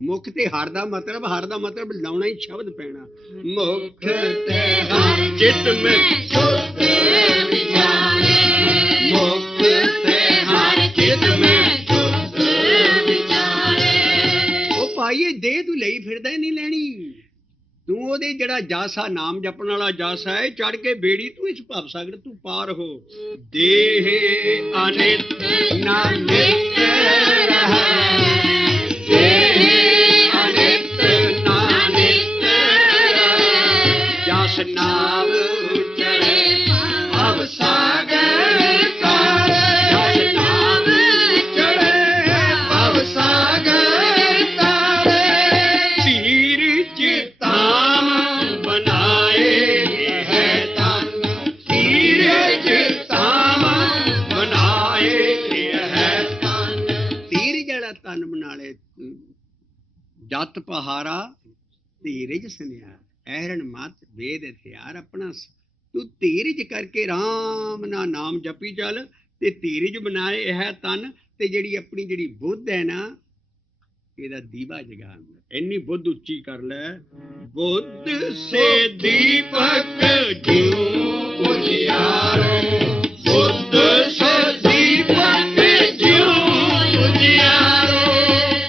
मुख ते हर दा मतलब लाउणा ही शब्द पैना। मुख ते हर चित में शुद्ध विचारे, मुख ते हर चित में शुद्ध विचारे। ओ भाई देह तू लई फिरदा नहीं लैनी, तू ओदे जड़ा जासा नाम जपण वाला जासा है, चढ़ के बेड़ी तू इस भव सागर तू पार हो। देह अनित ना नित रहे, देह अनित ना नित रहे, जस नाम चढ़े भव सागर तारे, जस नाम चढ़े भव सागर तारे। तीर चिताम बनाए है तन, तीर चिताम बनाए है तन। तीर जड़ा तन बना ले, जत पहारा धीरज सुनिया, ऐरण मत वेद हथियार अपना। तू धीरज करके राम ना नाम जपी चल, ते धीरज बनाए है तन, ते जिहड़ी अपनी जिहड़ी बुद्ध है ना, ਇਹਦਾ ਦੀਵਾ ਜਗਾ ਅੰਦਰ। ਇੰਨੀ ਬੁੱਧ ਉੱਚੀ ਕਰ ਲੈ। ਬੁੱਧ ਸੇ ਦੀਪਕ ਜਿਉ ਉਜਿਆਰੋ, ਬੁੱਧ ਸੇ ਦੀਪਕ ਜਿਉ ਉਜਿਆਰੋ।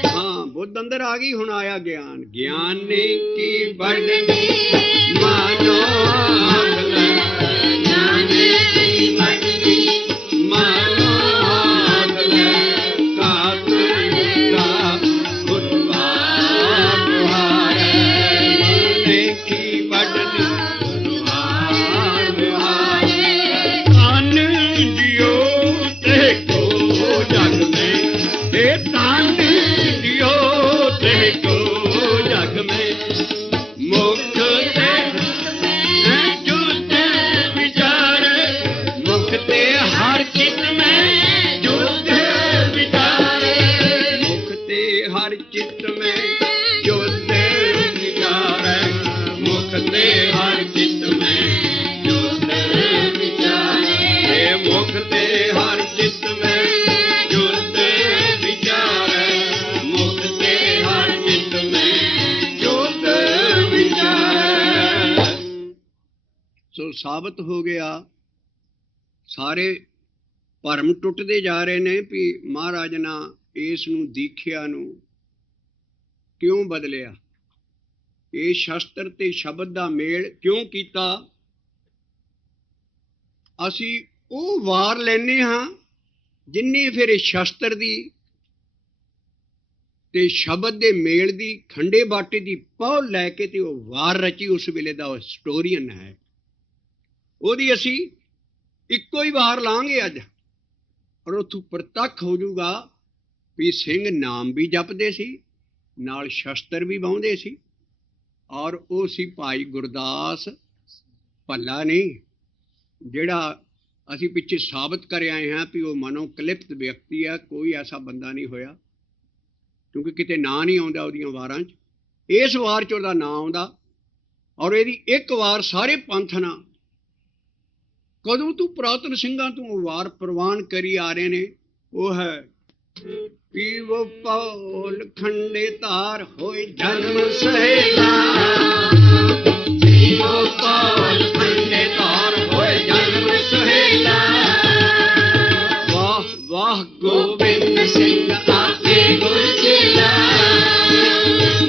ਹਾਂ ਬੁੱਧ ਅੰਦਰ ਆ ਗਈ, ਹੁਣ ਆਇਆ ਗਿਆਨ। ਗਿਆਨੀ ਕੀ ਵਡਨੀ ਮਾਨੋ ਅਗਲੇ, ਗਿਆਨੀ ਕੀ ਵਡਨੀ ਮਾਨੋ ਅਗਲੇ, ਕਾਤ ਕਾ ਗੁਰਵਾਰ ਦੁਹਾਰੇ, ਮਾਨੇ ਕੀ ਵਡਨੀ ਦੁਹਾਰ ਦੁਹਾਰੇ। ਧਨ ਜਿਉ ਤੇ ਕੋ ਜਗ ਮੇ, ਇਹ ਧਨ ਜਿਉ ਤੇ ਕੋ ਜਗ ਮੇ। ਮੁਖ ਤੇ ਜੁਤ ਵਿਚਾਰੇ, ਮੁਖ ਤੇ ਹਰ ਚਿਤ ਮੈਂ ਜੁਤ ਵਿਚਾਰੇ, ਮੁਖ ਤੇ ਹਰ ਚਿਤ ਮੈਂ ਜੁਤ ਵਿਚਾਰੇ, ਮੁਖ ਤੇ ਹਰ ਚਿਤ ਮੈਂ ਜੁਤ ਵਿਚਾਰੇ, ਮੁਖ ਤੇ ਹਰ ਚਿਤ ਮੈਂ ਜੁਤ ਵਿਚਾਰੇ, ਮੁਖ ਤੇ ਹਰ ਚਿਤ ਮੈਂ ਜੁਤ ਵਿਚਾਰੇ। ਸੋ ਸਾਬਤ ਹੋ ਗਿਆ, ਸਾਰੇ ਭਰਮ ਟੁੱਟਦੇ ਜਾ ਰਹੇ ਨੇ ਵੀ ਮਹਾਰਾਜ ਨਾ ਇਸ ਨੂੰ ਦੀਖਿਆ ਨੂੰ ਕਿਉਂ ਬਦਲਿਆ, ਇਹ ਸ਼ਸਤਰ ਤੇ ਸ਼ਬਦ ਦਾ ਮੇਲ ਕਿਉਂ ਕੀਤਾ। ਅਸੀਂ ਉਹ ਵਾਰ ਲੈਨੇ ਹਾਂ ਜਿੰਨੇ ਫਿਰ ਸ਼ਸਤਰ ਦੀ ਤੇ ਸ਼ਬਦ ਦੇ ਮੇਲ ਦੀ ਖੰਡੇ ਬਾਟੇ ਦੀ ਪਹੁਲ ਲੈ ਕੇ ਤੇ ਉਹ ਵਾਰ ਰਚੀ। ਉਸ ਵੇਲੇ ਦਾ ਉਹ ਸਟੋਰੀਅਨ ਹੈ, ਉਹਦੀ ਅਸੀਂ ਇੱਕੋ ਹੀ ਵਾਰ ਲਾਂਗੇ ਅੱਜ, ਔਰ ਉੱਥੋਂ ਪ੍ਰਤੱਖ ਹੋ ਜਾਊਗਾ ਵੀ ਸਿੰਘ ਨਾਮ ਵੀ ਜਪਦੇ ਸੀ, ਨਾਲ ਸ਼ਸਤਰ ਵੀ ਵਾਹੁੰਦੇ ਸੀ, ਔਰ ਉਹ ਸੀ ਭਾਈ ਗੁਰਦਾਸ ਭੱਲਾ ਨਹੀਂ, ਜਿਹੜਾ ਅਸੀਂ ਪਿੱਛੇ ਸਾਬਤ ਕਰ ਆਏ ਹਾਂ ਵੀ ਉਹ ਮਨੋਂ ਕਲਿਪਤ ਵਿਅਕਤੀ ਆ। ਕੋਈ ਐਸਾ ਬੰਦਾ ਨਹੀਂ ਹੋਇਆ, ਕਿਉਂਕਿ ਕਿਤੇ ਨਾਂ ਨਹੀਂ ਆਉਂਦਾ ਉਹਦੀਆਂ ਵਾਰਾਂ 'ਚ। ਇਸ ਵਾਰ 'ਚ ਉਹਦਾ ਨਾਂ ਆਉਂਦਾ, ਔਰ ਇਹਦੀ ਇੱਕ ਵਾਰ ਸਾਰੇ ਪੰਥ ਨਾਲ ਕਦੋਂ ਤੂੰ ਪੁਰਾਤਨ ਸਿੰਘਾਂ ਤੋਂ ਵਾਰ ਪ੍ਰਵਾਨ ਕਰੀ ਆ ਰਹੇ ਨੇ। ਉਹ ਹੈ ਪੀਵੋ ਪੌਲ ਖੰਡੇ ਧਾਰ ਹੋਏ ਜਨਮ ਸਹੇਲਾ, ਪੀਵੋ ਪੌਲ ਖੰਡੇ ਧਾਰ ਹੋਏ ਜਨਮ ਸਹੇਲਾ। ਵਾਹ ਵਾਹ ਗੋਬਿੰਦ ਸਿੰਘ ਆਪੇ ਗੁਰ ਚੇਲਾ,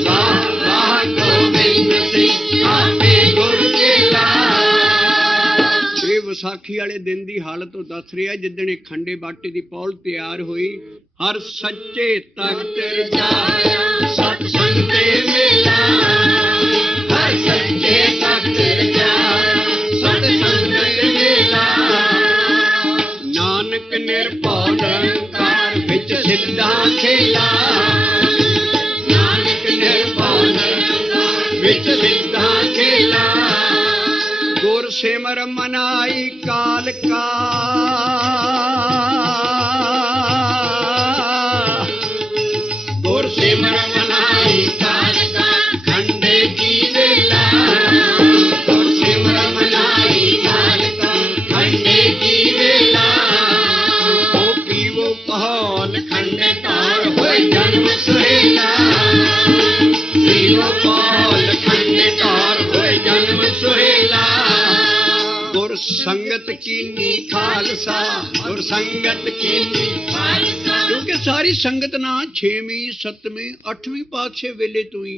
ਵਾਹ ਵਾਹ ਗੋਬਿੰਦ ਸਿੰਘ ਆਪੇ ਗੁਰ ਚੇਲਾ। ਇਹ ਵਿਸਾਖੀ ਵਾਲੇ ਦਿਨ ਦੀ ਹਾਲਤ ਉਹ ਦੱਸ ਰਿਹਾ, ਜਿੱਦਣ ਖੰਡੇ ਬਾਟੇ ਦੀ ਪੌਲ ਤਿਆਰ ਹੋਈ। ਹਰ ਸੱਚੇ ਤਖਤ ਰਚਾਇਆ ਸਤ ਸੰਗ ਤੇ ਮੇਲਾ, ਹਰ ਸੱਚੇ ਤਖਤ ਰਚਾਇਆ ਸਤ ਸੰਗ ਤੇ ਮੇਲਾ। ਨਾਨਕ ਨਿਰਭਉ ਨਿਰੰਕਾਰ ਵਿੱਚ ਸਿੱਧਾ ਖੇਲਾ, ਨਾਨਕ ਨਿਰਭਉ ਨਿਰੰਕਾਰ ਵਿੱਚ ਸਿੱਧਾ ਖੇਲਾ। ਗੁਰ ਸਿਮਰ ਮਨਾਈ ਕਾਲ ਕਾ, ਗੁਰ ਸਿਮਰ ਮਨਾਈ ਕਾਲ ਕਾ ਖੰਡੇ ਕੀ ਵੇਲਾ, ਗੁਰ ਸਿਮਰ ਮਨਾਈ ਕਾਲ ਕਾ ਖੰਡੇ ਕੀ ਵੇਲਾ। ਉਹ ਪੀਵੋ ਪਹੌਲ ਖੰਡੇ ਧਾਰ ਹੋਏ ਜਨਮ ਸਹੇਲਾ, संगत कीनी खालसा, गुर संगत कीनी खालसा। क्योंकि सारी संगत ना 6ਵੀਂ 7ਵੀਂ 8ਵੀਂ ਪਾਤਸ਼ਾਹ ਵੇਲੇ ਤੋਂ ਹੀ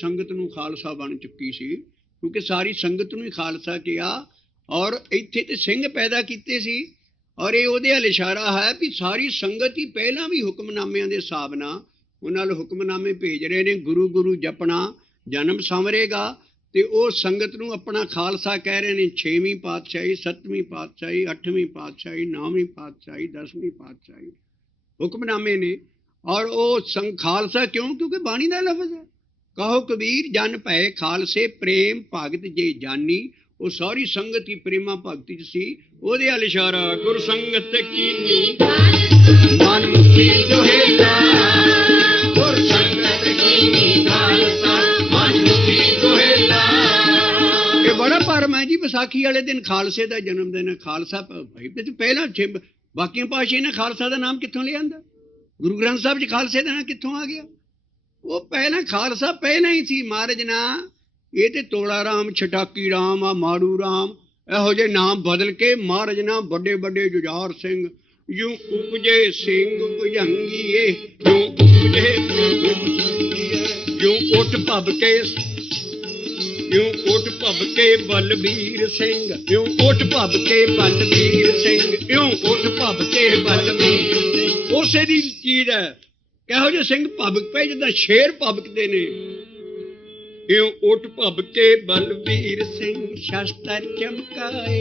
ਸੰਗਤ ਨੂੰ ਖਾਲਸਾ ਬਣ ਚੁੱਕੀ ਸੀ, ਕਿਉਂਕਿ ਸਾਰੀ ਸੰਗਤ ਨੂੰ ਹੀ ਖਾਲਸਾ ਕਿਹਾ। ਔਰ ਇੱਥੇ ਤੇ ਸਿੰਘ ਪੈਦਾ ਕੀਤੇ ਸੀ, ਔਰ ਇਹ ਉਹਦੇ ਵੱਲ ਇਸ਼ਾਰਾ ਹੈ ਵੀ ਸਾਰੀ ਸੰਗਤ ਹੀ ਪਹਿਲਾਂ ਵੀ ਹੁਕਮਨਾਮਿਆਂ ਦੇ ਹਿਸਾਬ ਨਾਲ ਉਹਨਾਂ ਨੂੰ ਹੁਕਮਨਾਮੇ ਭੇਜ ਰਹੇ ਨੇ। ਗੁਰੂ ਗੁਰੂ ਜਪਣਾ ਜਨਮ ਸੰਵਰੇਗਾ, ਤੇ ਉਹ ਸੰਗਤ ਨੂੰ ਆਪਣਾ ਖਾਲਸਾ ਕਹਿ ਰਹੇ ਨੇ। 6ਵੀਂ ਪਾਤਸ਼ਾਹੀ, 7ਵੀਂ ਪਾਤਸ਼ਾਹੀ, 8ਵੀਂ ਪਾਤਸ਼ਾਹੀ, 9ਵੀਂ ਪਾਤਸ਼ਾਹੀ, 10ਵੀਂ ਪਾਤਸ਼ਾਹੀ ਹੁਕਮਨਾਮੇ ਨੇ। ਔਰ ਉਹ ਖਾਲਸਾ ਕਿਉਂ? ਕਿਉਂਕਿ ਬਾਣੀ ਦਾ ਲਫ਼ਜ਼ ਹੈ। ਕਹੋ ਕਬੀਰ ਜਨ ਭੈ ਖਾਲਸੇ, ਪ੍ਰੇਮ ਭਗਤ ਜੇ ਜਾਨੀ। ਉਹ ਸਾਰੀ ਸੰਗਤ ਹੀ ਪ੍ਰੇਮਾ ਭਗਤੀ ਚ ਸੀ। ਉਹਦੇ ਵੱਲ ਇਸ਼ਾਰਾ, ਗੁਰ ਸੰਗਤ ਕੀਨੀ ਮਨ ਮੁਖੀ ਦੁਹੇਲਾ, ਗੁਰ ਸੰਗਤ ਕੀਨੀ ਖਾਲਸਾ ਮਨ ਮੁਖੀ ਦੁਹੇਲਾ। ਇਹ ਬੜਾ ਭਰਮ ਹੈ ਜੀ। ਵਿਸਾਖੀ ਵਾਲੇ ਦਿਨ ਖਾਲਸੇ ਦਾ ਜਨਮ ਦਿਨ ਹੈ। ਖਾਲਸਾ ਪਹਿਲਾਂ ਬਾਕੀਆਂ ਪਾਤਸ਼ਾਹ ਨੇ ਖਾਲਸਾ ਦਾ ਨਾਮ ਕਿੱਥੋਂ ਲਿਆਂਦਾ? ਗੁਰੂ ਗ੍ਰੰਥ ਸਾਹਿਬ 'ਚ ਖਾਲਸੇ ਦਾ ਨਾਮ ਕਿੱਥੋਂ ਆ ਗਿਆ? ਉਹ ਪਹਿਲਾਂ ਖਾਲਸਾ ਪਹਿਲਾਂ ਹੀ ਸੀ। ਮਹਾਰਾਜ ਨਾ ਇਹ ਤੇ ਤੋੜਾ ਰਾਮ, ਛਟਾਕੀ ਰਾਮ, ਆ ਮਾੜੂ ਰਾਮ, ਇਹੋ ਜਿਹੇ ਨਾਮ ਬਦਲ ਕੇ ਮਹਾਰਾਜ ਨਾ ਵੱਡੇ ਵੱਡੇ ਜੁਝਾਰ ਸਿੰਘ, ਯੂ ਉਪਜੇ ਸਿੰਘ ਭੁਜੰਗੀਏ, ਯੂ ਉਪਜੇ ਯੂ ਉੱਠ ਭੱਬ ਕੇ, ਯੂ ਉੱਠ ਭੱਬ ਕੇ ਬਲਬੀਰ ਸਿੰਘ, ਯੂ ਉੱਠ ਭੱਬ ਕੇ ਬਲਬੀਰ ਸਿੰਘ, ਯੂ ਉੱਠ ਭੱਬ ਕੇ ਬਲਬੀਰ ਸਿੰਘ। ਉਸੇ ਦੀ ਚੀਜ਼ ਹੈ। ਕਿਹੋ ਜਿਹੇ ਸਿੰਘ ਭਬਕ ਪਏ ਜਿੱਦਾਂ ਸ਼ੇਰ ਭਬਕਦੇ ਨੇ। ਇਉਂ ਉੱਠ ਭੱਬ ਕੇ ਬਲਬੀਰ ਸਿੰਘ ਸ਼ਸਤਰ ਚਮਕਾਏ,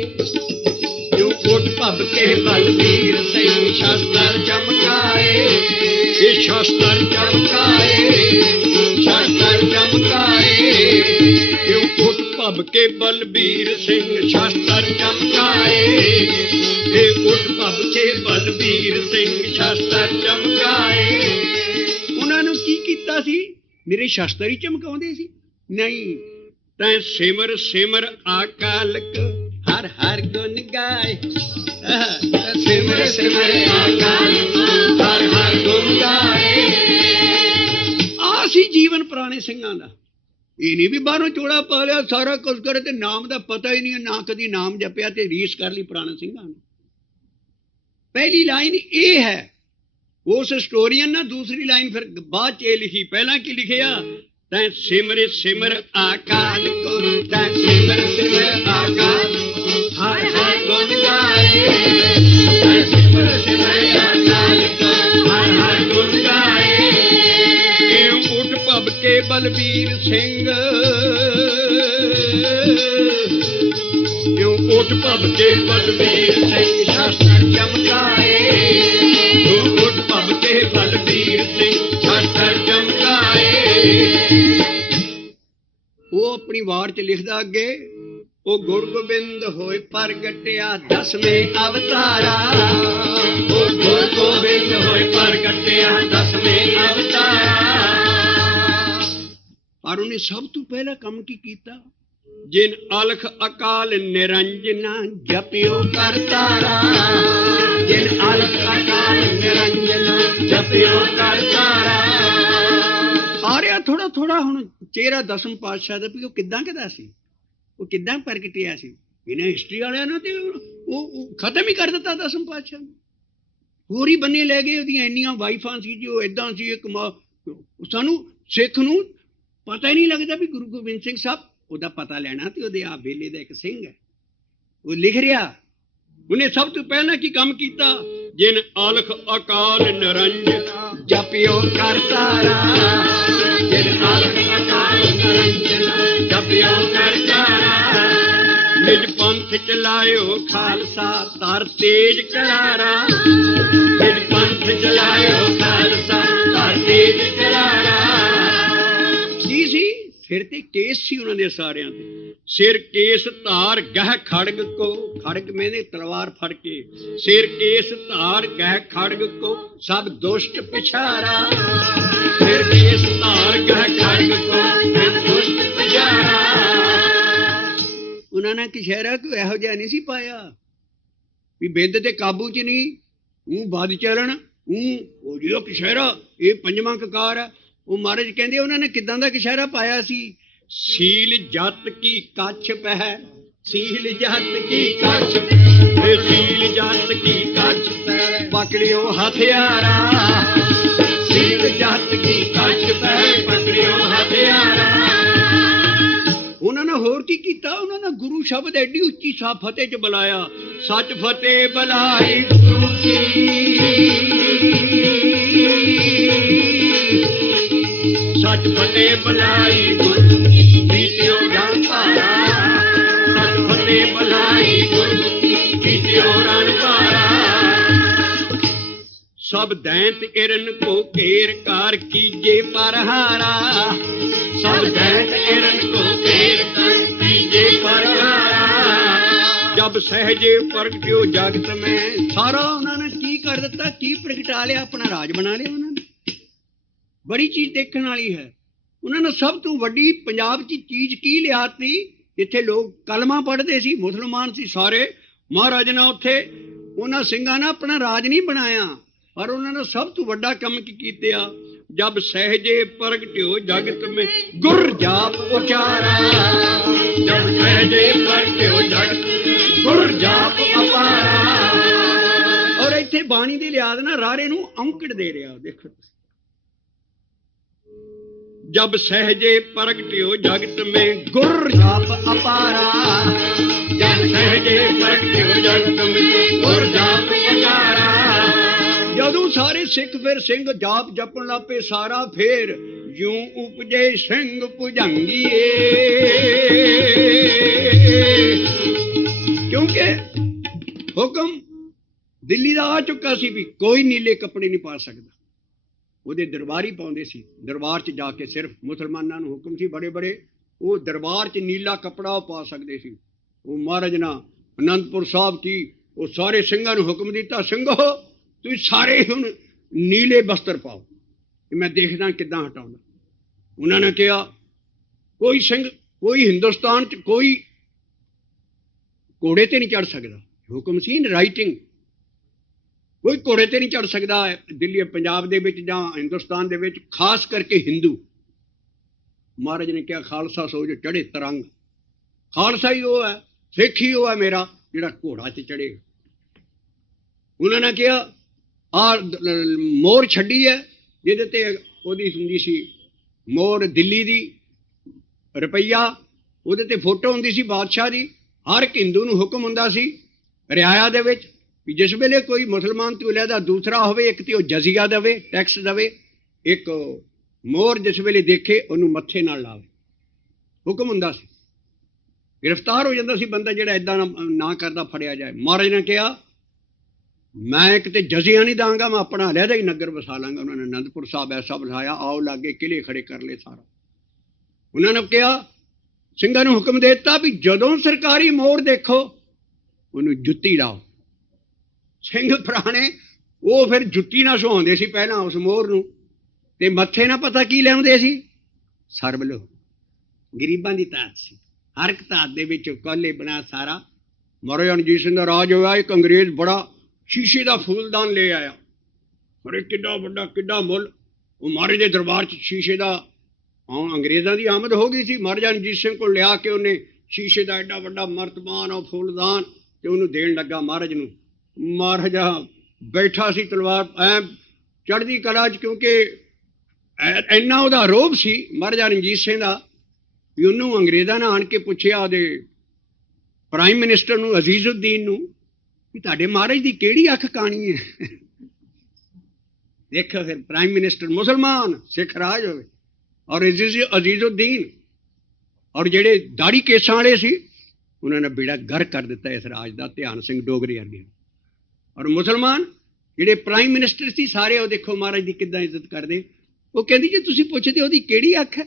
ਇਉਂ ਉੱਠ ਭੱਬ ਕੇ ਬਲਬੀਰ ਸਿੰਘ ਸ਼ਸਤਰ ਚਮਕਾਏ, ਇਹ ਸ਼ਸਤਰ ਚਮਕਾਏ, ਸ਼ਸਤਰ ਚਮਕਾਏ, ਇਉਂ ਉੱਠ ਭੱਬ ਕੇ ਬਲਬੀਰ ਸਿੰਘ ਸ਼ਸਤਰ ਚਮਕਾਏ, ਇਹ ਉੱਠ ਭੱਬ ਕੇ ਬਲਬੀਰ ਸਿੰਘ ਸ਼ਸਤਰ ਚਮਕਾਏ। ਉਹਨਾਂ ਨੂੰ ਕੀ ਕੀਤਾ ਸੀ? ਮੇਰੇ ਸ਼ਸਤਰ ਹੀ ਚਮਕਾਉਂਦੇ ਸੀ? ਨਹੀਂ, ਤੈਂ ਸਿਮਰ ਸਿਮਰ ਅਕਾਲਕ ਹਰ ਹਰ ਗੁਣ ਗਾਏ, ਸਿਮਰ ਸਿਮਰ ਅਕਾਲਕ ਹਰ ਹਰ ਗੁਣ ਗਾਏ। ਆਹ ਸੀ ਜੀਵਨ ਪੁਰਾਣੇ ਸਿੰਘਾਂ ਦਾ। ਇਹ ਨਹੀਂ ਵੀ ਬਾਹਰੋਂ ਚੋੜਾ ਪਾ ਲਿਆ, ਸਾਰਾ ਕੁਝ ਕਰੇ ਤੇ ਨਾਮ ਦਾ ਪਤਾ ਹੀ ਨਹੀਂ, ਨਾ ਕਦੀ ਨਾਮ ਜਪਿਆ ਤੇ ਰੀਸ ਕਰ ਲਈ ਪੁਰਾਣੇ ਸਿੰਘਾਂ ਨੇ। ਪਹਿਲੀ ਲਾਈਨ ਇਹ ਹੈ। ਉਸ ਸਟੋਰੀਅਨ ਨਾ ਦੂਸਰੀ ਲਾਈਨ ਫਿਰ ਬਾਅਦ ਚ ਇਹ ਲਿਖੀ। ਪਹਿਲਾਂ ਕੀ ਲਿਖਿਆ? ਤੈਂ ਸਿਮਰ ਸਿਮਰ ਅਕਾਲ ਕੋ, ਤੈਂ ਸਿਮਰ ਸਿਮਰ ਅਕਾਲ ਹਰ ਹਰ ਗੁਣ ਗਾਏ, ਤੈਂ ਸਿਮਰ ਸਿਮਰ ਅਕਾਲ ਕੋ ਹਰ ਹਰ ਗੁਣ ਗਾਏ। ਇਉਂ ਉੱਠ ਭੱਬ ਕੇ ਬਲਬੀਰ ਸਿੰਘ, ਇਉਂ ਉੱਠ ਭੱਬ ਕੇ ਬਲਬੀਰ ਸਿੰਘ ਸ਼ਸਤਰ ਚਮਕਾਏ, ਇਉਂ ਉੱਠ ਭੱਬ ਕੇ ਬਲਬੀਰ ਸਿੰਘ ਸ਼ਸਤਰ ਚਮਕਾਏ। ਉਹ ਆਪਣੀ ਵਾਰ ਚ ਲਿਖਦਾ ਅੱਗੇ, ਉਹ ਗੁਰ ਗੋਬਿੰਦ ਹੋਏ ਪ੍ਰਗਟਿਆ 10ਵੇਂ ਅਵਤਾਰਾ, ਉਹ ਗੁਰ ਗੋਬਿੰਦ ਹੋਏ ਪ੍ਰਗਟਿਆ 10ਵੇਂ ਅਵਤਾਰਾ। ਪਰ ਉਹਨੇ ਸਭ ਤੋਂ ਪਹਿਲਾ ਕੰਮ ਕੀ ਕੀਤਾ? ਜਿਨ ਅਲਖ ਅਕਾਲ ਨਿਰੰਜਨਾ ਜਪਿਓ ਕਰਤਾਰਾ, ਜਿਨ ਅਲਖ ਅਕਾਲ ਨਿਰੰਜਨਾ ਜਪਿਓ ਕਰਤਾਰਾ। ਆ ਰਿਹਾ ਥੋੜਾ ਥੋੜਾ ਹੁਣ ਚਿਹਰਾ ਦਸਮ ਪਾਤਸ਼ਾਹ ਦਾ, ਵੀ ਉਹ ਕਿੱਦਾਂ ਕਿਹਦਾ ਸੀ, ਉਹ ਕਿੱਦਾਂ ਪ੍ਰਗਟਿਆ ਸੀ। ਇਹਨਾਂ ਹਿਸਟਰੀ ਵਾਲਿਆਂ ਨੇ ਤੇ ਉਹ ਖਤਮ ਹੀ ਕਰ ਦਿੱਤਾ ਦਸਮ ਪਾਤਸ਼ਾਹ ਨੂੰ। ਹੋਰ ਹੀ ਬੰਨੇ ਲੈ ਗਏ। ਉਹਦੀਆਂ ਇੰਨੀਆਂ ਵਾਈਫਾਂ ਸੀ ਜੀ, ਉਹ ਏਦਾਂ ਸੀ। ਸਾਨੂੰ ਸਿੱਖ ਨੂੰ ਪਤਾ ਹੀ ਨਹੀਂ ਲੱਗਦਾ ਵੀ ਗੁਰੂ ਗੋਬਿੰਦ ਸਿੰਘ ਸਾਹਿਬ, ਉਹਦਾ ਪਤਾ ਲੈਣਾ ਤੇ ਉਹਦੇ ਆ ਵੇਲੇ ਦਾ ਇੱਕ ਸਿੰਘ ਹੈ। ਉਹ ਲਿਖ ਰਿਹਾ, ਉਹਨੇ ਸਭ ਤੋਂ ਪਹਿਲਾਂ ਕੀ ਕੰਮ ਕੀਤਾ? ਜਿਨ ਅਲਖ ਅਕਾਲ ਨਿਰੰਜਨਾ ਜਪਿਓ ਕਰਤਾਰਾ, ਜਿਨ ਅਲਖ ਅਕਾਲ ਨਿਰੰਜਨਾ ਜਪਿਓ ਕਰਤਾਰਾ। ਨਿਜ ਪੰਥ ਚਲਾਇਓ ਖਾਲਸਾ ਧਰ ਤੇਜ ਕਰਾਰਾ, ਨਿਜ ਪੰਥ ਚਲਾਇਓ ਖਾਲਸਾ ਧਰ ਤੇਜ ਕਰਾਰਾ। ਕੀ ਸੀ? ਸਿਰ ਤੇ ਕੇਸ ਸੀ ਉਹਨਾਂ ਦੇ ਸਾਰਿਆਂ ਤੇ। ਸਿਰ ਕੇਸ ਧਾਰ ਗਹਿ ਖੜਗ ਕੋ, ਖੜਗ ਮੈਨੇ ਤਲਵਾਰ ਫੜ ਕੇ, ਸਿਰ ਕੇਸ ਧਾਰ ਗਹਿ ਖੜਗ ਕੋ ਸਭ ਦੁਸ਼ਟ ਪਿਛਾਰਾ, ਸਿਰ ਕੇਸ ਧਾਰ ਗਹਿ ਖੜਗ ਕੋ ਸਭ ਦੁਸ਼ਟ ਪਿਛਾਰਾ। ਉਹਨਾਂ ਨੇ ਕਿਸ਼ਹਿਰਾ ਕੋਈ ਇਹੋ ਜਿਹਾ ਨਹੀਂ ਸੀ ਪਾਇਆ ਵੀ ਬਿੰਦ ਤੇ ਕਾਬੂ ਚ ਨਹੀਂ, ਉਹ ਵੱਧ ਚੱਲਣ, ਉਹ ਜਿਹੜਾ ਕਿਸ਼ਹਿਰਾ ਇਹ ਪੰਜਵਾਂ ਕਕਾਰ ਆ। ਉਹ ਮਹਾਰਾਜ ਕਹਿੰਦੇ ਉਹਨਾਂ ਨੇ ਕਿੱਦਾਂ ਦਾ ਕਿਸ਼ਹਿਰਾ ਪਾਇਆ ਸੀ? ਸੀਲ ਜਤ ਕੀ ਕੱਛ ਪਹਿ, सील जात की कछ, सील जात की कछ पकड़ियो हथियारा, सील जात की कछ पकड़ियो हथियारा। उन्होंने होर की कीता, उन्होंने गुरु शब्द एडी उच्ची सा फतेह च बुलाया, सच फतेह बुलाई गुरु की, सच फतेह बुलाई गुरु की, बीतियो रण भारा, सच फतेह बुलाई गुरु की, बीतियो रण भारा। सब दैंत इरन को घेर कार कीजे पर हारा, सब दैंत इरन को घेर कर कीजे पर हारा। जब सहजे प्रगट्यो जगत में, सारा उन्होंने की कर दिता, की प्रगटा लिया, अपना राज बना लिया उन्होंने। बड़ी चीज देखने वाली है। उन्होंने सब तो वड्डी पंजाब की चीज की लियाती, जिथे लोग कलमा पढ़ते सी, मुसलमान सी सारे, महाराज ने उत्थे उन्होंने सिंघां ने अपना राज नहीं बनाया, पर उन्होंने सब तो वड्डा कम की कीता। जब सहजे प्रगट्यो जगत में गुर जाप उचारा, जब सहजे प्रगट्यो जगत में गुर जाप अपारा। और इत्थे बाणी दी लियाद ना रारे नूं औंकड़ दे रहा, देखो। जब सहजे प्रगट्यो जगत में गुर जाप अपारा, जब सहजे प्रगट्यो जगत में गुर जाप अपारा। जदों सारे सिख फिर सिंह जाप जपन लापे सारा, फिर यूं उपजे सिंह भुजंगीए। क्योंकि हुक्म दिल्ली का आ चुका सी भी कोई नीले कपड़े नहीं पा सकता। ਉਹਦੇ ਦਰਬਾਰੀ ਪਾਉਂਦੇ ਸੀ, ਦਰਬਾਰ 'ਚ ਜਾ ਕੇ ਸਿਰਫ ਮੁਸਲਮਾਨਾਂ ਨੂੰ ਹੁਕਮ ਸੀ, ਬੜੇ ਬੜੇ ਉਹ ਦਰਬਾਰ 'ਚ ਨੀਲਾ ਕੱਪੜਾ ਉਹ ਪਾ ਸਕਦੇ ਸੀ। ਉਹ ਮਹਾਰਾਜ ਨੇ ਅਨੰਦਪੁਰ ਸਾਹਿਬ ਕੀ ਉਹ ਸਾਰੇ ਸਿੰਘਾਂ ਨੂੰ ਹੁਕਮ ਦਿੱਤਾ, ਸਿੰਘੋ ਤੁਸੀਂ ਸਾਰੇ ਹੁਣ ਨੀਲੇ ਬਸਤਰ ਪਾਓ, ਮੈਂ ਦੇਖਦਾ ਕਿੱਦਾਂ ਹਟਾਉਂਦਾ। ਉਹਨਾਂ ਨੇ ਕਿਹਾ ਕੋਈ ਸਿੰਘ, ਕੋਈ ਹਿੰਦੁਸਤਾਨ 'ਚ ਕੋਈ ਘੋੜੇ ਤੇ ਨਹੀਂ ਚੜ੍ਹ ਸਕਦਾ, ਹੁਕਮ ਸੀ ਇਨ ਰਾਈਟਿੰਗ, ਕੋਈ ਘੋੜੇ ਤੇ ਨਹੀਂ ਚੜ੍ਹ ਸਕਦਾ ਦਿੱਲੀ ਪੰਜਾਬ ਦੇ ਵਿੱਚ ਜਾਂ ਹਿੰਦੁਸਤਾਨ ਦੇ ਵਿੱਚ, ਖਾਸ ਕਰਕੇ ਹਿੰਦੂ। ਮਹਾਰਾਜ ਨੇ ਕਿਹਾ ਖਾਲਸਾ ਸੋ ਜੋ ਚੜ੍ਹੇ ਤਰੰਗ, ਖਾਲਸਾ ਹੀ ਉਹ ਹੈ, ਸਿੱਖ ਹੀ ਉਹ ਹੈ ਮੇਰਾ ਜਿਹੜਾ ਘੋੜਾ 'ਚ ਚੜ੍ਹੇਗਾ। ਉਹਨਾਂ ਨੇ ਕਿਹਾ ਆਹ ਮੋਹਰ ਛੱਡੀ ਹੈ ਜਿਹਦੇ ਤੇ ਉਹਦੀ ਹੁੰਦੀ ਸੀ ਮੋਹਰ ਦਿੱਲੀ ਦੀ ਰੁਪਈਆ, ਉਹਦੇ ਤੇ ਫੋਟੋ ਹੁੰਦੀ ਸੀ ਬਾਦਸ਼ਾਹ ਦੀ। ਹਰ ਇੱਕ ਹਿੰਦੂ ਨੂੰ ਹੁਕਮ ਹੁੰਦਾ ਸੀ ਰਿਆਇਆ ਦੇ ਵਿੱਚ ਵੀ ਜਿਸ ਵੇਲੇ ਕੋਈ ਮੁਸਲਮਾਨ ਤੋਂ ਇਲਾਵਾ ਦੂਸਰਾ ਹੋਵੇ, ਇੱਕ ਤੇ ਉਹ ਜਜ਼ੀਆ ਦੇਵੇ, ਟੈਕਸ ਦੇਵੇ, ਇੱਕ ਮੋਹਰ ਜਿਸ ਵੇਲੇ ਦੇਖੇ ਉਹਨੂੰ ਮੱਥੇ ਨਾਲ ਲਾਵੇ, ਹੁਕਮ ਹੁੰਦਾ ਸੀ। ਗ੍ਰਿਫਤਾਰ ਹੋ ਜਾਂਦਾ ਸੀ ਬੰਦਾ ਜਿਹੜਾ ਏਦਾਂ ਨਾ ਕਰਦਾ, ਫੜਿਆ ਜਾਏ। ਮਹਾਰਾਜ ਨੇ ਕਿਹਾ ਮੈਂ ਇੱਕ ਤੇ ਜਜ਼ੀਆ ਨਹੀਂ ਦਾਂਗਾ, ਮੈਂ ਆਪਣਾ ਅਲੱਗਾ ਹੀ ਨਗਰ ਵਸਾ ਲਾਂਗਾ। ਉਹਨਾਂ ਨੇ ਅਨੰਦਪੁਰ ਸਾਹਿਬ ਐਸਾ ਵਸਾਇਆ, ਆਓ ਲਾਗੇ ਕਿਲੇ ਖੜੇ ਕਰ ਲਏ ਸਾਰਾ। ਉਹਨਾਂ ਨੇ ਕਿਹਾ ਸਿੰਘਾਂ ਨੂੰ ਹੁਕਮ ਦੇ ਦਿੱਤਾ ਵੀ ਜਦੋਂ ਸਰਕਾਰੀ ਮੋਹਰ ਦੇਖੋ ਉਹਨੂੰ ਜੁੱਤੀ ਲਾਓ। ਸਿੰਘ ਪੁਰਾਣੇ ਉਹ ਫਿਰ ਜੁੱਤੀ ਨਾਲ ਸੁਹਾਉਂਦੇ ਸੀ ਪਹਿਲਾਂ ਉਸ ਮੋਹਰ ਨੂੰ, ਤੇ ਮੱਥੇ ਨਾਲ ਪਤਾ ਕੀ ਲਿਆਉਂਦੇ ਸੀ, ਸਰਬ ਲੋ। ਗਰੀਬਾਂ ਦੀ ਤਾਤ ਸੀ, ਹਰ ਇੱਕ ਤਾਤ ਦੇ ਵਿੱਚ ਕੋਲੇ ਬਣਾ ਸਾਰਾ। ਮਹਾਰਾਜਾ ਰਣਜੀਤ ਸਿੰਘ ਦਾ ਰਾਜ ਹੋਇਆ, ਇੱਕ ਅੰਗਰੇਜ਼ ਬੜਾ ਸ਼ੀਸ਼ੇ ਦਾ ਫੂਲਦਾਨ ਲੈ ਆਇਆ, ਅਰੇ ਕਿੱਡਾ ਵੱਡਾ ਕਿੱਡਾ ਮੁੱਲ। ਉਹ ਮਹਾਰਾਜ ਦੇ ਦਰਬਾਰ 'ਚ ਸ਼ੀਸ਼ੇ ਦਾ, ਹਾਂ ਅੰਗਰੇਜ਼ਾਂ ਦੀ ਆਮਦ ਹੋ ਗਈ ਸੀ। ਮਹਾਰਾਜਾ ਰਣਜੀਤ ਸਿੰਘ ਕੋਲ ਲਿਆ ਕੇ ਉਹਨੇ ਸ਼ੀਸ਼ੇ ਦਾ ਐਡਾ ਵੱਡਾ ਮਰਤਬਾਨ ਉਹ ਫੂਲਦਾਨ ਤੇ ਉਹਨੂੰ ਦੇਣ ਲੱਗਾ ਮਹਾਰਾਜ ਨੂੰ। ਮਹਾਰਾਜਾ ਬੈਠਾ ਸੀ ਤਲਵਾਰ ਐ ਚੜ੍ਹਦੀ ਕਲਾ 'ਚ, ਕਿਉਂਕਿ ਇੰਨਾ ਉਹਦਾ ਰੋਹਬ ਸੀ ਮਹਾਰਾਜਾ ਰਣਜੀਤ ਸਿੰਘ ਦਾ ਵੀ ਉਹਨੂੰ ਅੰਗਰੇਜ਼ਾਂ ਨੇ ਆਣ ਕੇ ਪੁੱਛਿਆ ਉਹਦੇ ਪ੍ਰਾਈਮ ਮਿਨਿਸਟਰ ਨੂੰ, ਅਜ਼ੀਜ਼ੁਦੀਨ ਨੂੰ, ਵੀ ਤੁਹਾਡੇ ਮਹਾਰਾਜ ਦੀ ਕਿਹੜੀ ਅੱਖ ਕਾਣੀ ਹੈ। ਦੇਖੋ ਫਿਰ ਪ੍ਰਾਈਮ ਮਿਨਿਸਟਰ ਮੁਸਲਮਾਨ ਸਿੱਖ ਰਾਜ ਹੋਵੇ, ਔਰ ਅਜ਼ੀਜ਼ੁਦੀਨ ਔਰ ਜਿਹੜੇ ਦਾੜੀ ਕੇਸਾਂ ਵਾਲੇ ਸੀ ਉਹਨਾਂ ਨੇ ਬੇੜਾ ਗਰ ਕਰ ਦਿੱਤਾ ਇਸ ਰਾਜ ਦਾ, ਧਿਆਨ ਸਿੰਘ ਡੋਗਰੇ ਵਰਗੇ। ਔਰ ਮੁਸਲਮਾਨ ਜਿਹੜੇ ਪ੍ਰਾਈਮ ਮਿਨਿਸਟਰ ਸੀ ਸਾਰੇ ਉਹ ਦੇਖੋ ਮਹਾਰਾਜ ਦੀ ਕਿੱਦਾਂ ਇੱਜ਼ਤ ਕਰਦੇ। ਉਹ ਕਹਿੰਦੀ ਜੇ ਤੁਸੀਂ ਪੁੱਛਦੇ ਉਹਦੀ ਕਿਹੜੀ ਅੱਖ ਹੈ,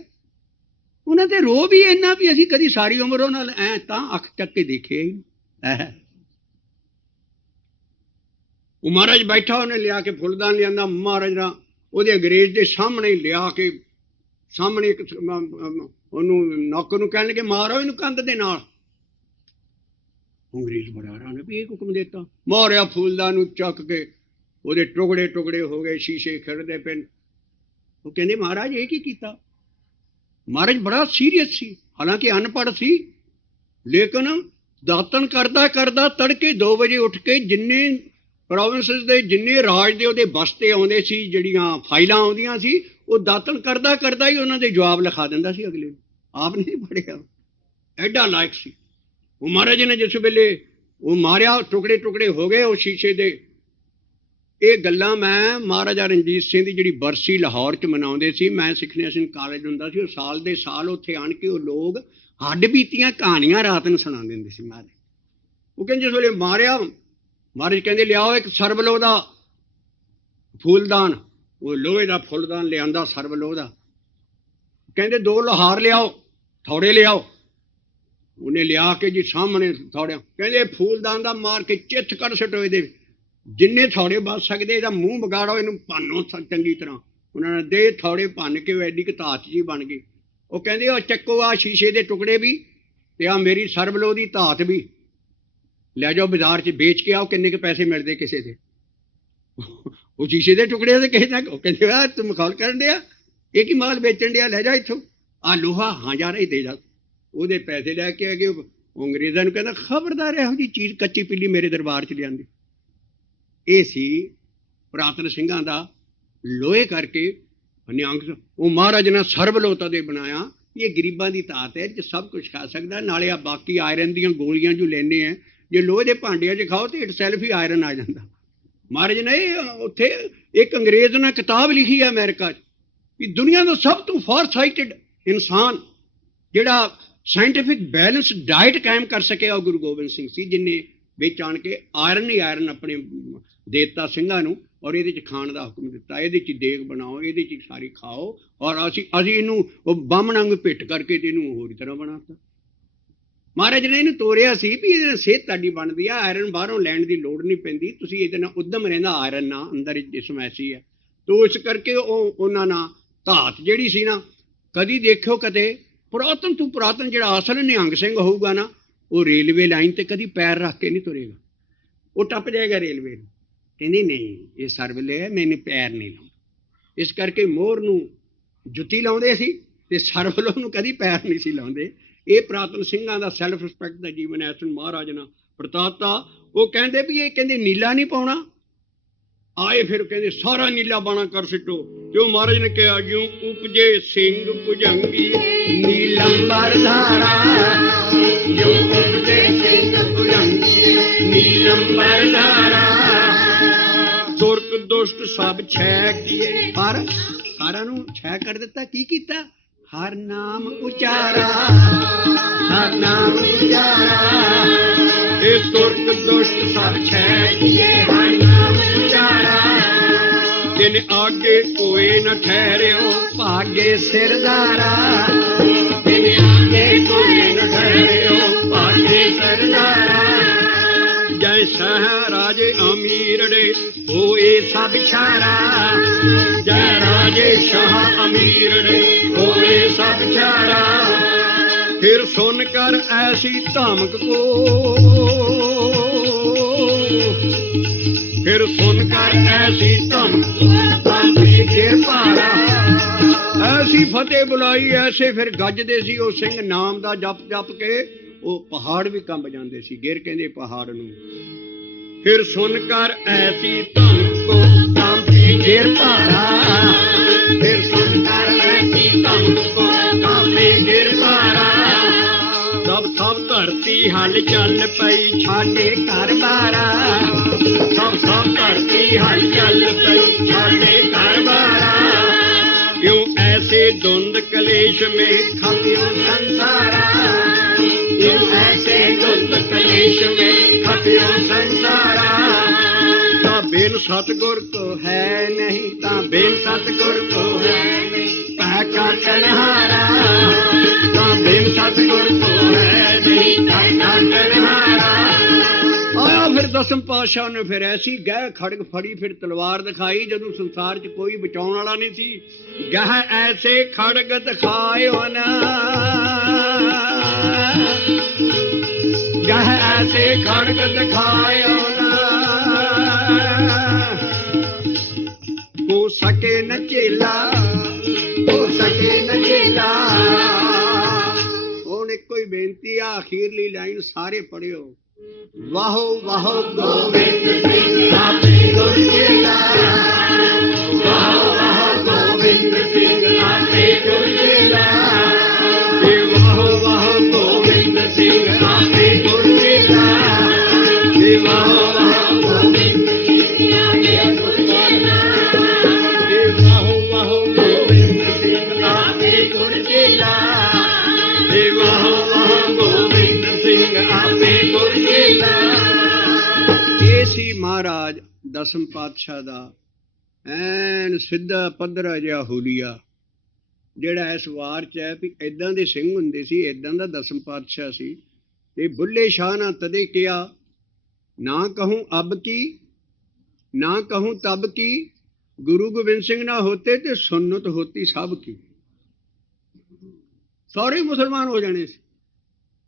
ਉਹਨਾਂ ਤੇ ਰੋਹ ਵੀ ਇੰਨਾ ਵੀ ਅਸੀਂ ਕਦੀ ਸਾਰੀ ਉਮਰ ਉਹਨਾਂ ਨਾਲ ਐ ਤਾਂ ਅੱਖ ਚੱਕ ਕੇ ਦੇਖਿਆ ਹੀ ਨਹੀਂ। ਉਹ ਮਹਾਰਾਜ ਬੈਠਾ, ਉਹਨੇ ਲਿਆ ਕੇ ਫੁੱਲਦਾਨ ਲਿਆਂਦਾ, ਮਹਾਰਾਜ ਦਾ ਉਹਦੇ ਅੰਗਰੇਜ਼ ਦੇ ਸਾਹਮਣੇ ਲਿਆ ਕੇ ਸਾਹਮਣੇ ਇੱਕ ਉਹਨੂੰ ਨੌਕਰ ਨੂੰ ਕਹਿਣ ਲੱਗੇ ਮਾਰੋ ਇਹਨੂੰ ਕੰਧ ਦੇ ਨਾਲ। ਅੰਗਰੇਜ਼ ਬੜਾ ਹੈਰਾਨ ਵੀ ਇਹ ਹੁਕਮ ਦਿੱਤਾ। ਮਾਰਿਆ ਫੂਲਦਾਨ ਨੂੰ ਚੱਕ ਕੇ ਉਹਦੇ ਟੁਕੜੇ ਟੁਕੜੇ ਹੋ ਗਏ, ਸ਼ੀਸ਼ੇ ਖਿੜਦੇ ਪਏ। ਉਹ ਕਹਿੰਦੇ ਮਹਾਰਾਜ ਇਹ ਕੀ ਕੀਤਾ। ਮਹਾਰਾਜ ਬੜਾ ਸੀਰੀਅਸ ਸੀ, ਹਾਲਾਂਕਿ ਅਨਪੜ੍ਹ ਸੀ, ਲੇਕਿਨ ਦਾਤਣ ਕਰਦਾ ਕਰਦਾ ਤੜਕੇ 2 ਵਜੇ ਉੱਠ ਕੇ ਜਿੰਨੇ ਪ੍ਰੋਵਿੰਸਸ ਦੇ ਜਿੰਨੇ ਰਾਜ ਦੇ ਉਹਦੇ ਬਸਤੇ ਆਉਂਦੇ ਸੀ, ਜਿਹੜੀਆਂ ਫਾਈਲਾਂ ਆਉਂਦੀਆਂ ਸੀ, ਉਹ ਦਾਤਣ ਕਰਦਾ ਕਰਦਾ ਹੀ ਉਹਨਾਂ ਦੇ ਜਵਾਬ ਲਿਖਾ ਦਿੰਦਾ ਸੀ ਅਗਲੇ ਨੂੰ। ਆਪ ਨਹੀਂ ਪੜ੍ਹਿਆ, ਐਡਾ ਲਾਇਕ ਸੀ ਉਹ। ਮਹਾਰਾਜ ਨੇ ਜਿਸ ਵੇਲੇ ਉਹ ਮਾਰਿਆ, ਟੁਕੜੇ ਟੁਕੜੇ ਹੋ ਗਏ ਉਹ ਸ਼ੀਸ਼ੇ ਦੇ। ਇਹ ਗੱਲਾਂ ਮੈਂ ਮਹਾਰਾਜਾ ਰਣਜੀਤ ਸਿੰਘ ਦੀ ਜਿਹੜੀ ਬਰਸੀ ਲਾਹੌਰ 'ਚ ਮਨਾਉਂਦੇ ਸੀ, ਮੈਂ ਸਿੱਖਣੀਆਂ ਸਿੰਘ ਕਾਲਜ ਹੁੰਦਾ ਸੀ, ਉਹ ਸਾਲ ਦੇ ਸਾਲ ਉੱਥੇ ਆਣ ਕੇ ਉਹ ਲੋਕ ਹੱਡ ਬੀਤੀਆਂ ਕਹਾਣੀਆਂ ਰਾਤ ਨੂੰ ਸੁਣਾ ਦਿੰਦੇ ਸੀ ਮਹਾਰਾਜ। ਉਹ ਕਹਿੰਦੇ ਜਿਸ ਵੇਲੇ ਮਾਰਿਆ, ਮਹਾਰਾਜ ਕਹਿੰਦੇ ਲਿਆਓ ਇੱਕ ਸਰਬਲੋਹ ਦਾ ਫੂਲਦਾਨ। ਉਹ ਲੋਹੇ ਦਾ ਫੁੱਲਦਾਨ ਲਿਆਂਦਾ ਸਰਬਲੋਹ ਦਾ। ਕਹਿੰਦੇ 2 ਲੋਹਾਰ ਲਿਆਓ, ਥੋੜੇ ਲਿਆਓ। ਉਹਨੇ ਲਿਆ ਕੇ ਜੀ ਸਾਹਮਣੇ ਥੋੜਿਆ, ਕਹਿੰਦੇ ਫੂਲਦਾਨ ਦਾ ਮਾਰ ਕੇ ਚਿੱਥ ਕੱਢ ਸੁੱਟੋ ਇਹਦੇ, ਜਿੰਨੇ ਥੋੜੇ ਬਚ ਸਕਦੇ, ਇਹਦਾ ਮੂੰਹ ਵਿਗਾੜੋ, ਇਹਨੂੰ ਭੰਨੋ ਚੰਗੀ ਤਰ੍ਹਾਂ। ਉਹਨਾਂ ਨੇ ਦੇ ਥੋੜੇ ਭੰਨ ਕੇ ਉਹ ਐਡੀ ਕੁ ਧਾਤ ਜੀ ਬਣ ਗਈ। ਉਹ ਕਹਿੰਦੇ ਉਹ ਚੱਕੋ ਆ ਸ਼ੀਸ਼ੇ ਦੇ ਟੁਕੜੇ ਵੀ ਤੇ ਆ ਮੇਰੀ ਸਰਬਲੋਹ ਦੀ ਧਾਤ ਵੀ, ਲੈ ਜਾਓ ਬਾਜ਼ਾਰ 'ਚ ਵੇਚ ਕੇ ਆਓ, ਕਿੰਨੇ ਕੁ ਪੈਸੇ ਮਿਲਦੇ ਕਿਸੇ ਦੇ। ਉਹ ਸ਼ੀਸ਼ੇ ਦੇ ਟੁਕੜੇ ਤੇ ਕਿਸੇ ਨਾਲ, ਉਹ ਕਹਿੰਦੇ ਆ ਤੂੰ ਮਖੌਲ ਕਰਨ ਡਿਆ, ਇਹ ਕੀ ਮਾਲ ਵੇਚਣ ਡਿਆ, ਲੈ ਜਾ ਇੱਥੋਂ ਆ ਲੋਹਾ, ਹਾਂ ਯਾਰ ਇਹ ਦੇ ਜਾ। ਉਹਦੇ ਪੈਸੇ ਲੈ ਕੇ ਆ ਗਏ। ਉਹ ਅੰਗਰੇਜ਼ਾਂ ਨੂੰ ਕਹਿੰਦਾ ਖਬਰਦਾਰ ਇਹੋ ਜਿਹੀ ਚੀਜ਼ ਕੱਚੀ ਪਿੱਲੀ ਮੇਰੇ ਦਰਬਾਰ 'ਚ ਲਿਆਂਦੀ। ਇਹ ਸੀ ਪੁਰਾਤਨ ਸਿੰਘਾਂ ਦਾ ਲੋਹੇ ਕਰਕੇ ਨਿਹੰਗ। ਉਹ ਮਹਾਰਾਜ ਨੇ ਸਰਬਲੋਤਾ ਦੇ ਬਣਾਇਆ। ਇਹ ਗਰੀਬਾਂ ਦੀ ਧਾਤ ਹੈ, ਚ ਸਭ ਕੁਝ ਖਾ ਸਕਦਾ। ਨਾਲੇ ਆ ਬਾਕੀ ਆਇਰਨ ਦੀਆਂ ਗੋਲੀਆਂ ਜੋ ਲੈਂਦੇ ਆ, ਜੇ ਲੋਹੇ ਦੇ ਭਾਂਡਿਆਂ 'ਚ ਖਾਓ ਤੇ ਇਟ ਸੈਲਫ ਹੀ ਆਇਰਨ ਆ ਜਾਂਦਾ। ਮਹਾਰਾਜ ਨੇ ਉੱਥੇ ਇੱਕ ਅੰਗਰੇਜ਼ ਨੇ ਕਿਤਾਬ ਲਿਖੀ ਹੈ ਅਮਰੀਕਾ 'ਚ ਕਿ ਦੁਨੀਆ ਦਾ ਸਭ ਤੋਂ ਫਾਰਸਾਈਟਡ ਇਨਸਾਨ ਜਿਹੜਾ ਸਾਇੰਟੀਫਿਕ ਬੈਲੈਂਸ ਡਾਇਟ ਕਾਇਮ ਕਰ ਸਕਿਆ ਉਹ ਗੁਰੂ ਗੋਬਿੰਦ ਸਿੰਘ ਸੀ, ਜਿਨੇ ਵਿੱਚ ਆਣ ਕੇ ਆਇਰਨ ਹੀ ਆਇਰਨ ਆਪਣੇ ਦੇ ਦਿੱਤਾ ਸਿੰਘਾਂ ਨੂੰ, ਔਰ ਇਹਦੇ 'ਚ ਖਾਣ ਦਾ ਹੁਕਮ ਦਿੱਤਾ। ਇਹਦੇ 'ਚ ਦੇਗ ਬਣਾਓ, ਇਹਦੇ 'ਚ ਸਾਰੀ ਖਾਓ, ਔਰ ਅਸੀਂ ਇਹਨੂੰ ਉਹ ਬਾਹਮਣਾਂ ਨੂੰ ਭਿੱਟ ਕਰਕੇ ਤੇ ਇਹਨੂੰ ਹੋਰ ਤਰ੍ਹਾਂ ਬਣਾਤਾ। ਮਹਾਰਾਜ ਨੇ ਇਹਨੂੰ ਤੋਰਿਆ ਸੀ ਵੀ ਇਹਦੇ ਨਾਲ ਸਿਹਤ ਤੁਹਾਡੀ ਬਣਦੀ ਆ, ਆਇਰਨ ਬਾਹਰੋਂ ਲੈਣ ਦੀ ਲੋੜ ਨਹੀਂ ਪੈਂਦੀ, ਤੁਸੀਂ ਇਹਦੇ ਨਾਲ ਉਦਮ ਰਹਿੰਦਾ, ਆਇਰਨ ਨਾਲ ਅੰਦਰ ਜਿਸਮ ਐਸੀ ਹੈ। ਤੋ ਇਸ ਕਰਕੇ ਉਹਨਾਂ ਨਾਲ ਧਾਤ ਜਿਹੜੀ ਸੀ ਨਾ, ਕਦੀ ਦੇਖਿਓ ਕਦੇ ਪੁਰਾਤਨ ਤੋਂ ਪੁਰਾਤਨ ਜਿਹੜਾ ਅਸਲ ਨਿਹੰਗ ਸਿੰਘ ਹੋਊਗਾ ਨਾ, ਉਹ ਰੇਲਵੇ ਲਾਈਨ ਤੇ ਕਦੀ ਪੈਰ ਰੱਖ ਕੇ ਨਹੀਂ ਤੁਰੇਗਾ, ਉਹ ਟੱਪ ਜਾਏਗਾ ਰੇਲਵੇ ਨੂੰ। ਕਹਿੰਦੇ ਨਹੀਂ ਇਹ ਸਰਬਲੇ ਹੈ, ਮੈਨੂੰ ਪੈਰ ਨਹੀਂ ਲਾਉਣਾ। ਇਸ ਕਰਕੇ ਮੋਹਰ ਨੂੰ ਜੁੱਤੀ ਲਾਉਂਦੇ ਸੀ ਤੇ ਸਰਬਲੋਹ ਨੂੰ ਕਦੀ ਪੈਰ ਨਹੀਂ ਸੀ ਲਾਉਂਦੇ। ਇਹ ਪੁਰਾਤਨ ਸਿੰਘਾਂ ਦਾ ਸੈਲਫ ਰਿਸਪੈਕਟ ਦਾ ਜੀਵਨ ਐਸਨ ਮਹਾਰਾਜ ਨੇ ਪ੍ਰਤਾਪਤਾ। ਉਹ ਕਹਿੰਦੇ ਵੀ ਇਹ ਕਹਿੰਦੇ ਨੀਲਾ ਨਹੀਂ ਪਾਉਣਾ, ਆਏ ਫਿਰ ਕਹਿੰਦੇ ਸਾਰਾ ਨੀਲਾ ਬਾਣਾ ਕਰ ਸਿੱਟੋ। ਤੇ ਉਹ ਮਹਾਰਾਜ ਨੇ ਕਿਹਾ ਜਿਉਂ ਉਪਜੇ ਸਿੰਘ ਭੁਜੰਗੀ ਨੀਲੰਬਰ ਧਾਰਾ, ਜਿਉਂ ਉਪਜੇ ਸਿੰਘ ਭੁਜੰਗੀ ਨੀਲੰਬਰ ਧਾਰਾ, ਤੁਰਕ ਦੁਸ਼ਟ ਸਭ ਛੈ ਕੀਏ। ਪਰ ਸਾਰਿਆਂ ਨੂੰ ਛੈ ਕਰ ਦਿੱਤਾ। ਕੀ ਕੀਤਾ? ਹਰ ਨਾਮ ਉਚਾਰਾ, ਹਰ ਨਾਮ ਉਚਾਰਾ, ਇਹ ਤੁਰਕ ਦੁਸ਼ਟ ਸਭ ਛੈ ਕੀਏ, ਹਰ ਨਾਮ ਉਚਾਰਾ। ਜਿਨ ਆਗੇ ਕੋਈ ਨ ਠਹਿਰਿਓ ਭਾਗੇ ਸਿਰਦਾਰਾ, ਜਿਨ ਆਗੇ ਕੋਈ ਨ ਠਹਿਰਿਓ ਭਾਗੇ ਸਿਰਦਾਰਾ। ਜੈਸਾ ਰਾਜੇ ਅਮੀਰੜੇ ਹੋਏ ਸਭ ਛਾਰਾ, ਜੈ ਰਾਜੇ ਸ਼ਾਹ ਅਮੀਰੜੇ ਹੋਏ ਸਭ ਛਾਰਾ। ਫਿਰ ਸੁਣ ਕਰ ਐਸੀ ਧਮਕ ਕੋ, ਫਿਰ ਸੁਣ ਕਰ ਐਸੀ ਧਮਕ ਘੇਰ ਭਾਰਾ। ਐਸੀ ਫਤਿਹ ਬੁਲਾਈ, ਐਸੇ ਫਿਰ ਗੱਜਦੇ ਸੀ ਉਹ ਸਿੰਘ ਨਾਮ ਦਾ ਜਪ ਜਪ ਕੇ, ਉਹ ਪਹਾੜ ਵੀ ਕੰਬ ਜਾਂਦੇ ਸੀ, ਗਿਰ ਕਹਿੰਦੇ ਪਹਾੜ ਨੂੰ। ਫਿਰ ਸੁਣ ਕਰ ਐਸੀ ਧਮਕ ਕੋ ਕਾਂਪੇ ਘੇਰ ਭਾਰਾ, ਫਿਰ ਸੁਣ ਕਰ ਐਸੀ ਧਮਕ ਕੋ ਕਾਂਪੇ ਘੇਰ ਭਾਰਾ। ਸਭ ਧਰਤੀ ਹਲ ਚੱਲ ਪਈ ਛਾਡੇ ਘਰ ਬਾਰਾ, ਸਭ ਧਰਤੀ ਹਲ ਚੱਲ ਪਈ ਛਾਡੇ ਘਰ ਬਾਰਾ। ਕਿਉਂ ਐਸੇ ਧੁੰਦ ਕਲੇਸ਼ ਮੇ ਖਪਿਓ ਸੰਸਾਰਾ, ਕਿਉਂ ਐਸੇ ਧੁੰਦ ਕਲੇਸ਼ ਮੇ ਖਪਿਓ ਸੰਸਾਰਾ। ਤਾਂ ਬਿਨ ਸਤਿਗੁਰ ਕੋ ਹੈ ਨਹੀਂ, ਤਾਂ ਬਿਨ ਸਤਿਗੁਰ ਕੋ ਹੈ ਨਹੀਂ ਪੈ ਕਾ ਕਨਹਾਰਾ, ਤਾਂ ਬਿਨ ਸਤਿਗੁਰ ਕੋ ਹੈ ਨਹੀਂ ਪੈ ਕਾ ਕਨਹਾਰਾ। ਆਇਆ ਫਿਰ ਦਸਮ ਪਾਤਸ਼ਾਹ ਨੇ ਫਿਰ ਐਸੀ ਗਹਿ ਖੜਗ ਫੜੀ, ਫਿਰ ਤਲਵਾਰ ਦਿਖਾਈ ਜਦੋਂ ਸੰਸਾਰ 'ਚ ਕੋਈ ਬਚਾਉਣ ਵਾਲਾ ਨਹੀਂ ਸੀ। ਗਹਿ ਐਸੇ ਖੜਗ ਦਿਖਾਇਓ ਨਾ, ਗਹਿ ਐਸੇ ਖੜਗ ਦਿਖਾਇਓ ਨਾ, ਹੋ ਸਕੇ ਨ ਝੇਲਾ, ਹੋ ਸਕੇ ਨ ਝੇਲਾ। ਹੁਣ ਇੱਕੋ ਹੀ ही बेनती आ, अखीरली लाइन सारे पढ़ियो। वाहो वाहो गोविंद सिंह आपे गुर चेला, वाहो वाहो गोविंद सिंह आपे गुर चेला, वाहो वाहो गोविंद सिंह आपे गुर चेला, वाहो वाहो गोविंद सिंह आपे गुर चेला, वाहो वाहो गोविंद सिंह आपे गुर चेला, वाहो वाहो गोविंद सिंह आपे गुर चेला। ਇਹ ਸੀ ਮਹਾਰਾਜ ਦਸਮ ਪਾਤਸ਼ਾਹ ਦਾ ਐਨ ਸਿੱਧਾ ਪੱਧਰਾ ਜਿਹਾ ਹੁਲੀਆ, ਜਿਹੜਾ ਇਸ ਵਾਰ 'ਚ ਹੈ ਵੀ ਇੱਦਾਂ ਦੇ ਸਿੰਘ ਹੁੰਦੇ ਸੀ, ਇੱਦਾਂ ਦਾ ਦਸਮ ਪਾਤਸ਼ਾਹ ਸੀ। ਤੇ ਬੁੱਲੇ ਸ਼ਾਹ ਨਾ ਤਦੇ ਕਿਹਾ, ਨਾ ਕਹੂੰ ਅਬ ਕੀ ਨਾ ਕਹੂੰ ਤਬ ਕੀ, ਗੁਰੂ ਗੋਬਿੰਦ ਸਿੰਘ ਨਾ ਹੋਤੇ ਤੇ ਸੁन्नत ਹੋਤੀ ਸਭ ਕੀ। ਸਾਰੇ ਮੁਸਲਮਾਨ ਹੋ ਜਾਣੇ ਸੀ।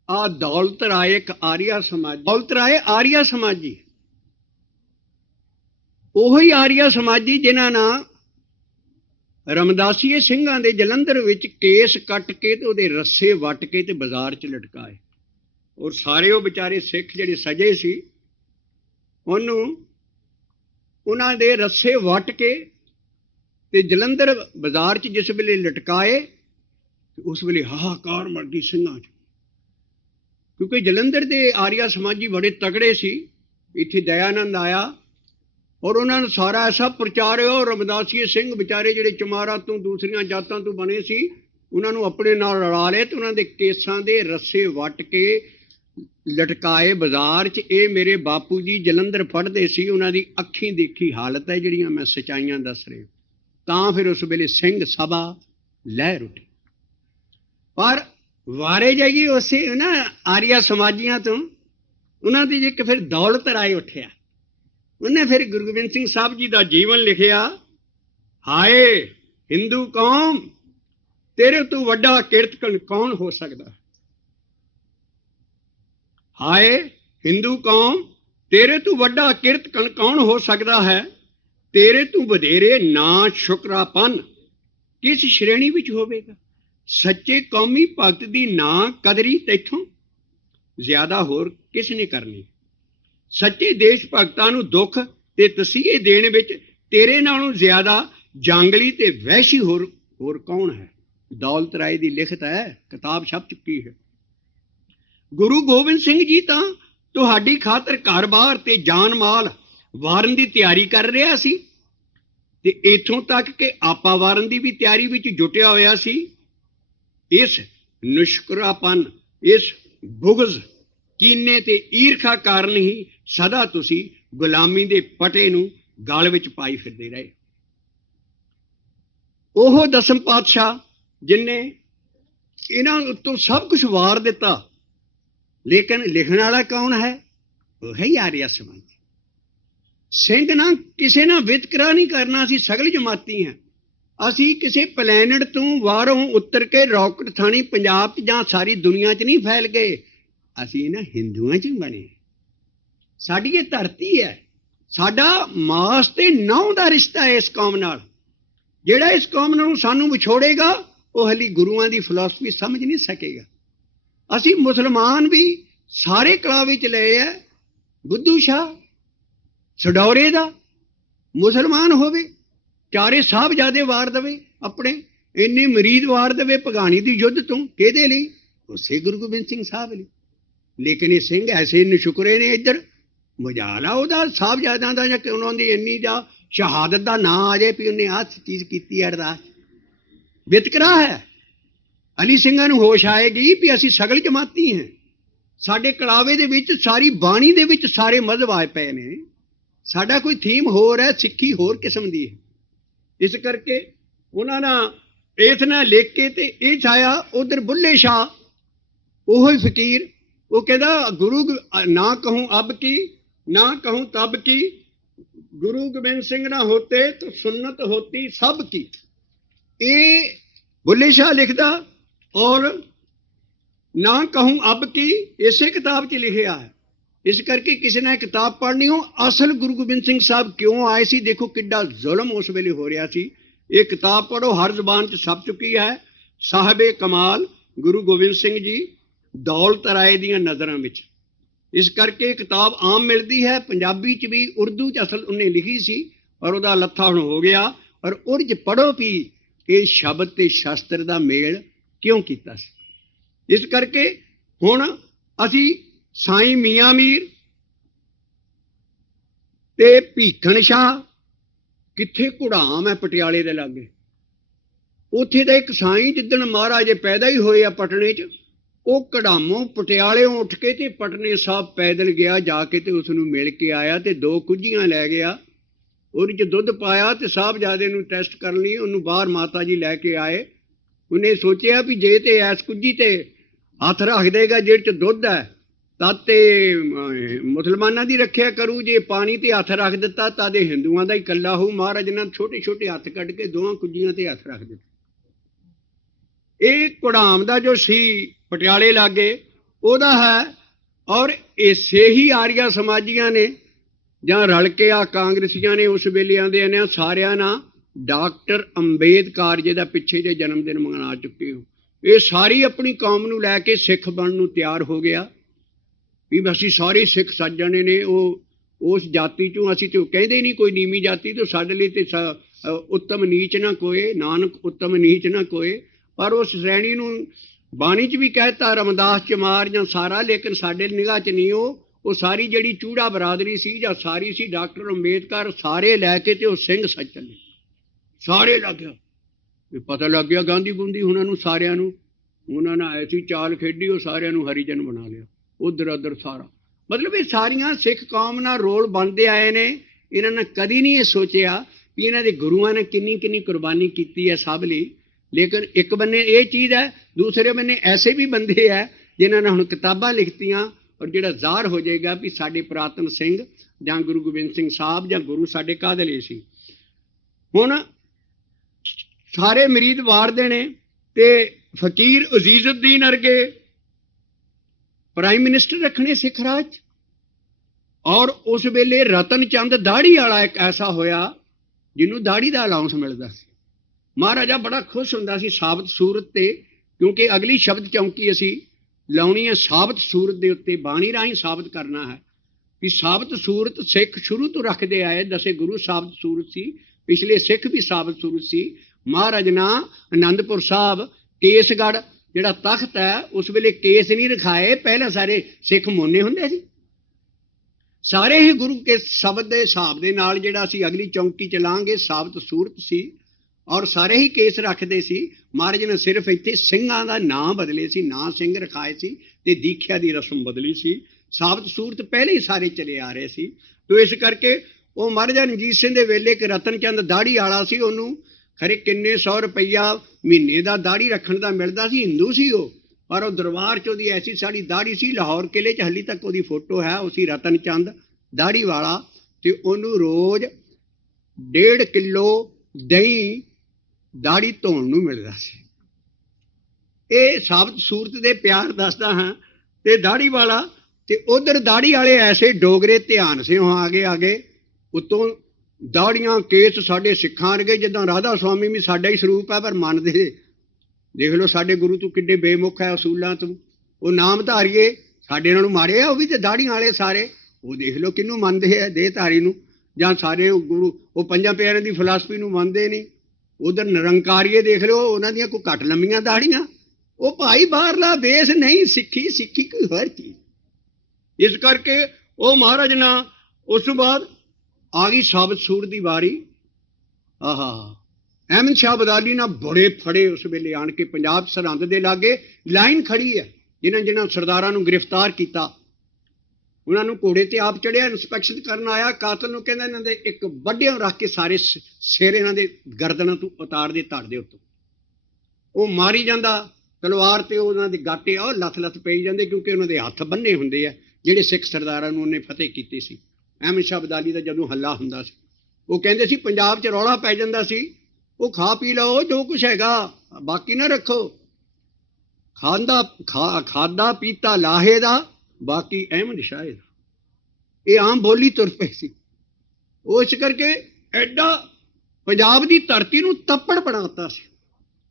ਆ ਦੌਲਤ ਰਾਏ ਇੱਕ ਆਰੀਆ ਸਮਾਜੀ, ਦੌਲਤ ਰਾਏ ਆਰੀਆ ਸਮਾਜੀ, ਉਹੀ ਆਰੀਆ ਸਮਾਜੀ ਜਿਨ੍ਹਾਂ ਨਾਲ ਰਮਦਾਸੀਏ ਸਿੰਘਾਂ ਦੇ ਜਲੰਧਰ ਵਿੱਚ ਕੇਸ ਕੱਟ ਕੇ ਤੇ ਉਹਦੇ ਰੱਸੇ ਵੱਟ ਕੇ ਤੇ ਬਾਜ਼ਾਰ 'ਚ ਲਟਕਾਏ। ਔਰ ਸਾਰੇ ਉਹ ਵਿਚਾਰੇ ਸਿੱਖ ਜਿਹੜੇ ਸਜੇ ਸੀ, ਉਹਨੂੰ ਉਹਨਾਂ ਦੇ ਰੱਸੇ ਵੱਟ ਕੇ ਤੇ ਜਲੰਧਰ ਬਾਜ਼ਾਰ 'ਚ ਜਿਸ ਵੇਲੇ ਲਟਕਾਏ, ਉਸ ਵੇਲੇ ਹਾਹਾਕਾਰ ਮਚ ਗਈ ਸਿੰਘਾਂ 'ਚ, ਕਿਉਂਕਿ ਜਲੰਧਰ ਦੇ ਆਰੀਆ ਸਮਾਜੀ ਬੜੇ ਤਗੜੇ ਸੀ। ਇੱਥੇ ਦਇਆਨੰਦ ਆਇਆ ਔਰ ਉਹਨਾਂ ਨੂੰ ਸਾਰਾ ਐਸਾ ਪ੍ਰਚਾਰਿਆ। ਰਮਦਾਸੀਏ ਸਿੰਘ ਵਿਚਾਰੇ ਜਿਹੜੇ ਚਮਾਰਾਂ ਤੋਂ ਦੂਸਰੀਆਂ ਜਾਤਾਂ ਤੋਂ ਬਣੇ ਸੀ, ਉਹਨਾਂ ਨੂੰ ਆਪਣੇ ਨਾਲ ਰਲਾ ਲਏ ਤੇ ਉਹਨਾਂ ਦੇ ਕੇਸਾਂ ਦੇ ਰੱਸੇ ਵੱਟ ਕੇ ਲਟਕਾਏ ਬਾਜ਼ਾਰ 'ਚ। ਇਹ ਮੇਰੇ ਬਾਪੂ ਜੀ ਜਲੰਧਰ ਪੜ੍ਹਦੇ ਸੀ, ਉਹਨਾਂ ਦੀ ਅੱਖੀਂ ਦੇਖੀ ਹਾਲਤ ਹੈ, ਜਿਹੜੀਆਂ ਮੈਂ ਸੱਚਾਈਆਂ ਦੱਸ ਰਿਹਾ। ਤਾਂ ਫਿਰ ਉਸ ਵੇਲੇ ਸਿੰਘ ਸਭਾ ਲਹਿਰ ਉੱਠੀ। ਪਰ ਵਾਰੇ ਜਾਈਏ ਉਸੇ ਨਾ ਆਰੀਆ ਸਮਾਜੀਆਂ ਤੋਂ, ਉਹਨਾਂ ਦੀ ਇੱਕ ਫਿਰ ਦੌਲਤ ਰਾਏ ਉੱਠਿਆ। ਉਹਨੇ ਫਿਰ ਗੁਰੂ ਗੋਬਿੰਦ ਸਿੰਘ ਸਾਹਿਬ ਜੀ ਦਾ ਜੀਵਨ ਲਿਖਿਆ। ਹਾਏ ਹਿੰਦੂ ਕੌਮ, ਤੇਰੇ ਤੋਂ ਵੱਡਾ ਕੀਰਤਨ ਕੌਣ ਹੋ ਸਕਦਾ? ਹਾਏ ਹਿੰਦੂ ਕੌਮ, ਤੇਰੇ ਤੋਂ ਵੱਡਾ ਕੀਰਤਨ ਕੌਣ ਹੋ ਸਕਦਾ ਹੈ? ਤੇਰੇ ਤੋਂ ਵਧੇਰੇ ਨਾ ਸ਼ੁਕਰਾਪਨ ਕਿਸ ਸ਼੍ਰੇਣੀ ਵਿੱਚ ਹੋਵੇਗਾ? ਸੱਚੇ ਕੌਮੀ ਭਗਤ ਦੀ ਨਾ ਕਦਰੀ ਤੈਥੋਂ ਜ਼ਿਆਦਾ ਹੋਰ ਕਿਸ ਨੇ ਕਰਨੀ? ਸੱਚੇ ਦੇਸ਼ ਭਗਤਾਂ ਨੂੰ ਦੁੱਖ ਤੇ ਤਸੀਹੇ ਦੇਣ ਵਿੱਚ ਤੇਰੇ ਨਾਲੋਂ ਜ਼ਿਆਦਾ ਜਾਂਗਲੀ ਤੇ ਵਹਿਸ਼ੀ ਹੋਰ ਕੌਣ ਹੈ? ਦੌਲਤ ਰਾਏ ਦੀ ਲਿਖਤ ਹੈ, ਕਿਤਾਬ ਛਪ ਚੁੱਕੀ ਹੈ। ਗੁਰੂ ਗੋਬਿੰਦ ਸਿੰਘ ਜੀ ਤਾਂ ਤੁਹਾਡੀ ਖਾਤਰ ਘਰ-ਬਾਰ ਤੇ ਜਾਨ ਮਾਲ ਵਾਰਨ ਦੀ ਤਿਆਰੀ ਕਰ ਰਿਹਾ ਸੀ, ਤੇ ਇੱਥੋਂ ਤੱਕ ਕਿ ਆਪਾ ਵਾਰਨ ਦੀ ਵੀ ਤਿਆਰੀ ਵਿੱਚ ਜੁਟਿਆ ਹੋਇਆ ਸੀ। ਇਸ ਨਿਸ਼ਕਰਾਪਨ, ਇਸ ਬੁਗਜ਼, ਕੀਨੇ ਤੇ ਈਰਖਾ ਕਾਰਨ ਹੀ ਸਦਾ ਤੁਸੀਂ ਗੁਲਾਮੀ ਦੇ ਪਟੇ ਨੂੰ ਗਲ ਵਿੱਚ ਪਾਈ ਫਿਰਦੇ ਰਹੇ। ਉਹ ਦਸਮ ਪਾਤਸ਼ਾਹ ਜਿਨਨੇ ਇਹਨਾਂ ਉੱਤੋਂ ਸਭ ਕੁਝ ਵਾਰ ਦਿੱਤਾ, ਲੇਕਿਨ ਲਿਖਣ ਵਾਲਾ ਕੌਣ ਹੈ? ਉਹ ਹੈ ਆਰੀਆ ਸਮਾਜ। ਸਿੰਘ ਨਾ ਕਿਸੇ ਨਾਲ ਵਿਤਕਰਾ ਨਹੀਂ ਕਰਨਾ, ਅਸੀਂ ਸਗਲ ਜਮਾਤੀ ਹਾਂ। ਅਸੀਂ ਕਿਸੇ ਪਲੈਨਟ ਤੋਂ ਬਾਹਰੋਂ ਉੱਤਰ ਕੇ ਰੌਕਟ ਥਾਣੀ ਪੰਜਾਬ 'ਚ ਜਾਂ ਸਾਰੀ ਦੁਨੀਆ 'ਚ ਨਹੀਂ ਫੈਲ ਗਏ। ਅਸੀਂ ਇਹਨਾਂ ਹਿੰਦੂਆਂ 'ਚ ਹੀ ਬਣੇ। ਸਾਡੀ ਇਹ ਧਰਤੀ ਹੈ, ਸਾਡਾ ਮਾਸ ਤੇ ਨਹੁੰ ਦਾ ਰਿਸ਼ਤਾ ਹੈ ਇਸ ਕੌਮ ਨਾਲ। ਜਿਹੜਾ ਇਸ ਕੌਮ ਨੂੰ ਸਾਨੂੰ ਵਿਛੋੜੇਗਾ, ਉਹ ਹਲੀ ਗੁਰੂਆਂ ਦੀ ਫਿਲਾਸਫੀ ਸਮਝ ਨਹੀਂ ਸਕੇਗਾ। ਅਸੀਂ ਮੁਸਲਮਾਨ ਵੀ ਸਾਰੇ ਕਲਾਵੇ 'ਚ ਲਏ ਹੈ। ਬੁੱਧੂ ਸ਼ਾਹ ਸਡੌਰੇ ਦਾ ਮੁਸਲਮਾਨ ਹੋਵੇ, ਚਾਰੇ ਸਾਹਿਬਜ਼ਾਦੇ ਵਾਰ ਦੇਵੇ, ਆਪਣੇ ਇੰਨੇ ਮਰੀਦ ਵਾਰ ਦੇਵੇ ਭਗਾਣੀ ਦੀ ਯੁੱਧ ਤੋਂ, ਕਿਹਦੇ ਲਈ? ਉਸੇ ਗੁਰੂ ਗੋਬਿੰਦ ਸਿੰਘ ਸਾਹਿਬ ਲਈ। ਲੇਕਿਨ ਇਹ ਸਿੰਘ ਐਸੇ ਨਸ਼ੁਕਰੇ ਨੇ, ਇੱਧਰ ਮਜਾਲਾ ਉਹਦਾ ਸਾਹਿਬਜ਼ਾਦਿਆਂ ਦਾ ਜਾਂ ਉਹਨਾਂ ਦੀ ਇੰਨੀ ਜਾਂ ਸ਼ਹਾਦਤ ਦਾ ਨਾਂ ਆ ਜਾਏ ਵੀ ਉਹਨੇ ਆਹ ਚੀਜ਼ ਕੀਤੀ ਹੈ, ਅਰਦਾਸ। ਵਿਤਕਰਾ ਹੈ। ਅਲੀ ਸਿੰਘਾਂ ਨੂੰ ਹੋਸ਼ ਆਏਗੀ ਵੀ ਅਸੀਂ ਸਗਲ ਜਮਾਤੀ ਹਾਂ। ਸਾਡੇ ਕਲਾਵੇ ਦੇ ਵਿੱਚ, ਸਾਰੀ ਬਾਣੀ ਦੇ ਵਿੱਚ ਸਾਰੇ ਮਜ਼ਹਬ ਆਏ ਪਏ ਨੇ। ਸਾਡਾ ਕੋਈ ਥੀਮ ਹੋਰ ਹੈ, ਸਿੱਖੀ ਹੋਰ ਕਿਸਮ ਦੀ ਹੈ। ਇਸ ਕਰਕੇ ਉਹਨਾਂ ਨਾਲ ਇਸ ਨਾਲ ਲਿਖ ਕੇ ਤੇ ਇਹ ਛਾਇਆ। ਉਧਰ ਬੁੱਲੇ ਸ਼ਾਹ ਉਹੋ ਹੀ ਫਕੀਰ, ਉਹ ਕਹਿੰਦਾ ਗੁਰੂ ਨਾ ਕਹੂੰ ਅਬ ਕੀ ਨਾ ਕਹੂੰ ਤਬ ਕੀ, ਗੁਰੂ ਗੋਬਿੰਦ ਸਿੰਘ ਨਾ ਹੋਤੇ ਤਾਂ ਸੁन्नत ਹੋਤੀ ਸਭ ਕੀ। ਇਹ ਬੁੱਲੇ ਸ਼ਾਹ ਲਿਖਦਾ। ਔਰ ਨਾ ਕਹੂੰ ਅਬ ਕੀ ਇਸੇ ਕਿਤਾਬ 'ਚ ਲਿਖਿਆ ਹੈ। ਇਸ ਕਰਕੇ ਕਿਸੇ ਨੇ ਕਿਤਾਬ ਪੜ੍ਹਨੀ ਹੋ, ਅਸਲ ਗੁਰੂ ਗੋਬਿੰਦ ਸਿੰਘ ਸਾਹਿਬ ਕਿਉਂ ਆਏ ਸੀ, ਦੇਖੋ ਕਿੱਡਾ ਜ਼ੁਲਮ ਉਸ ਵੇਲੇ ਹੋ ਰਿਹਾ ਸੀ। ਇਹ ਕਿਤਾਬ ਪੜ੍ਹੋ, ਹਰ ਜ਼ੁਬਾਨ 'ਚ ਛਪ ਚੁੱਕੀ ਹੈ। ਸਾਹਿਬ-ਏ ਕਮਾਲ ਗੁਰੂ ਗੋਬਿੰਦ ਸਿੰਘ ਜੀ, ਦੌਲਤ ਰਾਏ ਦੀਆਂ ਨਜ਼ਰਾਂ ਵਿੱਚ। ਇਸ ਕਰਕੇ ਕਿਤਾਬ ਆਮ ਮਿਲਦੀ ਹੈ, ਪੰਜਾਬੀ 'ਚ ਵੀ, ਉਰਦੂ 'ਚ ਅਸਲ ਉਹਨੇ ਲਿਖੀ ਸੀ, ਔਰ ਉਹਦਾ ਲੱਥਾ ਹੁਣ ਹੋ ਗਿਆ। ਔਰ ਉਹਦੇ 'ਚ ਪੜ੍ਹੋ ਵੀ ਇਹ ਸ਼ਬਦ ਤੇ ਸ਼ਾਸਤਰ ਦਾ ਮੇਲ ਕਿਉਂ ਕੀਤਾ ਸੀ। ਇਸ ਕਰਕੇ ਹੁਣ ਅਸੀਂ ਸਾਈਂ ਮੀਆਂ ਮੀਰ ਤੇ ਭੀਖਣ ਸ਼ਾਹ, ਕਿੱਥੇ ਘੁੜਾਮ ਹੈ ਪਟਿਆਲੇ ਦੇ ਲਾਗੇ, ਉੱਥੇ ਦਾ ਇੱਕ ਸਾਈਂ ਜਿੱਦਣ ਮਹਾਰਾਜੇ ਪੈਦਾ ਹੀ ਹੋਏ ਆ ਪਟਨੇ 'ਚ, ਉਹ ਕਢਾਮੋਂ ਪਟਿਆਲਿਓਂ ਉੱਠ ਕੇ ਤੇ ਪਟਨੇ ਸਾਹਿਬ ਪੈਦਲ ਗਿਆ, ਜਾ ਕੇ ਤੇ ਉਸ ਨੂੰ ਮਿਲ ਕੇ ਆਇਆ ਤੇ 2 ਕੁੱਜੀਆਂ ਲੈ ਗਿਆ, ਉਹਦੇ 'ਚ ਦੁੱਧ ਪਾਇਆ ਤੇ ਸਾਹਿਬਜ਼ਾਦੇ ਨੂੰ ਟੈਸਟ ਕਰਨ ਲਈ ਉਹਨੂੰ ਬਾਹਰ ਮਾਤਾ ਜੀ ਲੈ ਕੇ ਆਏ। ਉਹਨੇ ਸੋਚਿਆ ਵੀ ਜੇ ਤੇ ਐਸ ਕੁੱਜੀ ਤੇ ਹੱਥ ਰੱਖ ਦੇਗਾ ਜਿਹਦੇ 'ਚ ਦੁੱਧ ਹੈ ਤਦ ਤੇ ਮੁਸਲਮਾਨਾਂ ਦੀ ਰੱਖਿਆ ਕਰੂ, ਜੇ ਪਾਣੀ ਤੇ ਹੱਥ ਰੱਖ ਦਿੱਤਾ ਤਦ ਇਹ ਹਿੰਦੂਆਂ ਦਾ ਹੀ ਇਕੱਲਾ ਹੋਊ। ਮਹਾਰਾਜ ਨੇ ਛੋਟੇ ਛੋਟੇ ਹੱਥ ਕੱਢ ਕੇ 2 ਕੁੱਜੀਆਂ ਤੇ ਹੱਥ ਰੱਖ ਦਿੱਤੇ। ਇਹ ਘੁੜਾਮ ਦਾ ਜੋ ਸੀ ਪਟਿਆਲੇ ਲਾਗੇ ਉਹਦਾ ਹੈ। ਔਰ ਇਸੇ ਹੀ ਆਰੀਆ ਸਮਾਜੀਆਂ ਨੇ ਜਾਂ ਰਲ ਕੇ ਆ ਕਾਂਗਰਸੀਆਂ ਨੇ ਉਸ ਵੇਲੇ ਆਂਦੇ ਨੇ ਸਾਰਿਆਂ ਨਾਲ ਡਾਕਟਰ ਅੰਬੇਦਕਰ ਜੀ ਦਾ ਪਿੱਛੇ ਜੇ ਜਨਮ ਦਿਨ ਮਨਾ ਚੁੱਕੇ ਹੋ। ਇਹ ਸਾਰੀ ਆਪਣੀ ਕੌਮ ਨੂੰ ਲੈ ਕੇ ਸਿੱਖ ਬਣਨ ਨੂੰ ਤਿਆਰ ਹੋ ਗਿਆ ਵੀ ਅਸੀਂ ਸਾਰੇ ਸਿੱਖ ਸੱਜਣੇ ਨੇ। ਉਹ ਉਸ ਜਾਤੀ ਚੋਂ, ਅਸੀਂ ਤੇ ਕਹਿੰਦੇ ਨਹੀਂ ਕੋਈ ਨੀਵੀਂ ਜਾਤੀ ਤੋਂ, ਸਾਡੇ ਲਈ ਤੇ ਉੱਤਮ ਨੀਚ ਨਾ ਕੋਏ, ਨਾਨਕ ਉੱਤਮ ਨੀਚ ਨਾ ਕੋਏ। ਪਰ ਉਸ ਸ਼੍ਰੇਣੀ ਨੂੰ ਬਾਣੀ 'ਚ ਵੀ ਕਹਿਤਾ, ਰਮਦਾਸ ਚਮਾਰ ਜਾਂ ਸਾਰਾ, ਲੇਕਿਨ ਸਾਡੇ ਨਿਗਾਹ 'ਚ ਨਹੀਂ ਉਹ ਸਾਰੀ ਜਿਹੜੀ ਚੂੜਾ ਬਰਾਦਰੀ ਸੀ ਜਾਂ ਸਾਰੀ ਸੀ ਡਾਕਟਰ ਅੰਬੇਦਕਰ ਸਾਰੇ ਲੈ ਕੇ ਤੇ ਉਹ ਸਿੰਘ ਸੱਜਣ ਨੇ ਸਾਰੇ ਲੱਗ ਗਿਆ। ਪਤਾ ਲੱਗ ਗਿਆ ਗਾਂਧੀ ਗੁੰਦੀ ਉਹਨਾਂ ਨੂੰ ਸਾਰਿਆਂ ਨੂੰ, ਉਹਨਾਂ ਨੇ ਐਸੀ ਚਾਲ ਖੇਡੀ ਉਹ ਸਾਰਿਆਂ ਨੂੰ ਹਰੀਜਨ ਬਣਾ ਲਿਆ, ਉਧਰ ਉਧਰ ਸਾਰਾ। ਮਤਲਬ ਇਹ ਸਾਰੀਆਂ ਸਿੱਖ ਕੌਮ ਨਾਲ ਰੋਲ ਬਣਦੇ ਆਏ ਨੇ। ਇਹਨਾਂ ਨੇ ਕਦੀ ਨਹੀਂ ਇਹ ਸੋਚਿਆ ਵੀ ਇਹਨਾਂ ਦੇ ਗੁਰੂਆਂ ਨੇ ਕਿੰਨੀ ਕਿੰਨੀ ਕੁਰਬਾਨੀ ਕੀਤੀ ਹੈ ਸਭ ਲਈ। ਲੇਕਿਨ ਇੱਕ ਬੰਨੇ ਇਹ ਚੀਜ਼ ਹੈ, ਦੂਸਰੇ ਬੰਨੇ ਐਸੇ ਵੀ ਬੰਦੇ ਹੈ ਜਿਨ੍ਹਾਂ ਨੇ ਹੁਣ ਕਿਤਾਬਾਂ ਲਿਖਤੀਆਂ, ਔਰ ਜਿਹੜਾ ਜ਼ਾਹਰ ਹੋ ਜਾਏਗਾ ਵੀ ਸਾਡੇ ਪੁਰਾਤਨ ਸਿੰਘ ਜਾਂ ਗੁਰੂ ਗੋਬਿੰਦ ਸਿੰਘ ਸਾਹਿਬ ਜਾਂ ਗੁਰੂ ਸਾਡੇ ਕਾਹਦੇ ਲਈ ਸੀ। ਹੁਣ ਸਾਰੇ ਮਰੀਦ ਵਾਰਦੇ ਨੇ ਤੇ ਫਕੀਰ ਅਜ਼ੀਜ਼ੁਦੀਨ ਅਰਗੇ ਪ੍ਰਾਈਮ ਮਿਨਿਸਟਰ ਰੱਖਣੇ ਸਿੱਖ ਰਾਜ। ਔਰ ਉਸ ਵੇਲੇ ਰਤਨ ਚੰਦ ਦਾੜੀ ਵਾਲਾ ਇੱਕ ਐਸਾ ਹੋਇਆ ਜਿਹਨੂੰ ਦਾੜੀ ਦਾ ਅਲਾਉਂਸ ਮਿਲਦਾ ਸੀ। ਮਹਾਰਾਜਾ ਬੜਾ ਖੁਸ਼ ਹੁੰਦਾ ਸੀ ਸਾਬਤ ਸੂਰਤ ਤੇ, ਕਿਉਂਕਿ ਅਗਲੀ ਸ਼ਬਦ ਚੌਂਕੀ ਅਸੀਂ ਲਾਉਣੀ ਹੈ ਸਾਬਤ ਸੂਰਤ ਦੇ ਉੱਤੇ, ਬਾਣੀ ਰਾਹੀਂ ਸਾਬਤ ਕਰਨਾ ਹੈ ਵੀ ਸਾਬਤ ਸੂਰਤ ਸਿੱਖ ਸ਼ੁਰੂ ਤੋਂ ਰੱਖਦੇ ਆਏ। 10 ਗੁਰੂ ਸਾਬਤ ਸੂਰਤ ਸੀ, ਪਿਛਲੇ ਸਿੱਖ ਵੀ ਸਾਬਤ ਸੂਰਤ ਸੀ। ਮਹਾਰਾਜ ਨਾ ਆਨੰਦਪੁਰ ਸਾਹਿਬ ਕੇਸਗੜ੍ਹ ਜਿਹੜਾ ਤਖਤ ਹੈ ਉਸ ਵੇਲੇ ਕੇਸ ਨਹੀਂ ਰਖਾਏ, ਪਹਿਲਾਂ ਸਾਰੇ ਸਿੱਖ ਮੋਨੇ ਹੁੰਦੇ ਸੀ। ਸਾਰੇ ਹੀ ਗੁਰੂ ਕੇ ਸ਼ਬਦ ਦੇ ਹਿਸਾਬ ਦੇ ਨਾਲ ਜਿਹੜਾ ਅਸੀਂ ਅਗਲੀ ਚੌਂਕੀ ਚਲਾਂਗੇ ਸਾਬਤ ਸੂਰਤ ਸੀ, ਔਰ ਸਾਰੇ ਹੀ ਕੇਸ ਰੱਖਦੇ ਸੀ। ਮਹਾਰਾਜ ਨੇ ਸਿਰਫ ਇੱਥੇ ਸਿੰਘਾਂ ਦਾ ਨਾਂ ਬਦਲੇ ਸੀ, ਨਾਂ ਸਿੰਘ ਰਖਾਏ ਸੀ ਤੇ ਦੀਖਿਆ ਦੀ ਰਸਮ ਬਦਲੀ ਸੀ। ਸਾਬਤ ਸੂਰਤ ਪਹਿਲੇ ਹੀ ਸਾਰੇ ਚਲੇ ਆ ਰਹੇ ਸੀ। ਤੋ ਇਸ ਕਰਕੇ ਉਹ ਮਹਾਰਾਜਾ ਰਣਜੀਤ ਸਿੰਘ ਦੇ ਵੇਲੇ ਇੱਕ ਰਤਨ ਚੰਦ ਦਾੜੀ ਵਾਲਾ ਸੀ, ਉਹਨੂੰ ਖਰੇ ਕਿੰਨੇ 100 ਰੁਪਈਆ ਮਹੀਨੇ ਦਾ ਦਾੜੀ ਰੱਖਣ ਦਾ ਮਿਲਦਾ ਸੀ। ਹਿੰਦੂ ਸੀ ਉਹ, ਪਰ ਉਹ ਦਰਬਾਰ 'ਚ ਉਹਦੀ ਐਸੀ ਸਾੜੀ ਦਾੜੀ ਸੀ, ਲਾਹੌਰ ਕਿਲੇ 'ਚ ਹਾਲੀ ਤੱਕ ਉਹਦੀ ਫੋਟੋ ਹੈ, ਉਸੀ ਰਤਨ ਚੰਦ ਦਾੜੀ ਵਾਲਾ। ਤੇ ਉਹਨੂੰ ਰੋਜ਼ 1.5 ਕਿਲੋ ਦਹੀਂ ਦਾੜੀ ਧੋਣ ਨੂੰ ਮਿਲਦਾ ਸੀ। ਇਹ ਸਾਬਤ ਸੂਰਤ ਦੇ ਪਿਆਰ ਦੱਸਦਾ ਹਾਂ। ਤੇ ਦਾੜੀ ਵਾਲਾ ਤੇ ਉਧਰ ਦਾੜੀ ਵਾਲੇ ਐਸੇ ਡੋਗਰੇ ਧਿਆਨ ਸੇ ਆਗੇ ਉਤੋਂ ਦਾੜੀਆਂ ਕੇਸ ਸਾਡੇ ਸਿੱਖਾਂ ਵਰਗੇ, ਜਿੱਦਾਂ ਰਾਧਾ ਸੁਆਮੀ ਵੀ ਸਾਡਾ ਹੀ ਸਰੂਪ ਹੈ ਪਰ ਮੰਨਦੇ। ਦੇਖ ਲਓ ਸਾਡੇ ਗੁਰੂ ਤੋਂ ਕਿੱਡੇ ਬੇਮੁਖ ਹੈ ਅਸੂਲਾਂ ਤੋਂ। ਉਹ ਨਾਮ ਧਾਰੀਏ ਸਾਡੇ ਨਾਲ ਮਾਰੇ ਆ, ਉਹ ਵੀ ਤੇ ਦਾੜੀਆਂ ਵਾਲੇ ਸਾਰੇ। ਉਹ ਦੇਖ ਲਓ ਕਿਹਨੂੰ ਮੰਨਦੇ ਆ, ਦੇਹ ਧਾਰੀ ਨੂੰ, ਜਾਂ ਸਾਰੇ ਗੁਰੂ ਉਹ 5 ਪਿਆਰਿਆਂ ਦੀ ਫਿਲਾਸਫੀ ਨੂੰ ਮੰਨਦੇ ਨਹੀਂ। ਉਧਰ ਨਿਰੰਕਾਰੀਏ ਦੇਖ ਲਓ, ਉਹਨਾਂ ਦੀਆਂ ਕੋਈ ਘੱਟ ਲੰਮੀਆਂ ਦਾੜੀਆਂ। ਉਹ ਭਾਈ ਬਾਹਰਲਾ ਬੇਸ ਨਹੀਂ, ਸਿੱਖੀ ਸਿੱਖੀ ਕੋਈ ਹੋਰ ਚੀਜ਼। ਇਸ ਕਰਕੇ ਉਹ ਮਹਾਰਾਜ ਨਾ ਉਸ ਤੋਂ ਬਾਅਦ ਆ ਗਈ ਸਾਬਤ ਸੂਰਤ ਦੀ ਵਾਰੀ। ਆਹਾ ਅਹਿਮਦ ਸ਼ਾਹ ਅਬਦਾਲੀ ਨਾਲ ਬੜੇ ਫੜੇ ਉਸ ਵੇਲੇ ਆਣ ਕੇ ਪੰਜਾਬ ਸਰਹੰਦ ਦੇ ਲਾਗੇ ਲਾਈਨ ਖੜੀ ਹੈ। ਜਿਨ੍ਹਾਂ ਸਰਦਾਰਾਂ ਨੂੰ ਗ੍ਰਿਫਤਾਰ ਕੀਤਾ ਉਹਨਾਂ ਨੂੰ ਘੋੜੇ ਤੇ ਆਪ ਚੜਿਆ, ਇੰਸਪੈਕਸ਼ਨ ਕਰਨ ਆਇਆ। ਕਾਤਲ ਨੂੰ ਕਹਿੰਦਾ ਇਹਨਾਂ ਦੇ ਇੱਕ ਵੱਢਿਆਂ ਰੱਖ ਕੇ ਸਾਰੇ ਸਿਰ ਇਹਨਾਂ ਦੇ ਗਰਦਨਾਂ ਤੋਂ ਉਤਾਰ ਦੇ ਧੜ ਦੇ ਉੱਤੋਂ। ਉਹ ਮਾਰੀ ਜਾਂਦਾ ਤਲਵਾਰ ਤੇ, ਉਹਨਾਂ ਦੇ ਗਾਟੇ ਉਹ ਲੱਥ ਲੱਥ ਪਈ ਜਾਂਦੇ, ਕਿਉਂਕਿ ਉਹਨਾਂ ਦੇ ਹੱਥ ਬੰਨੇ ਹੁੰਦੇ ਆ ਜਿਹੜੇ ਸਿੱਖ ਸਰਦਾਰਾਂ ਨੂੰ ਉਹਨੇ ਫਤਿਹ ਕੀਤੀ ਸੀ। ਅਹਿਮਦ ਸ਼ਾਹ ਅਬਦਾਲੀ ਦਾ ਜਦੋਂ ਹੱਲਾ ਹੁੰਦਾ ਸੀ, ਉਹ ਕਹਿੰਦੇ ਸੀ ਪੰਜਾਬ 'ਚ ਰੌਲਾ ਪੈ ਜਾਂਦਾ ਸੀ, ਉਹ ਖਾ ਪੀ ਲਓ ਜੋ ਕੁਛ ਹੈਗਾ, ਬਾਕੀ ਨਾ ਰੱਖੋ। ਖਾਦਾ ਪੀਤਾ ਲਾਹੇ ਦਾ, ਬਾਕੀ ਅਹਿਮਦ ਸ਼ਾਹ ਦਾ। ਇਹ ਆਮ ਬੋਲੀ ਤੁਰ ਪਈ ਸੀ। ਉਹ ਇਸ ਕਰਕੇ ਐਡਾ ਪੰਜਾਬ ਦੀ ਧਰਤੀ ਨੂੰ ਤੱਪੜ ਬਣਾਤਾ ਸੀ।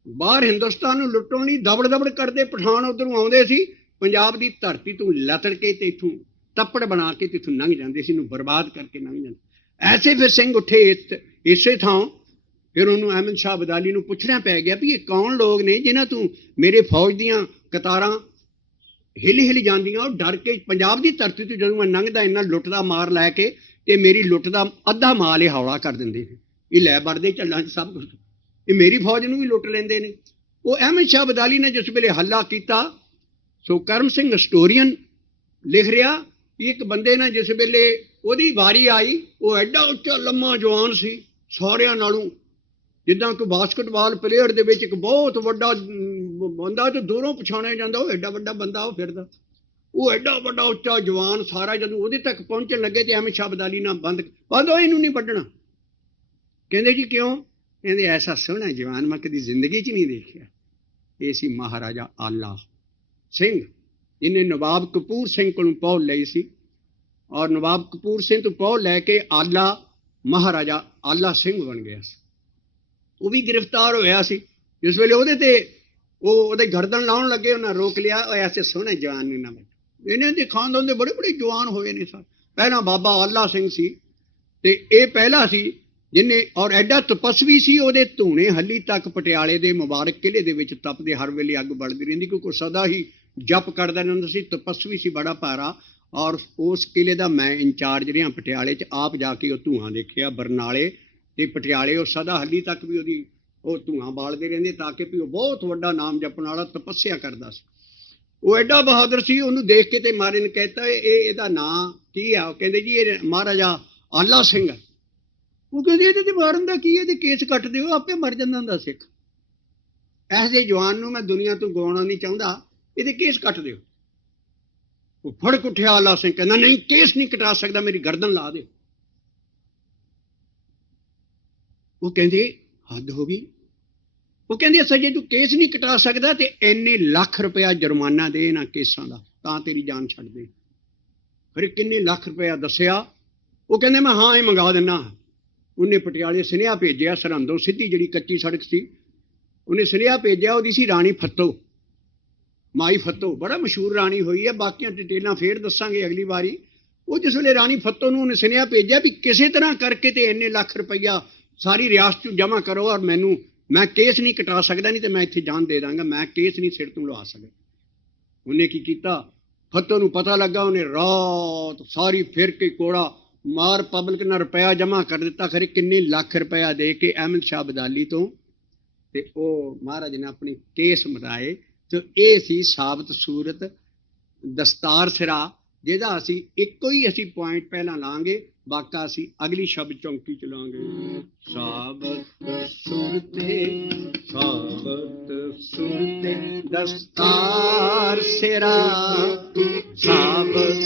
ਬਾਹਰ ਹਿੰਦੁਸਤਾਨ ਨੂੰ ਲੁੱਟਣ ਲਈ ਦਬੜ ਦਬੜ ਕਰਦੇ ਪਠਾਨ ਉੱਧਰੋਂ ਆਉਂਦੇ ਸੀ, ਪੰਜਾਬ ਦੀ ਧਰਤੀ ਤੋਂ ਲਤੜ ਕੇ ਤੇ ਇਥੋਂ ਤੱਪੜ ਬਣਾ ਕੇ ਤੇ ਇਥੋਂ ਲੰਘ ਜਾਂਦੇ ਸੀ, ਇਹਨੂੰ ਬਰਬਾਦ ਕਰਕੇ ਲੰਘ ਜਾਂਦੇ। ਐਸੇ ਫਿਰ ਸਿੰਘ ਉੱਠੇ ਇਸੇ ਥਾਂ। ਫਿਰ ਉਹਨੂੰ ਅਹਿਮਦ ਸ਼ਾਹ ਅਬਦਾਲੀ ਨੂੰ ਪੁੱਛਣਾ ਪੈ ਗਿਆ ਵੀ ਇਹ ਕੌਣ ਲੋਕ ਨੇ ਜਿਨ੍ਹਾਂ ਤੂੰ ਮੇਰੇ ਫੌਜ ਦੀਆਂ ਕਤਾਰਾਂ ਹਿੱਲ ਜਾਂਦੀਆਂ। ਉਹ ਡਰ ਕੇ ਪੰਜਾਬ ਦੀ ਧਰਤੀ ਤੋਂ ਜਦੋਂ ਮੈਂ ਲੰਘਦਾ ਇੰਨਾ ਲੁੱਟ ਦਾ ਮਾਰ ਲੈ ਕੇ ਤੇ ਮੇਰੀ ਲੁੱਟ ਦਾ ਅੱਧਾ ਮਾਲ ਇਹ ਹੌਲਾ ਕਰ ਦਿੰਦੇ ਨੇ, ਇਹ ਲੈ ਵੜਦੇ ਝੱਲਾਂ 'ਚ ਸਭ ਕੁਝ, ਇਹ ਮੇਰੀ ਫੌਜ ਨੂੰ ਵੀ ਲੁੱਟ ਲੈਂਦੇ ਨੇ। ਉਹ ਅਹਿਮਦ ਸ਼ਾਹ ਅਬਦਾਲੀ ਨੇ ਜਿਸ ਵੇਲੇ ਹੱਲਾ ਕੀਤਾ, ਸੋ ਕਰਮ ਸਿੰਘ ਹਿਸਟੋਰੀਅਨ ਲਿਖ ਰਿਹਾ ਕਿ ਇੱਕ ਬੰਦੇ ਨੇ ਜਿਸ ਵੇਲੇ ਉਹਦੀ ਵਾਰੀ ਆਈ, ਉਹ ਐਡਾ ਉੱਚਾ ਲੰਮਾ ਜਵਾਨ ਸੀ, ਸਾਰਿਆਂ ਨਾਲੋਂ ਜਿੱਦਾਂ ਕਿ ਬਾਸਕਟਬਾਲ ਪਲੇਅਰ ਦੇ ਵਿੱਚ ਇੱਕ ਬਹੁਤ ਵੱਡਾ ਬੰਦਾ ਤੇ ਦੂਰੋਂ ਪਛਾਣਿਆ ਜਾਂਦਾ, ਉਹ ਐਡਾ ਵੱਡਾ ਬੰਦਾ ਉਹ ਫਿਰਦਾ, ਉਹ ਐਡਾ ਵੱਡਾ ਉੱਚਾ ਜਵਾਨ ਸਾਰਾ। ਜਦੋਂ ਉਹਦੇ ਤੱਕ ਪਹੁੰਚਣ ਲੱਗੇ ਤੇ ਅਹਿਮਦ ਸ਼ਾਹ ਅਬਦਾਲੀ ਨਾਲ ਬੰਦ ਉਹ ਇਹਨੂੰ ਨਹੀਂ ਵੱਢਣਾ। ਕਹਿੰਦੇ ਜੀ ਕਿਉਂ? ਕਹਿੰਦੇ ਐਸਾ ਸੋਹਣਾ ਜਵਾਨ ਮੈਂ ਕਦੀ ਜ਼ਿੰਦਗੀ 'ਚ ਨਹੀਂ ਦੇਖਿਆ। ਇਹ ਸੀ ਮਹਾਰਾਜਾ ਆਲਾ ਸਿੰਘ, ਇਹਨੇ ਨਵਾਬ ਕਪੂਰ ਸਿੰਘ ਕੋਲੋਂ ਪਹੁਲ ਲਈ ਸੀ, ਔਰ ਨਵਾਬ ਕਪੂਰ ਸਿੰਘ ਤੋਂ ਪਹੁਲ ਲੈ ਕੇ ਆਲਾ ਮਹਾਰਾਜਾ ਆਲਾ ਸਿੰਘ ਬਣ ਗਿਆ ਸੀ। ਉਹ ਵੀ ਗ੍ਰਿਫਤਾਰ ਹੋਇਆ ਸੀ ਜਿਸ ਵੇਲੇ ਉਹਦੇ ਤੇ ਉਹਦੇ ਗਰਦਨ ਲਾਉਣ ਲੱਗੇ, ਉਹਨਾਂ ਰੋਕ ਲਿਆ। ਉਹ ਐਸੇ ਸੋਹਣੇ ਜਵਾਨ ਨੇ ਨਾ, ਇਹਨਾਂ ਦੇ ਖਾਨਦਾਨ ਦੇ ਬੜੇ ਬੜੇ ਜਵਾਨ ਹੋਏ ਨੇ ਸਰ। ਪਹਿਲਾਂ ਬਾਬਾ ਆਲਾ ਸਿੰਘ ਸੀ ਤੇ ਇਹ ਪਹਿਲਾ ਸੀ ਜਿਹਨੇ, ਔਰ ਐਡਾ ਤਪਸਵੀ ਸੀ, ਉਹਦੇ ਧੂਣੇ ਹੱਲੀ ਤੱਕ ਪਟਿਆਲੇ ਦੇ ਮੁਬਾਰਕ ਕਿਲ੍ਹੇ ਦੇ ਵਿੱਚ ਤਪਦੇ, ਹਰ ਵੇਲੇ ਅੱਗ ਬਲਦੀ ਰਹਿੰਦੀ, ਕਿਉਂਕਿ ਸਦਾ ਹੀ ਜਪ ਕਰਦਾ ਰਹਿੰਦਾ ਸੀ, ਤਪਸਵੀ ਸੀ ਬੜਾ ਭਾਰਾ। ਔਰ ਉਸ ਕਿਲ੍ਹੇ ਦਾ ਮੈਂ ਇੰਚਾਰਜ ਰਿਹਾ ਪਟਿਆਲੇ 'ਚ, ਆਪ ਜਾ ਕੇ ਉਹ ਧੂਆਂ ਦੇਖਿਆ ਬਰਨਾਲੇ ਤੇ ਪਟਿਆਲੇ। ਉਹ ਸਦਾ ਹੱਲੀ ਤੱਕ ਵੀ ਉਹਦੀ ਉਹ ਧੂਆਂ ਬਾਲਦੇ ਰਹਿੰਦੇ ਤਾਂ ਕਿ ਵੀ ਉਹ ਬਹੁਤ ਵੱਡਾ ਨਾਮ ਜਪਣ ਵਾਲਾ ਤਪੱਸਿਆ ਕਰਦਾ ਸੀ। ਉਹ ਐਡਾ ਬਹਾਦਰ ਸੀ, ਉਹਨੂੰ ਦੇਖ ਕੇ ਤੇ ਮਾਰੇ ਨੇ ਕਹਿਤਾ ਇਹਦਾ ਨਾਂ ਕੀ ਆ? ਉਹ ਕਹਿੰਦੇ ਜੀ ਇਹ ਮਹਾਰਾਜਾ ਆਲਾ ਸਿੰਘ ਹੈ। ਉਹ ਕਹਿੰਦੇ ਇਹਦੇ ਤੇ ਮਾਰਨ ਦਾ ਕੀ, ਇਹਦੇ ਕੇਸ ਕੱਟ ਦਿਓ, ਆਪੇ ਮਰ ਜਾਂਦਾ ਹੁੰਦਾ ਸਿੱਖ। ਇਹੋ ਜਿਹੇ ਜਵਾਨ ਨੂੰ ਮੈਂ ਦੁਨੀਆ ਤੋਂ ਗਵਾਉਣਾ ਨਹੀਂ ਚਾਹੁੰਦਾ, ਇਹਦੇ ਕੇਸ ਕੱਟ ਦਿਓ। ਉਹ ਫੜ ਉੱਠਿਆ ਆਲਾ ਸਿੰਘ, ਕਹਿੰਦਾ ਨਹੀਂ ਕੇਸ ਨਹੀਂ ਕਟਾ ਸਕਦਾ, ਮੇਰੀ ਗਰਦਨ ਲਾ ਦਿਓ। ਉਹ ਕਹਿੰਦੇ ਹੱਦ ਹੋ ਗਈ। ਉਹ ਕਹਿੰਦੇ ਅੱਛਾ ਜੇ ਤੂੰ ਕੇਸ ਨਹੀਂ ਕਟਾ ਸਕਦਾ ਤੇ ਇੰਨੇ ਲੱਖ ਰੁਪਇਆ ਜੁਰਮਾਨਾ ਦੇ ਇਹਨਾਂ ਕੇਸਾਂ ਦਾ, ਤਾਂ ਤੇਰੀ ਜਾਨ ਛੱਡ ਦੇ। ਫਿਰ ਕਿੰਨੇ ਲੱਖ ਰੁਪਇਆ ਦੱਸਿਆ। ਉਹ ਕਹਿੰਦੇ ਮੈਂ ਹਾਂ ਇਹ ਮੰਗਾ ਦਿੰਦਾ। ਉਹਨੇ ਪਟਿਆਲੇ ਸੁਨੇਹਾ ਭੇਜਿਆ, ਸਰਹੰਦੋਂ ਸਿੱਧੀ ਜਿਹੜੀ ਕੱਚੀ ਸੜਕ ਸੀ, ਉਹਨੇ ਸੁਨੇਹਾ ਭੇਜਿਆ। ਉਹਦੀ ਸੀ ਰਾਣੀ ਫੱਤੋ, ਮਾਈ ਫੱਤੋ, ਬੜਾ ਮਸ਼ਹੂਰ ਰਾਣੀ ਹੋਈ ਹੈ, ਬਾਕੀਆਂ ਡਿਟੇਲਾਂ ਫੇਰ ਦੱਸਾਂਗੇ ਅਗਲੀ ਵਾਰੀ। ਉਹ ਜਿਸ ਵੇਲੇ ਰਾਣੀ ਫੱਤੋ ਨੂੰ ਉਹਨੇ ਸੁਨੇਹਾ ਭੇਜਿਆ ਵੀ ਕਿਸੇ ਤਰ੍ਹਾਂ ਕਰਕੇ ਤੇ ਇੰਨੇ ਲੱਖ ਰੁਪਈਆ ਸਾਰੀ ਰਿਆਸਤ 'ਚ ਜਮ੍ਹਾਂ ਕਰੋ, ਔਰ ਮੈਂ ਕੇਸ ਨਹੀਂ ਕਟਾ ਸਕਦਾ, ਨਹੀਂ ਤੇ ਮੈਂ ਇੱਥੇ ਜਾਨ ਦੇ ਦਾਂਗਾ, ਮੈਂ ਕੇਸ ਨਹੀਂ ਸਿਰ ਤੋਂ ਲਵਾ ਸਕਦਾ। ਉਹਨੇ ਕੀ ਕੀਤਾ, ਫੱਤੋ ਨੂੰ ਪਤਾ ਲੱਗਾ, ਉਹਨੇ ਰਾਤ ਸਾਰੀ ਫਿਰ ਕੇ ਕੋੜਾ ਮਾਰ ਪਬਲਿਕ ਨਾਲ ਰੁਪਇਆ ਜਮ੍ਹਾਂ ਕਰ ਦਿੱਤਾ, ਖਰੇ ਕਿੰਨੇ ਲੱਖ ਰੁਪਇਆ ਦੇ ਕੇ ਅਹਿਮਦ ਸ਼ਾਹ ਅਬਦਾਲੀ ਤੋਂ, ਤੇ ਉਹ ਮਹਾਰਾਜ ਨੇ ਆਪਣੇ ਕੇਸ ਮਿਟਾਏ। ਤੇ ਇਹ ਸੀ ਸਾਬਤ ਸੂਰਤ ਦਸਤਾਰ ਸਿਰਾ, ਜਿਹਦਾ ਅਸੀਂ ਇੱਕੋ ਹੀ ਅਸੀਂ ਪੁਆਇੰਟ ਪਹਿਲਾਂ ਲਾਂਗੇ, ਬਾਕਾ ਅਸੀਂ ਅਗਲੀ ਸ਼ਬਦ ਚੌਂਕੀ ਚ ਲਾਂਗੇ। ਸਾਬਤ ਸੂਰਤੇ ਦਸਤਾਰ ਸਿਰਾ, ਸਾਬਤ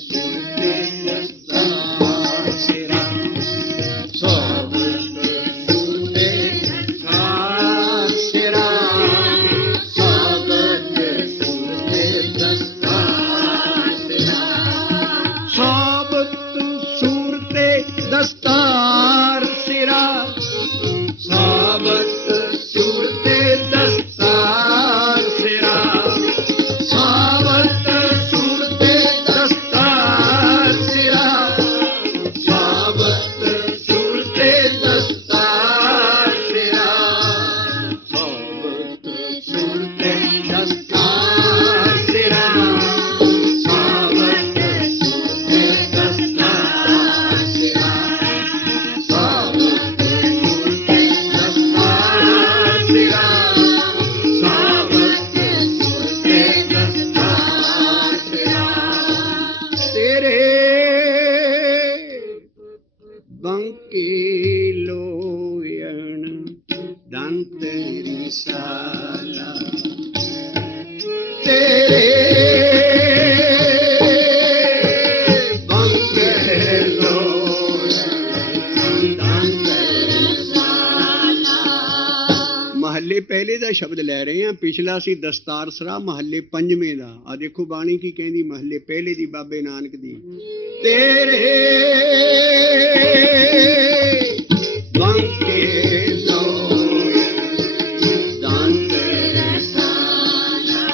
ਸੂਰਤੇ ਦਸਤਾਰ ਸਿਰਾ, ਸਾਬਤ ਸੂਰਤੇ ਦਸਤਾਰ ਸਿਰਾ, ਸਾਬਤ ਸੂਰਤੇ ਦਸਤਾਰ ਸਿਰਾ, ਸਾਬਤ ਸੂਰਤੇ ਦਸਤਾਰ ਸਿਰਾ, ਸਾਬਤ ਸੂਰਤੇ ਦਸਤਾਰ ਸਿਰਾ, ਸਾਬਤ ਸੂਰਤੇ ਦਸਤਾਰ ਸਿਰਾ, ਸਾਬਤ ਸੂਰਤੇ ਦਸਤਾਰ ਸਿਰਾ, ਸਾਬਤ ਸੂਰਤੇ ਦਸਤਾਰ ਸਿਰਾ, ਸਾਬਤ ਸੂਰਤੇ ਦਸਤਾਰ ਸਿਰਾ, ਸਾਬਤ ਸੂਰਤੇ ਦਸਤਾਰ ਸਿਰਾ, ਸਾਬਤ ਸੂਰਤੇ ਦਸਤਾਰ ਸਿਰਾ। ਤੇਰੇ ਬੰਕੇ ਲੋਇਣ ਦੰਤ ਰਿਸਾਲਾ, ਤੇਰੇ ਬੰਕੇ ਲੋਇਣ ਦੰਤ ਰਿਸਾਲਾ। ਮਹੱਲੇ ਪਹਿਲੇ ਦਾ ਸ਼ਬਦ ਲੈ ਰਹੇ ਹਾਂ, ਪਿਛਲਾ ਸੀ ਦਸਤਾਰ ਸਰਾ, ਮਹੱਲੇ ਪੰਜਵੇਂ ਦਾ। ਆ ਦੇਖੋ ਬਾਣੀ ਕੀ ਕਹਿੰਦੀ ਮਹੱਲੇ ਪਹਿਲੇ ਦੀ, ਬਾਬੇ ਨਾਨਕ ਦੀ। ਤੇਰੇ ਬੰਕੇ ਲੋਇਣ ਦੰਤ ਰਿਸਾਲਾ,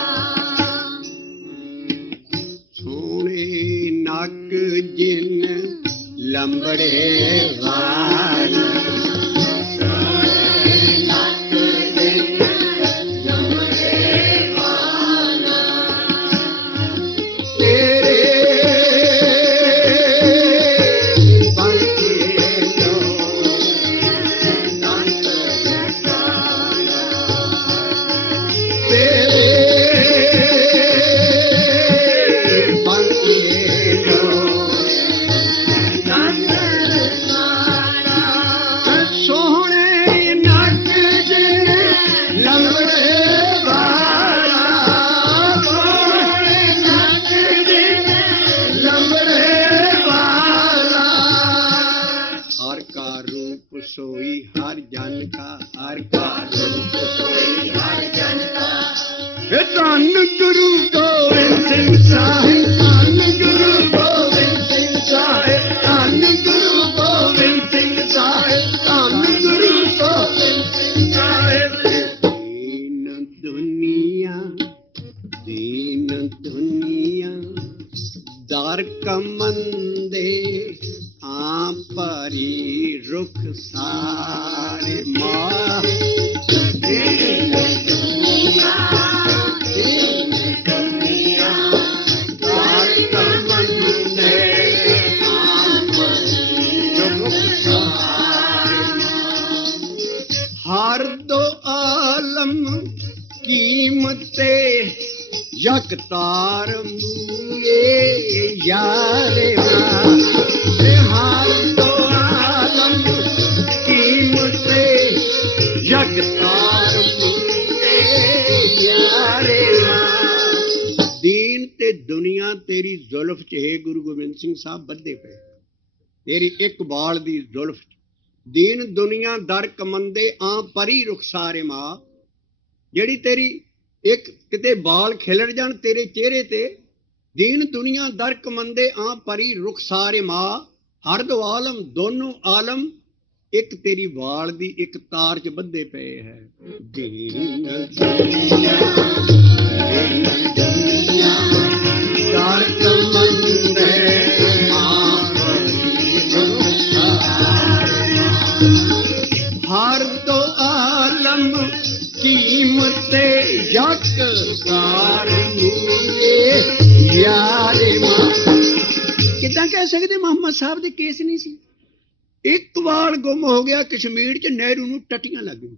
जिन लंबड़े वाला सोई हर जन का, हर का रूप सोई हर जन का। धन गुरु गोविंद सिंह साहिब, धन गुरु गोविंद सिंह साहिब, धन गुरु गोविंद सिंह साहिब, धन गुरु गोविंद सिंह साहिब। दीन दुनिया दर कमंदे परी रुख सारे माँ। दीन दुनिया दर कमंदे परी रुख सारे माँ। हर दो आलम कीमते यकतार मूए यारे माँ। हार दो आलम कीमते यकतार मूए यारे माँ। दीन ते दुनिया तेरी जुल्फ च है गुरु गोबिंद सिंह साहब बद्धे पे, तेरी एक बाल दी जुल्फ। दीन दुनिया दर कमंदे आ परी रुखसारे माँ। ਜਿਹੜੀ तेरी एक किते बाल खिलर जान तेरे चेहरे ते। दीन दुनिया दर कमंदे आ परी रुखसारे माँ। हर दो आलम दोनों आलम एक तेरी वाल दी एक तार च बद्धे पे है। दीन दुनिया दर कमंदे आ परी रुखसारे माँ। हर दो आलम कीमते यकतार मूए यारे माँ। किदां कह सकते मोहम्मद साहब दे केस नहीं सी। एक वाल गुम हो गया कश्मीर च, नेहरू नूं टट्टियां लग गई।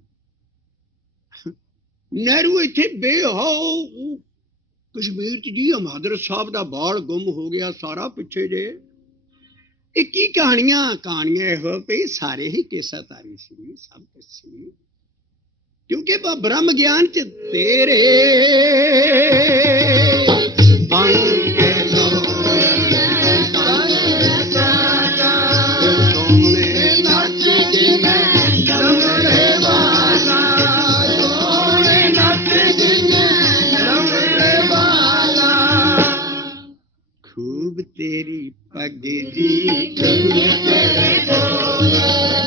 नेहरू इत्थे बेहो कश्मीर च जी हमादर साहब दा बाल गुम हो गया सारा पिछे जे। एक ही कहानियां इहो भी सारे ही केसा तारी सी, सब कुछ सी। क्योंकि ब्रह्म ज्ञान च तेरे बन के सोने नच जिने लंबड़े वाला, सोने नच जिने लंबड़े वाला। खूब तेरी पग जी तेरे बोल,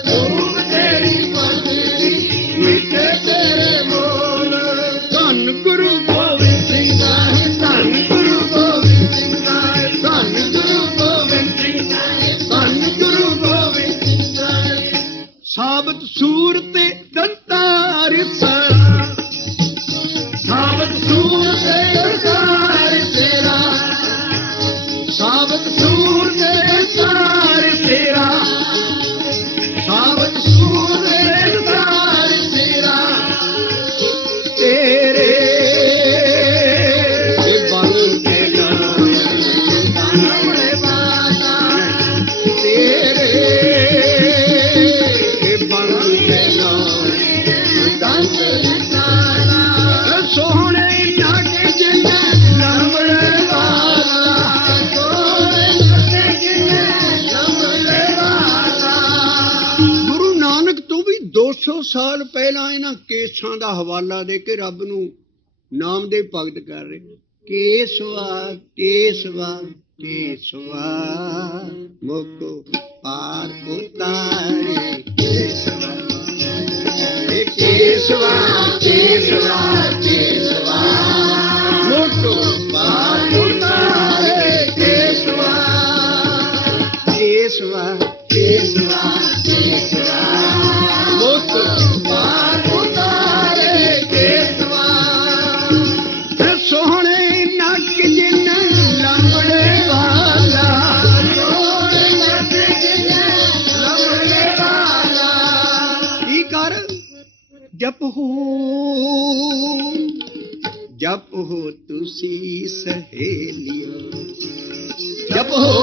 खूब तेरी पग जी मिठे तेरे बोल। धन गुरु गोविंद सिंह साहिब, धन गुरु गोविंद सिंह साहिब, धन गुरु गोविंद सिंह साहिब, धन गुरु गोविंद सिंह साहिब। साबत सूर ते दंतार सरा, साबत सूर ते दंतार तेरा, साबत सूर ते दंतार तेरा, साबत सूर ते दंतार तेरा। तेरे बन के लंबड़े वाला, तेरे बन के सोहने नट जिने लंबड़े वाला, सोहने नट जिने लंबड़े वाला। गुरु नानक तो भी 200 साल पहला इन्हां केसां दा हवाला दे के रब नूं नाम दे भगत कर रहे। केसवा केसवा केसवा मुको पार उतारे, केसवा केसवा केसवा केसवा मुको पार उतारे, केसवा जप हो तुसी सहेलियो, जप हो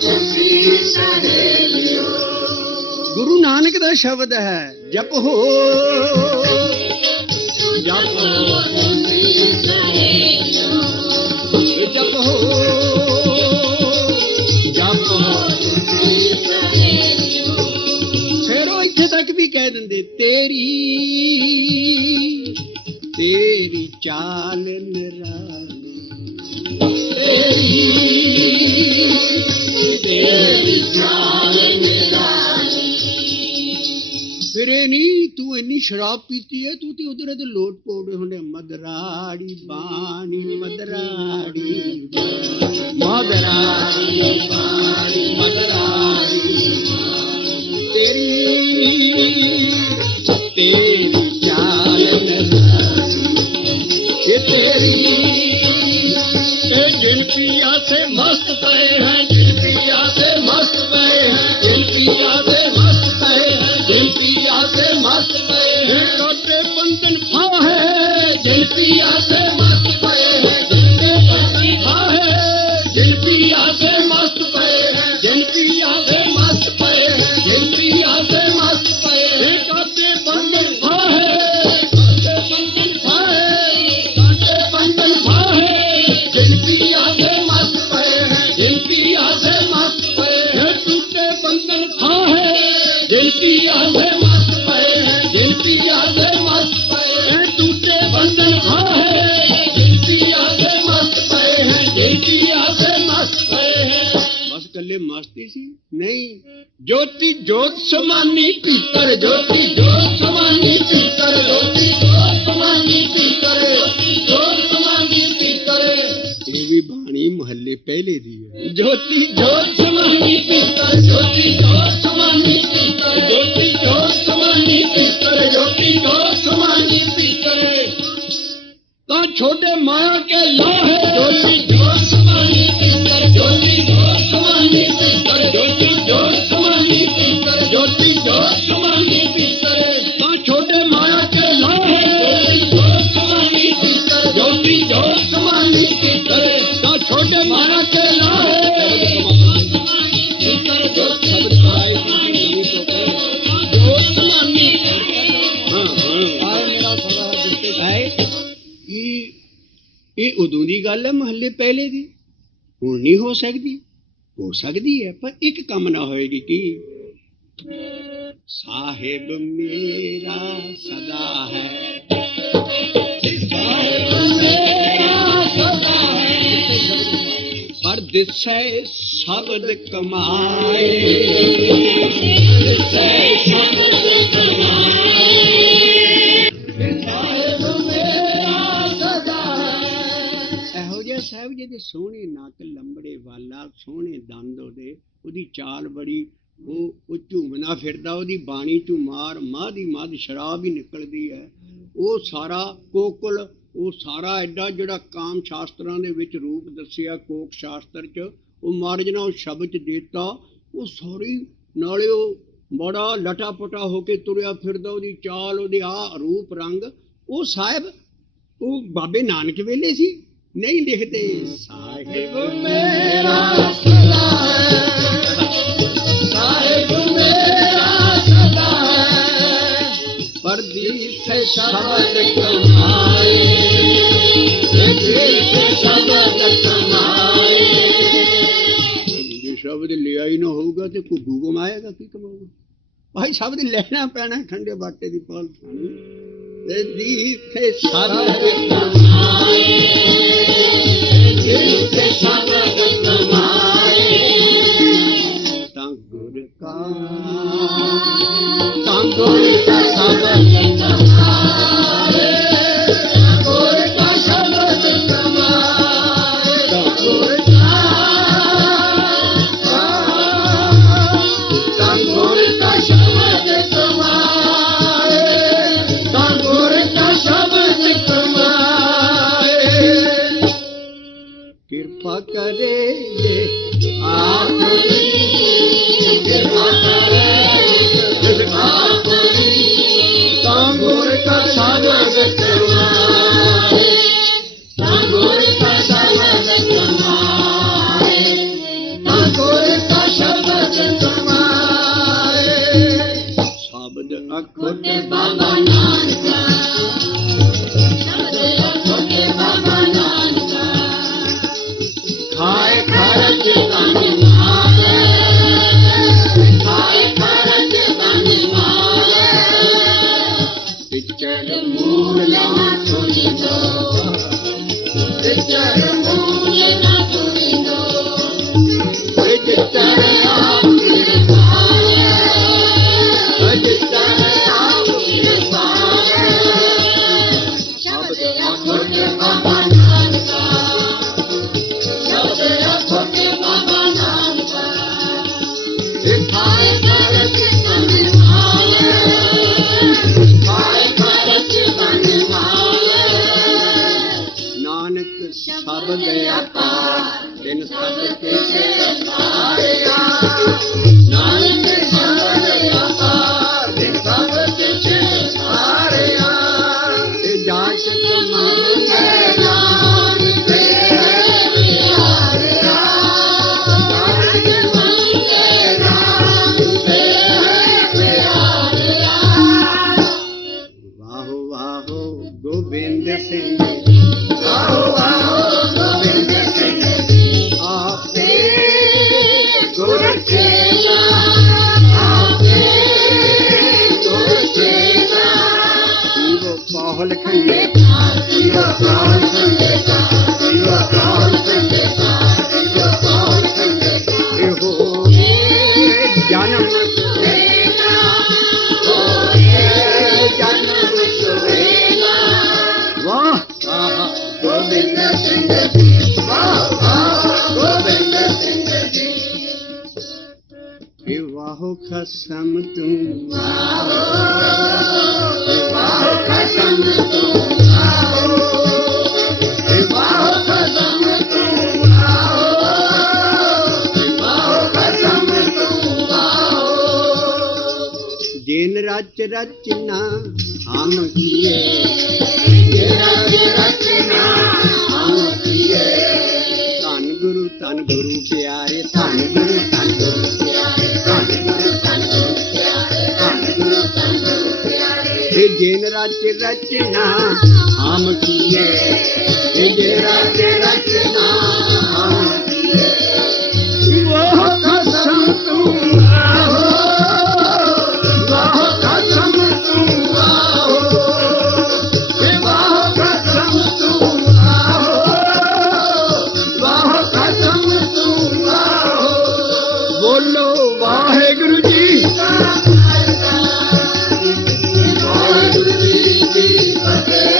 तुसी सहेलियो। गुरु नानक दा शब्द है, जप हो तुसी सहेलियो, जप हो तुसी सहेलियो। फिर वो इत्थे तक भी कह देंदे, तेरी तेरी चाल निराली, तेरी चाल निराली। फिर नहीं तू इन्नी शराब पीती है, तू तो उधर तो लोट पोट होने, मदराड़ी बानी मदराड़ी मदराड़ी बानी मदराड़ी, तेरी तेरी चाल ये तेरी। जिन पिया से मस्त पे हैं, जिन पिया से मस्त पे हैं, जिन पिया से मस्त पे हैं, जिन पिया से मस्त पे हैं, छोटे बंधन फा है, जिन पिया से मस्त पे हैं, जिनके बंधन फा है, जिन पिया से मस्त पे हैं, जिन पिया से मस्त पे हैं, जिन पिया से मस्त पे हैं, छोटे बंधन फा है, छोटे बंधन फा है, छोटे बंधन फा है, जिन पिया से मस्त पे हैं, जिन पिया से मस्त पे हैं, टूटे बंधन फा है, जिन पिया से मस्त पे हैं, जिन पिया से मस्त पे हैं, टूटे बंधन फा है, जिन पिया से मस्त पे हैं, जिन पिया से मस्त पे हैं। बस कल्ले मस्ती सी नहीं, ज्योति जोत समानी पीतर, ज्योति जोत समानी पीतर, ज्योति जोत समानी पीतर, ज्योति जोत समानी पीतर। ये भी बाणी महल्ले पहले दी है, ज्योति जोत समानी पीतर, ज्योति जोत समानी पीतर, ज्योति जोत समानी पीतर, ज्योति जोत समानी पीतर। तो छोटे माया के लाहे, ज्योति जोत समानी पीतर, ज्योति जोत समानी पीतर, ज्योति जोत समानी पीतर, ज्योति जोत समानी पीतर। तो छोटे माया के लाहे, जोत समानी पीतर, ज्योति जोत समानी पीतर। तो छोटे माया के लाहे, पीतर जोत शब्द आए, जोत समानी। हाँ हाँ मेरा सवाल है, ये उदों की गल है महल्ले पहले दी, हुण नहीं हो सकती है, पर एक कम ना होएगी कि साहिब मेरा सदा है, साहिब मेरा सदा है, पर दिसै शब्द कमाए, दिसै शब्द कमाए, साहिब मेरा सदा है। ਇਹੋ ਜਿਹਾ ਸਾਹਿਬ ਜੀ ਦੇ ਸੋਹਣੇ ਨੱਕ, ਲੰਬੜੇ ਵਾਲਾ, ਸੋਹਣੇ ਦੰਦ, ਉਹਦੀ ਚਾਲ ਬੜੀ, ਉਹ ਝੂਮਣਾ ਫਿਰਦਾ, ਉਹਦੀ ਬਾਣੀ ਚੋਂ ਮਾਧ ਹੀ ਮਾਧ ਸ਼ਰਾਬ ਹੀ ਨਿਕਲਦੀ ਹੈ। ਉਹ ਸਾਰਾ ਕੋਕਲ, ਉਹ ਸਾਰਾ ਐਡਾ ਜਿਹੜਾ ਕਾਮ ਸ਼ਾਸਤਰਾਂ ਦੇ ਵਿੱਚ ਰੂਪ ਦੱਸਿਆ ਕੋਕ ਸ਼ਾਸਤਰ 'ਚ, ਉਹ ਮਾਰਜ ਨਾਲ ਉਹ ਸ਼ਬਦ 'ਚ ਦੇਤਾ, ਉਹ ਸਾਰੀ ਨਾਲੇ ਉਹ ਬੜਾ ਲਟਾ-ਪਟਾ ਹੋ ਕੇ ਤੁਰਿਆ ਫਿਰਦਾ, ਉਹਦੀ ਚਾਲ, ਉਹਦੇ ਆ ਰੂਪ ਰੰਗ। ਉਹ ਸਾਹਿਬ ਉਹ ਬਾਬੇ ਨਾਨਕ ਵੇਲੇ ਸੀ, नहीं लिखते साहिब मेरा सदा है, साहिब मेरा सदा है, परदीस शब्द कमाए, परदीस शब्द कमाए। ये शब्द लिया ही ना होगा तो घुग्गू कमाएगा, की कमाएगा भाई? शब्द लेना पैना, ठंडे बाटे की पाल खानी, परदीस शब्द कमाए, शब्द कमाए। गुर का शब्द कमाए, गुर का शब्द कमाए, गुर का शब्द कमाए, गुर का शब्द कमाए। कृपा करे ये आखिरी, कृपा करे आखिरी, तांगुर का शब्द खसम तुम जिन रच रचना हम किए, रचना हम किए, धन गुरु प्यारे, धन गुरु प्यारे, धन गुरु प्यारे, जिन रच रचना हम किए, जिन रच रचना हम किए, वो कसम तुम आओ, वो कसम तुम आओ, वो कसम तुम आओ, वो कसम तुम आओ, बोलो वाहेगुरु जी का खालसा, वाहेगुरु जी की फतेह,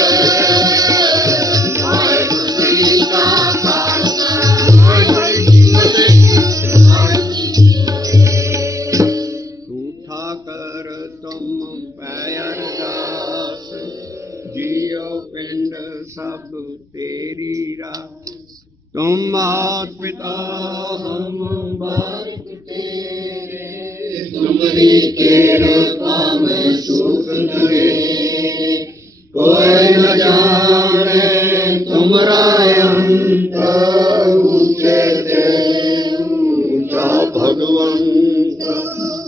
वाहेगुरू जी का खालसा, वाहेगुरू जी की फतेह, वाहेगुरू जी की फतेह। झूठा कर तुम पै अरदास, जियो पिंड सब तेरी रास, तुम मात पिता हम बारिक तेरे, तुमरी कृपा में सुख लगे, कोई न जाने तुमरा अंत, ऊंचे ते ऊंचा भगवंत,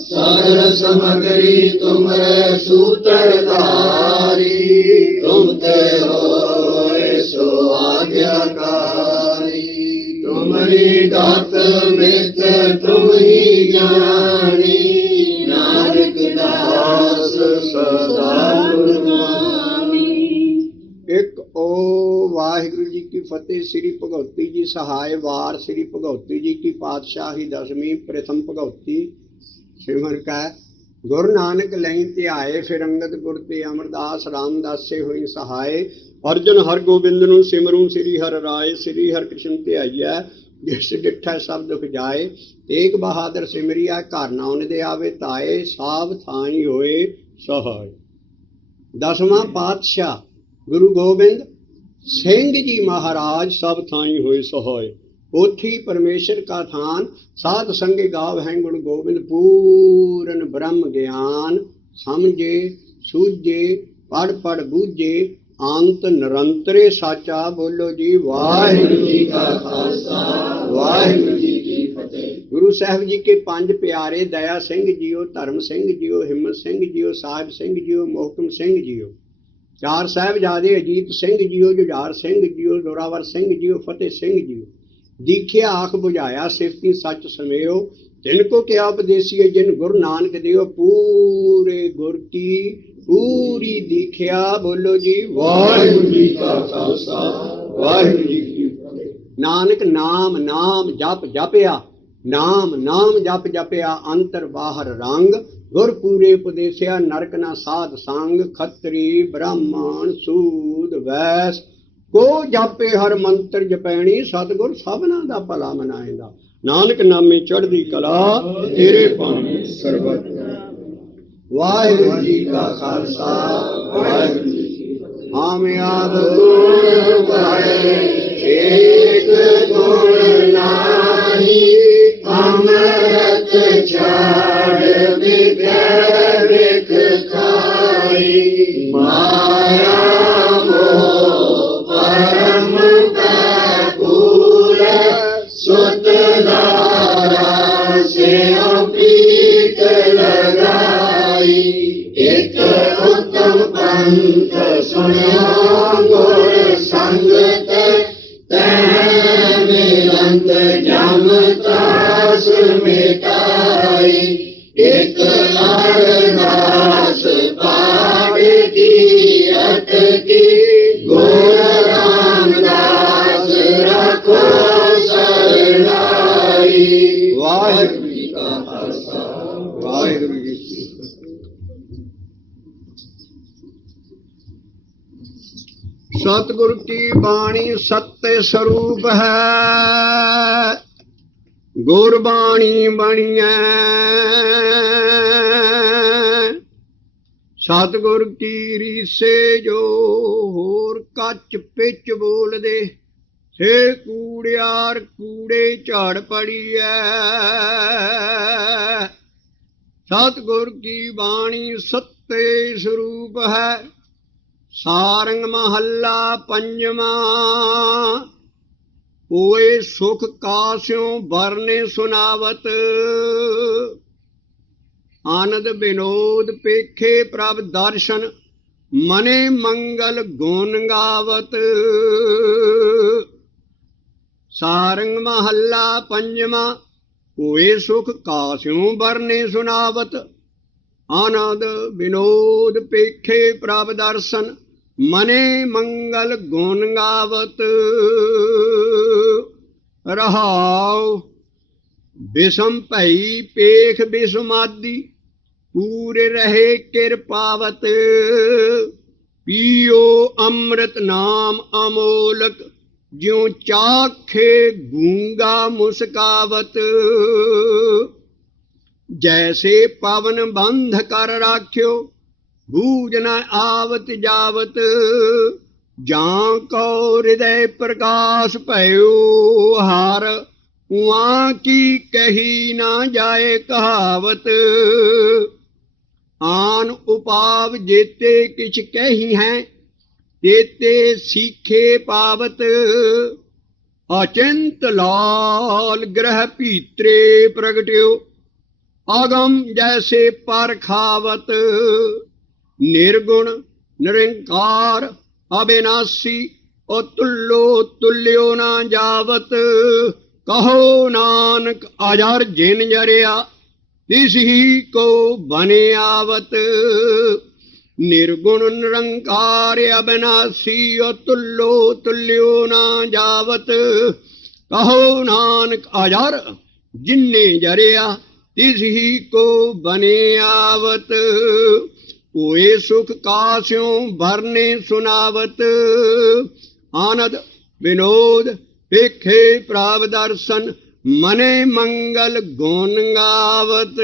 सागर समगरी तुमरे सूत्रधारी, तुम ते होए सो आज्ञाकारी, तुमरी दात मृत तुम ही जानी, नानक दास सदा गुरबानी। एक ओ वाहिगुरु जी की फतेह। श्री भगवती जी सहाय वार। श्री भगवती जी की पातशाही दसवीं प्रथम भगवती सिमर का गुरु नानक लई ध्याए, फिर अंगद गुर ते अमरदास रामदास से हुई सहाय, अर्जुन हर गोबिंद नूं सिमरूं श्री हर राय, श्री हर कृष्ण ध्याइया जिस डिठै सब दुख जाए, तेग बहादुर सिमरिया घर नाउन दे आवे ताए, साब थाई होए सहाय। दसवां पातशाह गुरु गोबिंद सिंह जी महाराज सब थाई होए सहाय, पोथी परमेश्वर का थान, साध संगे गाव हैं गुरु गोबिंद, पूरन ब्रह्म ज्ञान, समझे सूझे पढ़ पढ़ बूझे, अंत निरंतरे साचा। बोलो जी वाहिगुरु जी का खालसा, वाहिगुरु जी की फतेह। गुरु साहब जी के पंज प्यारे दया सिंह जीओ, धर्म सिंह जीओ, हिम्मत सिंह जीओ, साहिब सिंह जीओ, मोहकम सिंह जीओ। चार साहिबजादे अजीत सिंह जीओ, जुझार सिंह जीओ, जोरावर सिंह जीओ, फतेह सिंह जीओ। दीखिया आख बुझाया, सिफती सच समेयो, तिनको क्या उपदेसिए, जिन गुरु नानक देव, पूरे गुर की पूरी दीखिया। बोलो जी वाहिगुरु जी का खालसा वाहिगुरु जी की फतेह। नानक नाम नाम जप जपिया, नाम नाम जप जपिया अंतर बाहर रंग। गुर पूरे उपदेसिया नरक ना साध संग। खत्री ब्राह्मण सूद वैस को जापे हर मंत्र जपैनी। सतगुर सबना दा भला मनाएगा। नानक नामे चढ़दी कला तेरे पानी सरबत। वाहिगुरु जी का खालसा वाहिगुरु जी की फतेह। हम आप गुण गाए एक गुण नाही। अमृत छाड़ विद्या विख खाई। माया मोह परम व्याकुल। सुत धारा से प्रीत लगाई। एक उत्तम पंथ सुनो गुर संगत। तह मिलंत जम त्रास मिटाई। एक अरदास पावे की अटकी। गुर रामदास रखो सरनाई। वाहिगुरु जी का खालसा वाहिगुरु जी की फतेह। सतगुरु की बाणी सत्य स्वरूप है। गुरबाणी बणिया सतगुर की रीसे। जो होर कच पिच बोल दे से कूड़ियार कूड़े झाड़ पड़ी है। सतगुर की बाणी सत्य स्वरूप है। सारंग महला पंजवा। होए सुख कास्यों बरने सुनावत। आनंद विनोद पेखे प्रभ दर्शन। मने मंगल गुण गावत। सारंग महला पंजवा। होए सुख कास्यों बरने सुनावत। आनंद विनोद पेखे प्रभ दर्शन। मने मंगल गुण गावत। रहाओ विषम भई पेख विषमादी। पूरे रहे कृपावत। पियो अमृत नाम अमोलक। ज्यों चाखे गूंगा मुस्कावत। जैसे पवन बंध कर राख्यो। बूझ न आवत जावत। जां को हृदय प्रकाश भयो हार। उहाँ की कही ना जाए कहावत। आन उपाव जेते किछ कही हैं। तेते सीखे पावत। अचिंत लाल ग्रह भीतरे प्रगट्यो। आगम जैसे पर खावत। निर्गुण निरंकार अविनाशी। अतुल्यो तुल्यो ना जावत। कहो नानक अजर जिन जरिया। तिस ही को बने आवत। निर्गुण निरंकार अविनाशी। अतुल्यो तुल्यो ना जावत। कहो नानक अजर जिन्ने जरिया। तिस ही को बने आवत। होए सुख कास्यों बरने सुनावत। आनंद विनोद पेखे प्रभ दर्शन। मने मंगल गुण गावत।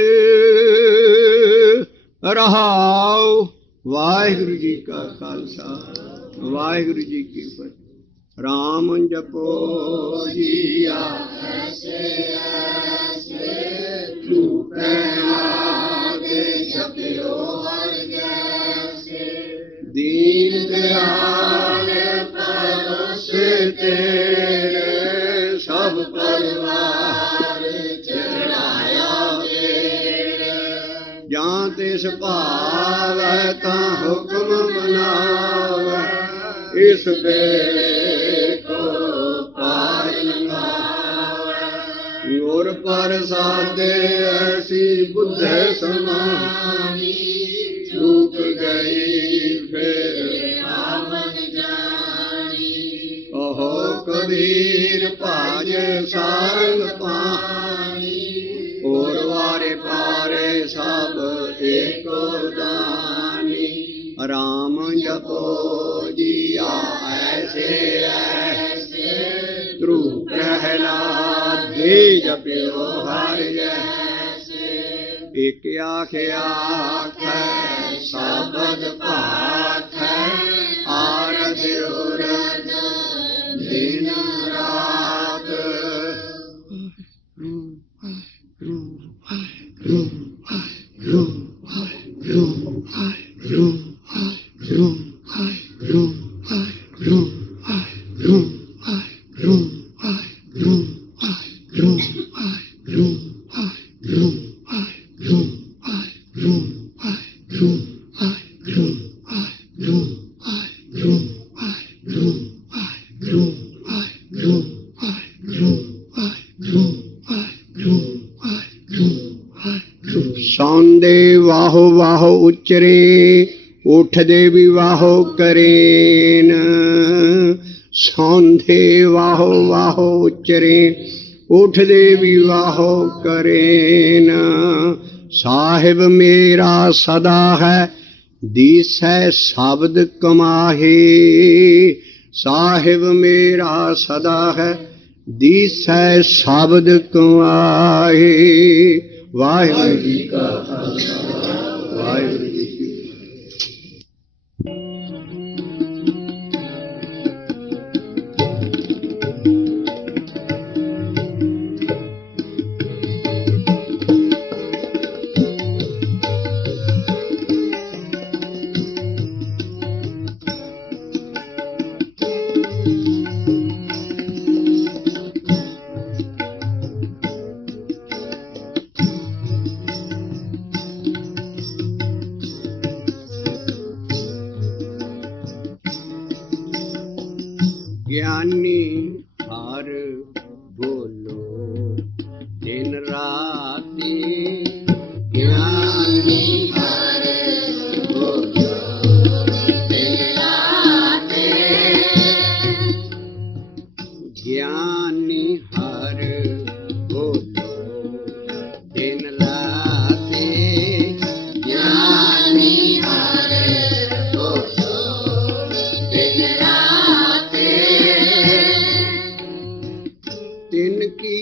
रहाओ वाहिगुरु जी का खालसा वाहिगुरु जी की फतेह। राम जपो जिया ऐसे ऐसे। लूटे आगे जपियो हर जैसे। दीन दयाल परोसे तेरे। सब परिवार चढ़ाया मेरे। जां तिस भावै तां हुक्म मनावै। इस बेले को पार लंघावै। गुर प्रसादे ऐसी बुद्धे समानी। चूक गई फिर आवन जानी। ओहो कबीर भज सारंग पानी, और वारे पारे सब एको दानी। राम जपो जिया ऐसे ऐसे, ध्रुव प्रहलाद दे जप्यो हर जैसे। एक आख आख शब्द पाठ, आरद उरद दिन रात। सौंदे वाहो वाहो उचरे, उठदे भी वाहो करेन। सौंदे वाहो वाहो उचरे, उठदे भी वाहो करेन। साहिब मेरा सदा है, दिसै शब्द कमाहे। साहिब मेरा सदा है, दिसै शब्द कमाहे। वाहिगुरू जी का खालसा, वाहिगुरू जी की ज्ञानी हर बोलो दिन राती। ज्ञानी हर बोलो दिन राती। ज्ञानी हर बोलो दिन राती। ज्ञानी हर बोलो दिन राती। तिनकी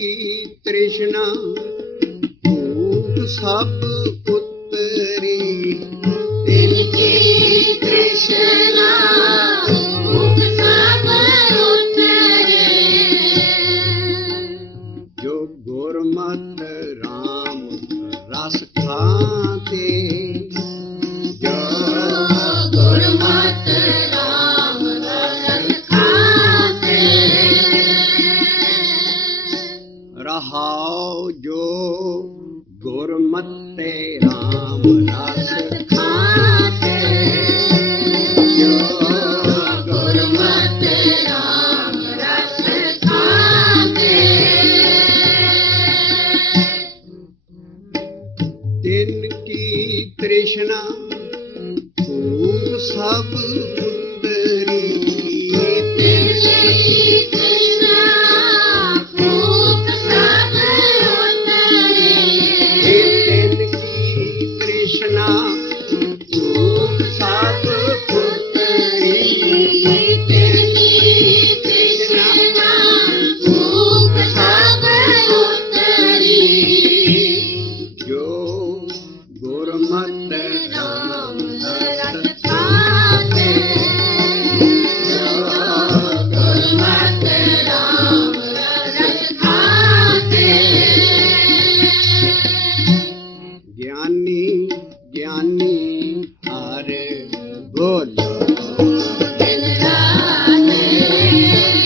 तृष्णा भूख सब उतरी। तिनकी तृष्णा भूख सब उतरी। जो गुरमत राम रस खाते। जो गुरमत राम रस खाते। रहाओ जो गुरमते राम रस खाते। जो गुरमते राम रस खाते। तिनकी तृष्णा भूख सब उतरी। तिनकी तृष्णा भूख सब उतरी। तिनकी तृष्णा भूख सब उतरी। तिनकी तृष्णा भूख सब उतरी। जो गुरमत राम रस खाते। जो गुरमत राम रस खाते। ज्ञानी ज्ञानी हर बोलो दिन राती।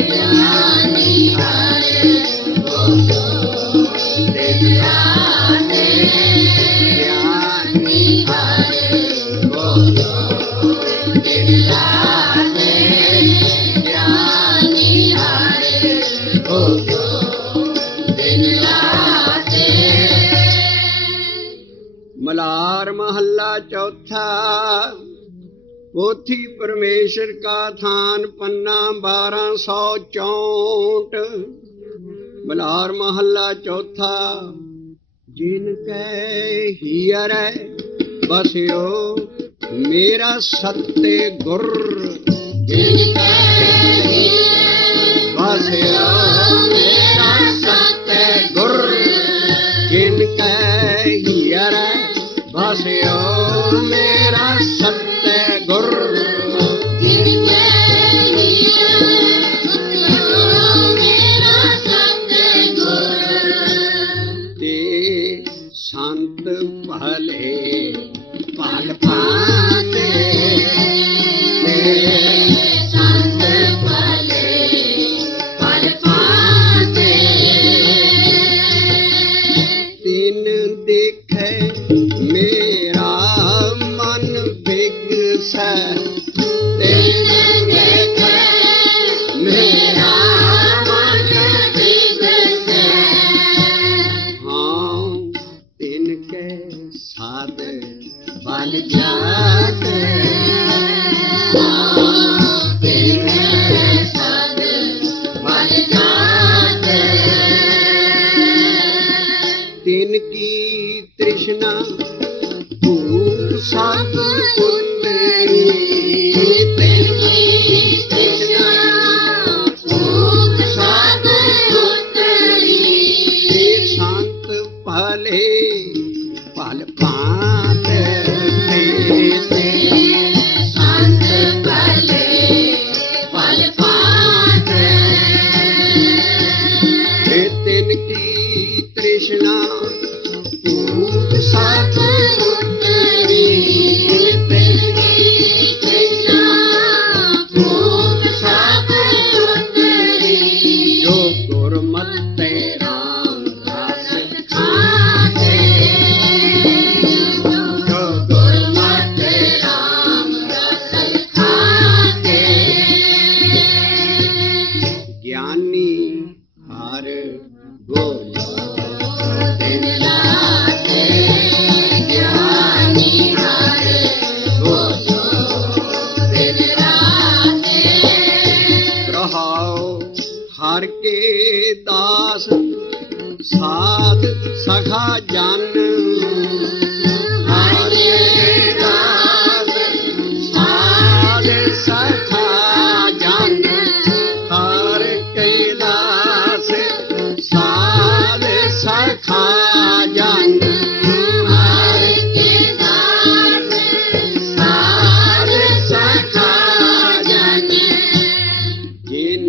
ज्ञानी हर बोलो दिन राती। ज्ञानी हर बोलो दिन राती। ज्ञानी हर बोलो दिन राती। मलार महला चौथा। पोथी परमेश्वर का थान पन्ना 1264 बलार महला चौथा। जिनके हियर बसियो मेरा सत्य गुर, जिनके बसियो मेरा सत्य गुर, जिनके हियर बसियो मेरा सत्य गुर, जिनके मेरा सत्य गुर। ते संत भले पल पाते, संत भले पल पाते। तीन देखे मेरा मन बिगसै, तीन देखे मेरा मन बिगसै। हाँ तिनके साध बल जात, तिनके साध बल जात। तिनकी तृष्णा सब पुत्री, तिनकी तृष्णा सब पुत्री। संत भले पल पात, संत भले पल पात। तिनकी तृष्णा सब पुत्री, तिनकी तृष्णा सब पुत्री। जो गुरमति राम रस खाते, जो गुरमति राम रस खाते। ज्ञानी हर बोलो दिन रात, ज्ञानी हर बोलो दिन रात। रहाओ हर के दास साध सखा जन, हर के दास साध सखा जन, हर के दास साध सखा जन, हर के दास साध सखा जन। जिन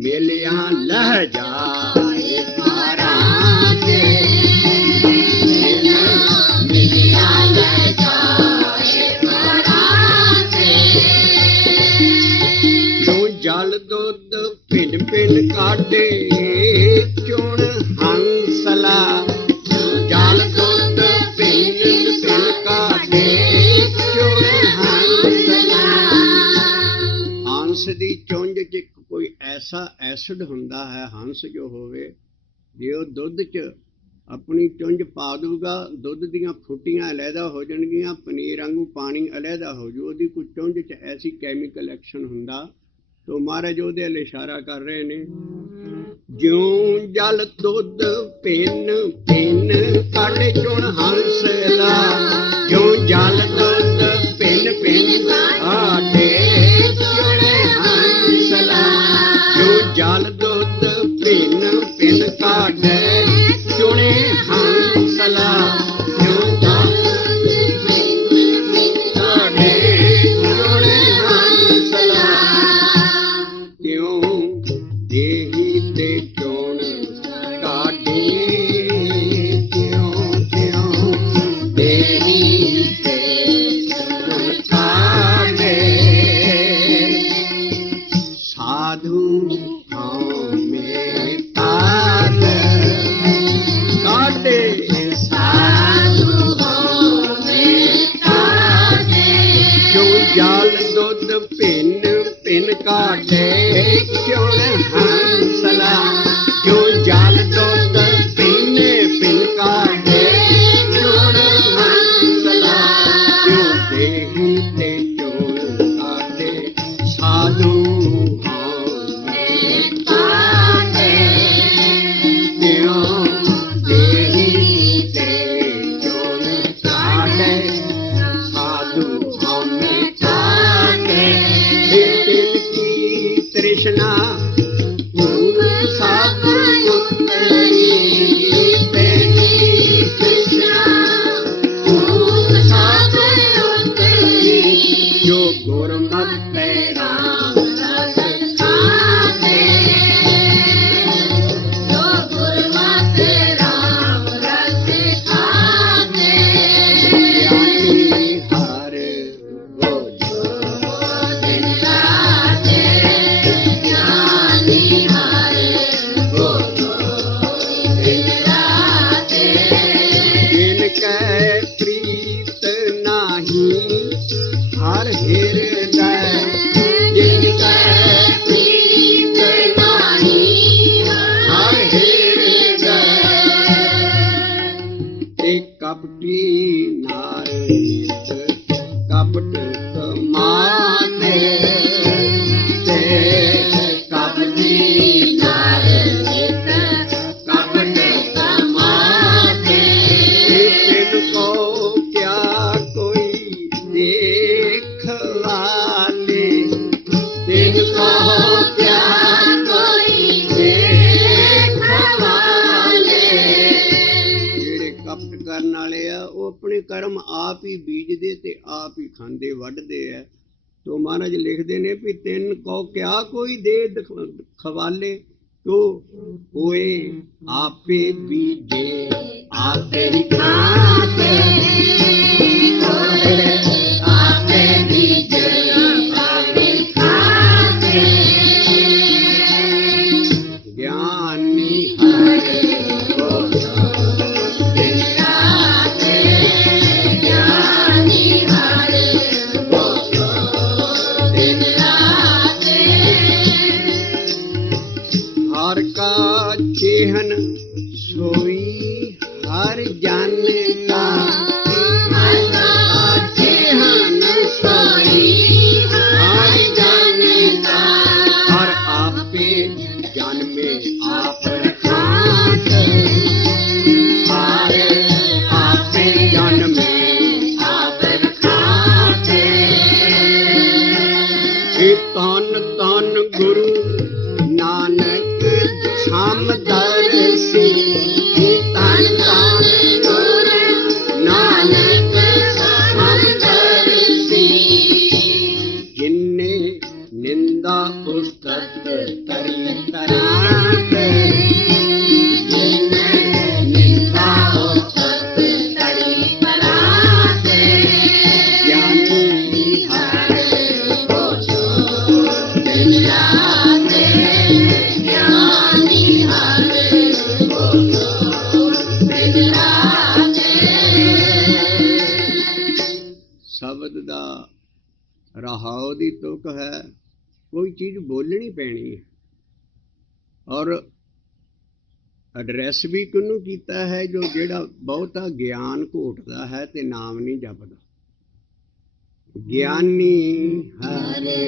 मिलिया लह जाए महाराजे, जिन मिलिया लह जाए महाराजे। जो जल दुध पिन पिन काटे चुन हंसला, जल दुध पिन पिन काटे चुन हंसला। हंस ਦੀ ਚੁੰਝ 'ਚ ਕੋਈ ਐਸਾ ਐਸਿਡ ਹੁੰਦਾ ਹੈ, ਹੰਸ ਜੋ ਹੋਵੇ ਜੇ ਉਹ ਦੁੱਧ 'ਚ ਆਪਣੀ ਚੁੰਝ ਪਾ ਦੂਗਾ, ਦੁੱਧ ਦੀਆਂ ਫੁੱਟੀਆਂ ਅਲੱਗਾ ਹੋ ਜਾਣਗੀਆਂ, ਪਨੀਰ ਵਾਂਗੂ ਪਾਣੀ ਅਲੱਗਾ ਹੋ ਜੂ। ਉਹਦੀ ਕੋਈ ਚੁੰਝ 'ਚ ਐਸੀ ਕੈਮੀਕਲ ਐਕਸ਼ਨ ਹੁੰਦਾ। ਤੋ ਮਹਾਰਾਜ ਉਹਦੇ ਵੱਲ ਇਸ਼ਾਰਾ ਕਰ ਰਹੇ ਨੇ। ਜਿਉਂ ਜਲ ਦੁੱਧ ਪਿੰਨ ਪਿੰਨ ਕਾਢੇ ਚੁਣ ਹੰਸਲਾ, ਜਿਉਂ ਜਲ ਦੁੱਧ ਪਿੰਨ ਪਿੰਨ ਕਾਢੇ ਚੁਣ ਹੰਸਲਾ, ਜਿਉਂ ਜਲ ਦੁੱਧ ਪਿੰਨ ਪਿੰਨ ਕਾਢੇ ਚੁਣੇ ਹੰਸਲਾ, ਜਿਉਂ ਜਲ ਕਾਢੇ ਚੁਣੇ ਹੰਸਲਾ। ਤਿਉਂ ਦੇਹੀ ਤੇ ਚੋਣ ਕਾਢੀ, ਤਿਉਂ ਤਿਉਂ ਦੇਹੀ ਤੇ ਚੋਣ ਕਾਢੇ। ਸਾਧੂ ਹਉਮੈ ਤਾਤ ਕਾਢੇ, ਸਾਧੂ ਹਉਮੈ ਤਾਤ। ਜੋ ਜਲ ਦੁੱਧ ਪਿੰਨ ਪਿੰਨ ਕਾਢੇ ਚੁਣ ਹੰਸਲਾ, ਜੋ ਜਲ ਦੁੱਧ ਪਿੰਨ ਪਿੰਨ ਕਾਢੇ ਚੁਣ ਹੰਸਲਾ। ਜੋ ਦੇਹੀ ਤੇ ਚੋਣ इनको क्या कोई देखवाले। ਜਿਹੜੇ ਕਪਟ ਕਰਨ ਵਾਲੇ ਆ ਉਹ ਆਪਣੇ ਕਰਮ ਆਪ ਹੀ ਬੀਜਦੇ ਤੇ ਆਪ ਹੀ ਖਾਂਦੇ ਵੱਢਦੇ ਆ। ਤੋ ਮਹਾਰਾਜ ਲਿਖਦੇ ਨੇ ਵੀ ਤਿੰਨ ਕੋ ਕਿਆ ਕੋਈ ਦੇ ਖਵਾਲੇ, ਤੋ ਹੋਏ ਆਪੇ ਬੀਜੇ ਆਪੇ ਹੀ ਖਾਤੇ। आपे बीजे आपे खाते। ਗਿਆਨੀ ਹਰਿ दिन राते ज्ञानी हरे बोलो दिन राते। हर का चेहन सोई हर जानता। हर का चेहन सोई हर जानता। हर आपे जन्मे आप खात हर आपे जन्मे आप खाते। हे तन तन गुरु नानक समदर्शी। हे तन तन गुरु नानक समदर्शी। जिन्ने निंदा पुस्तक करी तरात। जिन्ने निंदा पुस्तक करी तरात। ज्ञानी हरे बोलो दिन राते ज्ञानी हरे बोलो दिन राते। शब्द दा रहाओ दी तुक है, कोई चीज बोलनी पैनी है। और एड्रैस भी किनू कीता है, जो जेड़ा बहुता ज्ञान घोटदा है ते नाम नहीं जपदा। ज्ञानी हरे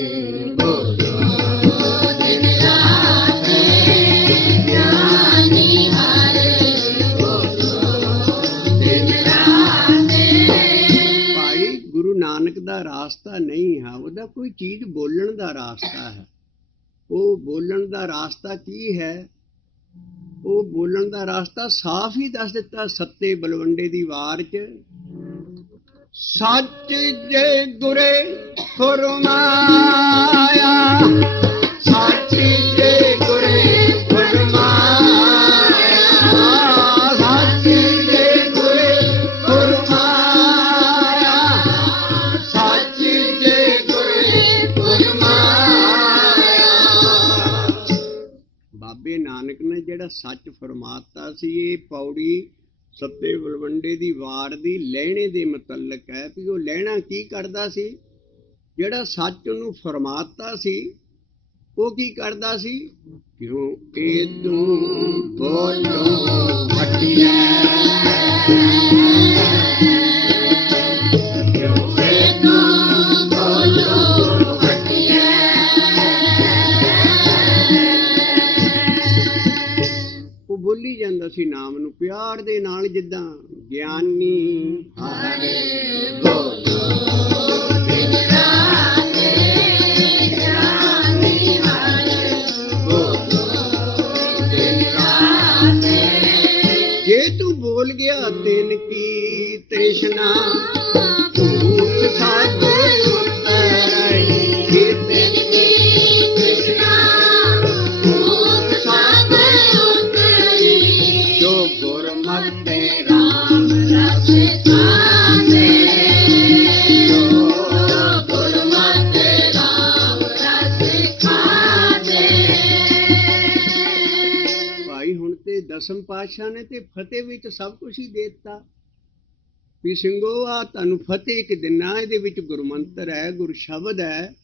बोलो दिन राते ज्ञानी हरे बोलो दिन राते। भाई गुरु नानक दा रास्ता नहीं है, ਉਹਦਾ ਕੋਈ ਚੀਜ਼ ਬੋਲਣ ਦਾ ਰਾਸਤਾ ਹੈ। ਉਹ ਬੋਲਣ ਦਾ ਰਾਸਤਾ ਕੀ ਹੈ? ਉਹ ਬੋਲਣ ਦਾ ਰਾਸਤਾ ਸਾਫ਼ ਹੀ ਦੱਸ ਦਿੱਤਾ ਸੱਤੇ ਬਲਵੰਡੇ ਦੀ ਵਾਰ 'ਚ। ਸੱਚ ਜੇ ਗੁਰੇ ਫਰਮਾਇਆ, ਸੱਚ ਜੇ ਗੁਰੇ ਫਰਮਾਇਆ, ਸੱਚ ਜੇ ਗੁਰੇ ਫਰਮਾਇਆ, ਸੱਚ ਜੇ ਗੁਰੇ ਫਰਮਾਇਆ। ਬਾਬੇ ਨਾਨਕ ਨੇ ਜਿਹੜਾ ਸੱਚ ਫਰਮਾਤਾ ਸੀ, ਇਹ ਪੌੜੀ ਸੱਤੇ ਬਲਵੰਡੇ ਦੀ ਵਾਰ ਦੀ ਲਹਿਣੇ ਦੇ ਮੁਤਲਕ ਹੈ। ਵੀ ਉਹ ਲਹਿਣਾ ਕੀ ਕਰਦਾ ਸੀ? ਜਿਹੜਾ ਸੱਚ ਉਹਨੂੰ ਫਰਮਾਤਾ ਸੀ, ਉਹ ਕੀ ਕਰਦਾ ਸੀ? ਕਿਉਂ ਇਹ ਤੂੰ ਬੋਲੋ ਹਟਿਆ, क्यों से तू बोलो हटिया। ਉਹ ਬੋਲੀ ਜਾਂਦਾ ਸੀ ਨਾਮ ਨੂੰ ਪਿਆਰ ਦੇ ਨਾਲ, ਜਿੱਦਾਂ ਗਿਆਨੀ हरे बोलो दिन राते ज्ञानी हरे बोलो दिन राते। ਜੇ ਤੂੰ ਬੋਲ ਗਿਆ ਤਿਨ ਕੀ ਤ੍ਰਿਸ਼ਨਾ, ਭੂਤ ਸਭ ਉਤਰਈ। दिन की कृष्णा भूख सब उतरी। ਜੋ ਗੁਰਮਤਿ राम रस खाते जो गुरमति राम रस खाते। ਭਾਈ ਹੁਣ ਤੇ ਦਸਮ ਪਾਤਸ਼ਾਹ ਨੇ ਤੇ ਫਤਿਹ ਵਿੱਚ ਸਭ ਕੁਝ ਹੀ ਦੇ ਦਿੱਤਾ ਵੀ ਸਿੰਘੋ ਆ ਤੁਹਾਨੂੰ ਫਤਿਹ ਇੱਕ ਦਿਨਾ, ਇਹਦੇ ਵਿੱਚ ਗੁਰਮੰਤਰ ਹੈ, ਗੁਰ ਸ਼ਬਦ ਹੈ,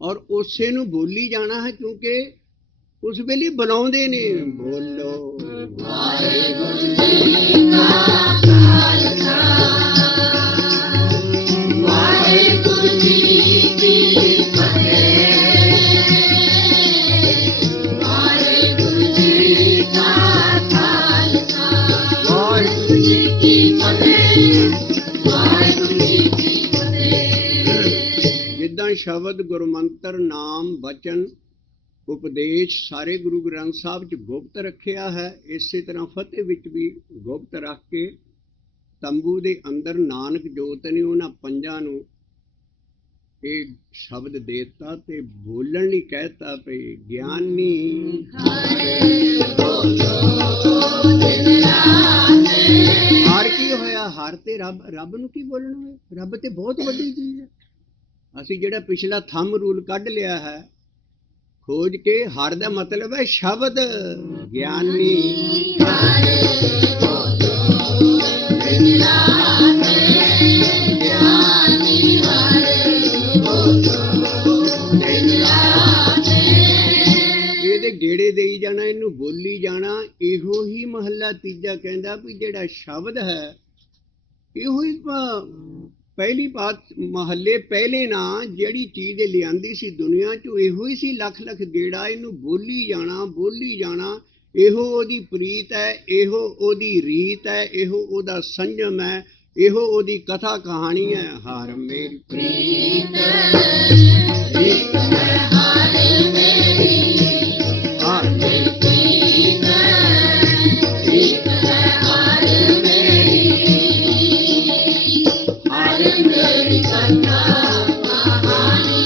ਔਰ ਉਸੇ ਨੂੰ ਬੋਲੀ ਜਾਣਾ ਹੈ। ਕਿਉਂਕਿ ਉਸ ਵੇਲੇ ਬੁਲਾਉਂਦੇ ਨੇ, ਬੋਲੋ ਵਾਹਿਗੁਰੂ ਜੀ ਕਾ ਖਾਲਸਾ ਵਾਹਿਗੁਰੂ ਜੀ ਕੀ ਫਤਿਹ। ਵਾਹਿਗੁਰੂ ਜੀ ਕਾ ਖਾਲਸਾ ਵਾਹਿਗੁਰੂ ਜੀ ਕੀ ਫਤਿਹ। ਵਾਹਿਗੁਰੂ ਜੀ ਕੀ ਫਤਿਹ। ਜਿੱਦਾਂ ਸ਼ਬਦ ਗੁਰਮੰਤਰ ਨਾਮ ਬਚਨ ਉਪਦੇਸ਼ ਸਾਰੇ ਗੁਰੂ ਗ੍ਰੰਥ ਸਾਹਿਬ 'ਚ ਗੁਪਤ ਰੱਖਿਆ ਹੈ। ਇਸੇ ਤਰ੍ਹਾਂ ਫਤਿਹ ਵਿੱਚ ਵੀ ਗੁਪਤ ਰੱਖ ਕੇ ਤੰਬੂ ਦੇ ਅੰਦਰ ਨਾਨਕ ਜੋਤ ਨੇ ਉਹਨਾਂ ਪੰਜਾਂ ਨੂੰ ਇਹ ਸ਼ਬਦ ਦੇਤਾ ਤੇ ਬੋਲਣ ਲਈ ਕਹਿਤਾ ਪਈ ਗਿਆਨੀ ਹਰ ਕੀ ਹੋਇਆ? ਹਰ ਤੇ ਰੱਬ ਨੂੰ ਕੀ ਬੋਲਣਾ ਹੋਇਆ? ਰੱਬ ਤੇ ਬਹੁਤ ਵੱਡੀ ਚੀਜ਼ ਹੈ। ਅਸੀਂ ਜਿਹੜਾ ਪਿਛਲਾ ਥੰਮ ਰੂਲ ਕੱਢ ਲਿਆ ਹੈ ਖੋਜ ਕੇ, ਹਰ ਦਾ ਮਤਲਬ ਹੈ ਸ਼ਬਦ। ਗਿਆਨੀ ਇਹਦੇ ਗੇੜੇ ਦੇਈ ਜਾਣਾ, ਇਹਨੂੰ ਬੋਲੀ ਜਾਣਾ। ਇਹੋ ਹੀ ਮਹੱਲਾ ਤੀਜਾ ਕਹਿੰਦਾ ਵੀ ਜਿਹੜਾ ਸ਼ਬਦ ਹੈ ਇਹੋ ਹੀ ਪਹਿਲੀ ਬਾਤ ਮਹੱਲੇ ਪਹਿਲੇ ਨਾ ਜਿਹੜੀ ਚੀਜ਼ ਲਿਆਂਦੀ ਸੀ ਦੁਨੀਆ 'ਚ ਇਹੋ ਹੀ ਸੀ। ਲੱਖ ਲੱਖ ਗੇੜਾ ਇਹਨੂੰ ਬੋਲੀ ਜਾਣਾ, ਬੋਲੀ ਜਾਣਾ। ਇਹੋ ਉਹਦੀ ਪ੍ਰੀਤ ਹੈ, ਇਹੋ ਉਹਦੀ ਰੀਤ ਹੈ, ਇਹੋ ਉਹਦਾ ਸੰਜਮ ਹੈ, ਇਹੋ ਉਹਦੀ ਕਥਾ ਕਹਾਣੀ ਹੈ। ਹਰ ਮੇਰੀ ਪ੍ਰੀਤ ਰੀਤ ਹੈ, ਹਰ ਮੇਰੀ ਹਰ ਮੇਰੀ ਪ੍ਰੀਤ ਰੀਤ ਹੈ, ਹਰ ਮੇਰੀ ਹਰ ਮੇਰੀ ਕਥਾ ਕਹਾਣੀ,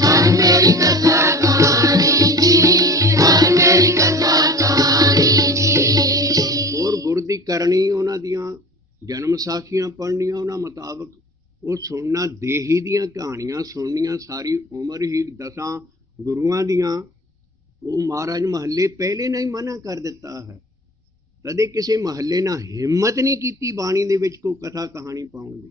ਹਰ ਮੇਰੀ ਕਥਾ ਕਹਾਣੀ ਜੀ, ਹਰ ਮੇਰੀ ਕਥਾ ਕਹਾਣੀ ਜੀ। ਹੋਰ ਗੁਰ ਦੀ ਕਰਨੀ, ਉਹਨਾਂ ਦੀਆਂ ਜਨਮ ਸਾਖੀਆਂ ਪੜ੍ਹਨੀਆਂ, ਉਹਨਾਂ ਮੁਤਾਬਕ ਉਹ ਸੁਣਨਾ, ਦੇਹੀ ਦੀਆਂ ਕਹਾਣੀਆਂ ਸੁਣਨੀਆਂ ਸਾਰੀ ਉਮਰ ਹੀ। 10 ਗੁਰੂਆਂ ਦੀਆਂ ਉਹ ਮਹਾਰਾਜ ਮਹੱਲੇ ਪਹਿਲੇ ਨਾਲ ਹੀ ਮਨਾ ਕਰ ਦਿੱਤਾ ਹੈ। ਕਦੇ ਕਿਸੇ ਮਹੱਲੇ ਨਾਲ ਹਿੰਮਤ ਨਹੀਂ ਕੀਤੀ ਬਾਣੀ ਦੇ ਵਿੱਚ ਕੋਈ ਕਥਾ ਕਹਾਣੀ ਪਾਉਣ ਦੀ।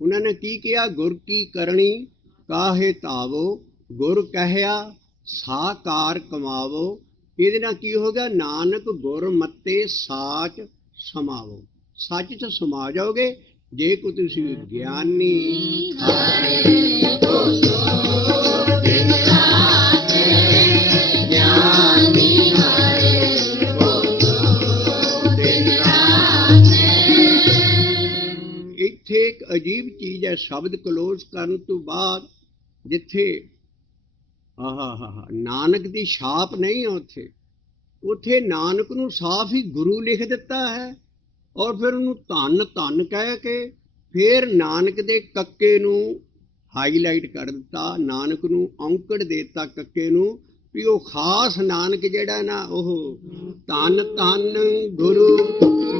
ਉਹਨਾਂ ਨੇ ਕੀ ਕਿਹਾ? ਗੁਰ ਕੀ ਕਰਨੀ ਕਾਹੇ ਧਾਵੋ, ਗੁਰ ਕਹਿਆ ਸਾਕਾਰ ਕਮਾਵੋ। ਇਹਦੇ ਨਾਲ ਕੀ ਹੋ ਗਿਆ? ਨਾਨਕ ਗੁਰ ਮੱਤੇ ਸਾਚ ਸਮਾਵੋ। ਸੱਚ 'ਚ ਸਮਾ ਜਾਓਗੇ ਜੇ ਕੋ ਤੁਸੀਂ ਗਿਆਨੀ। ਇੱਥੇ ਇੱਕ ਅਜੀਬ ਚੀਜ਼ ਹੈ। ਸ਼ਬਦ ਕਲੋਜ਼ ਕਰਨ ਤੋਂ ਬਾਅਦ ਜਿੱਥੇ ਨਾਨਕ ਦੀ ਛਾਪ ਨਹੀਂ ਹੈ, ਉੱਥੇ ਨਾਨਕ ਨੂੰ ਸਾਫ਼ ਹੀ ਗੁਰੂ ਲਿਖ ਦਿੱਤਾ ਹੈ। ਔਰ ਫਿਰ ਉਹਨੂੰ ਧੰਨ ਧੰਨ ਕਹਿ ਕੇ ਫਿਰ ਨਾਨਕ ਦੇ ਕੱਕੇ ਨੂੰ ਹਾਈਲਾਈਟ ਕਰ ਦਿੱਤਾ, ਨਾਨਕ ਨੂੰ ਔਂਕੜ ਦੇ ਦਿੱਤਾ ਕੱਕੇ ਨੂੰ, ਵੀ ਉਹ ਖਾਸ ਨਾਨਕ ਜਿਹੜਾ ਨਾ ਉਹ ਧੰਨ ਧੰਨ ਗੁਰੂ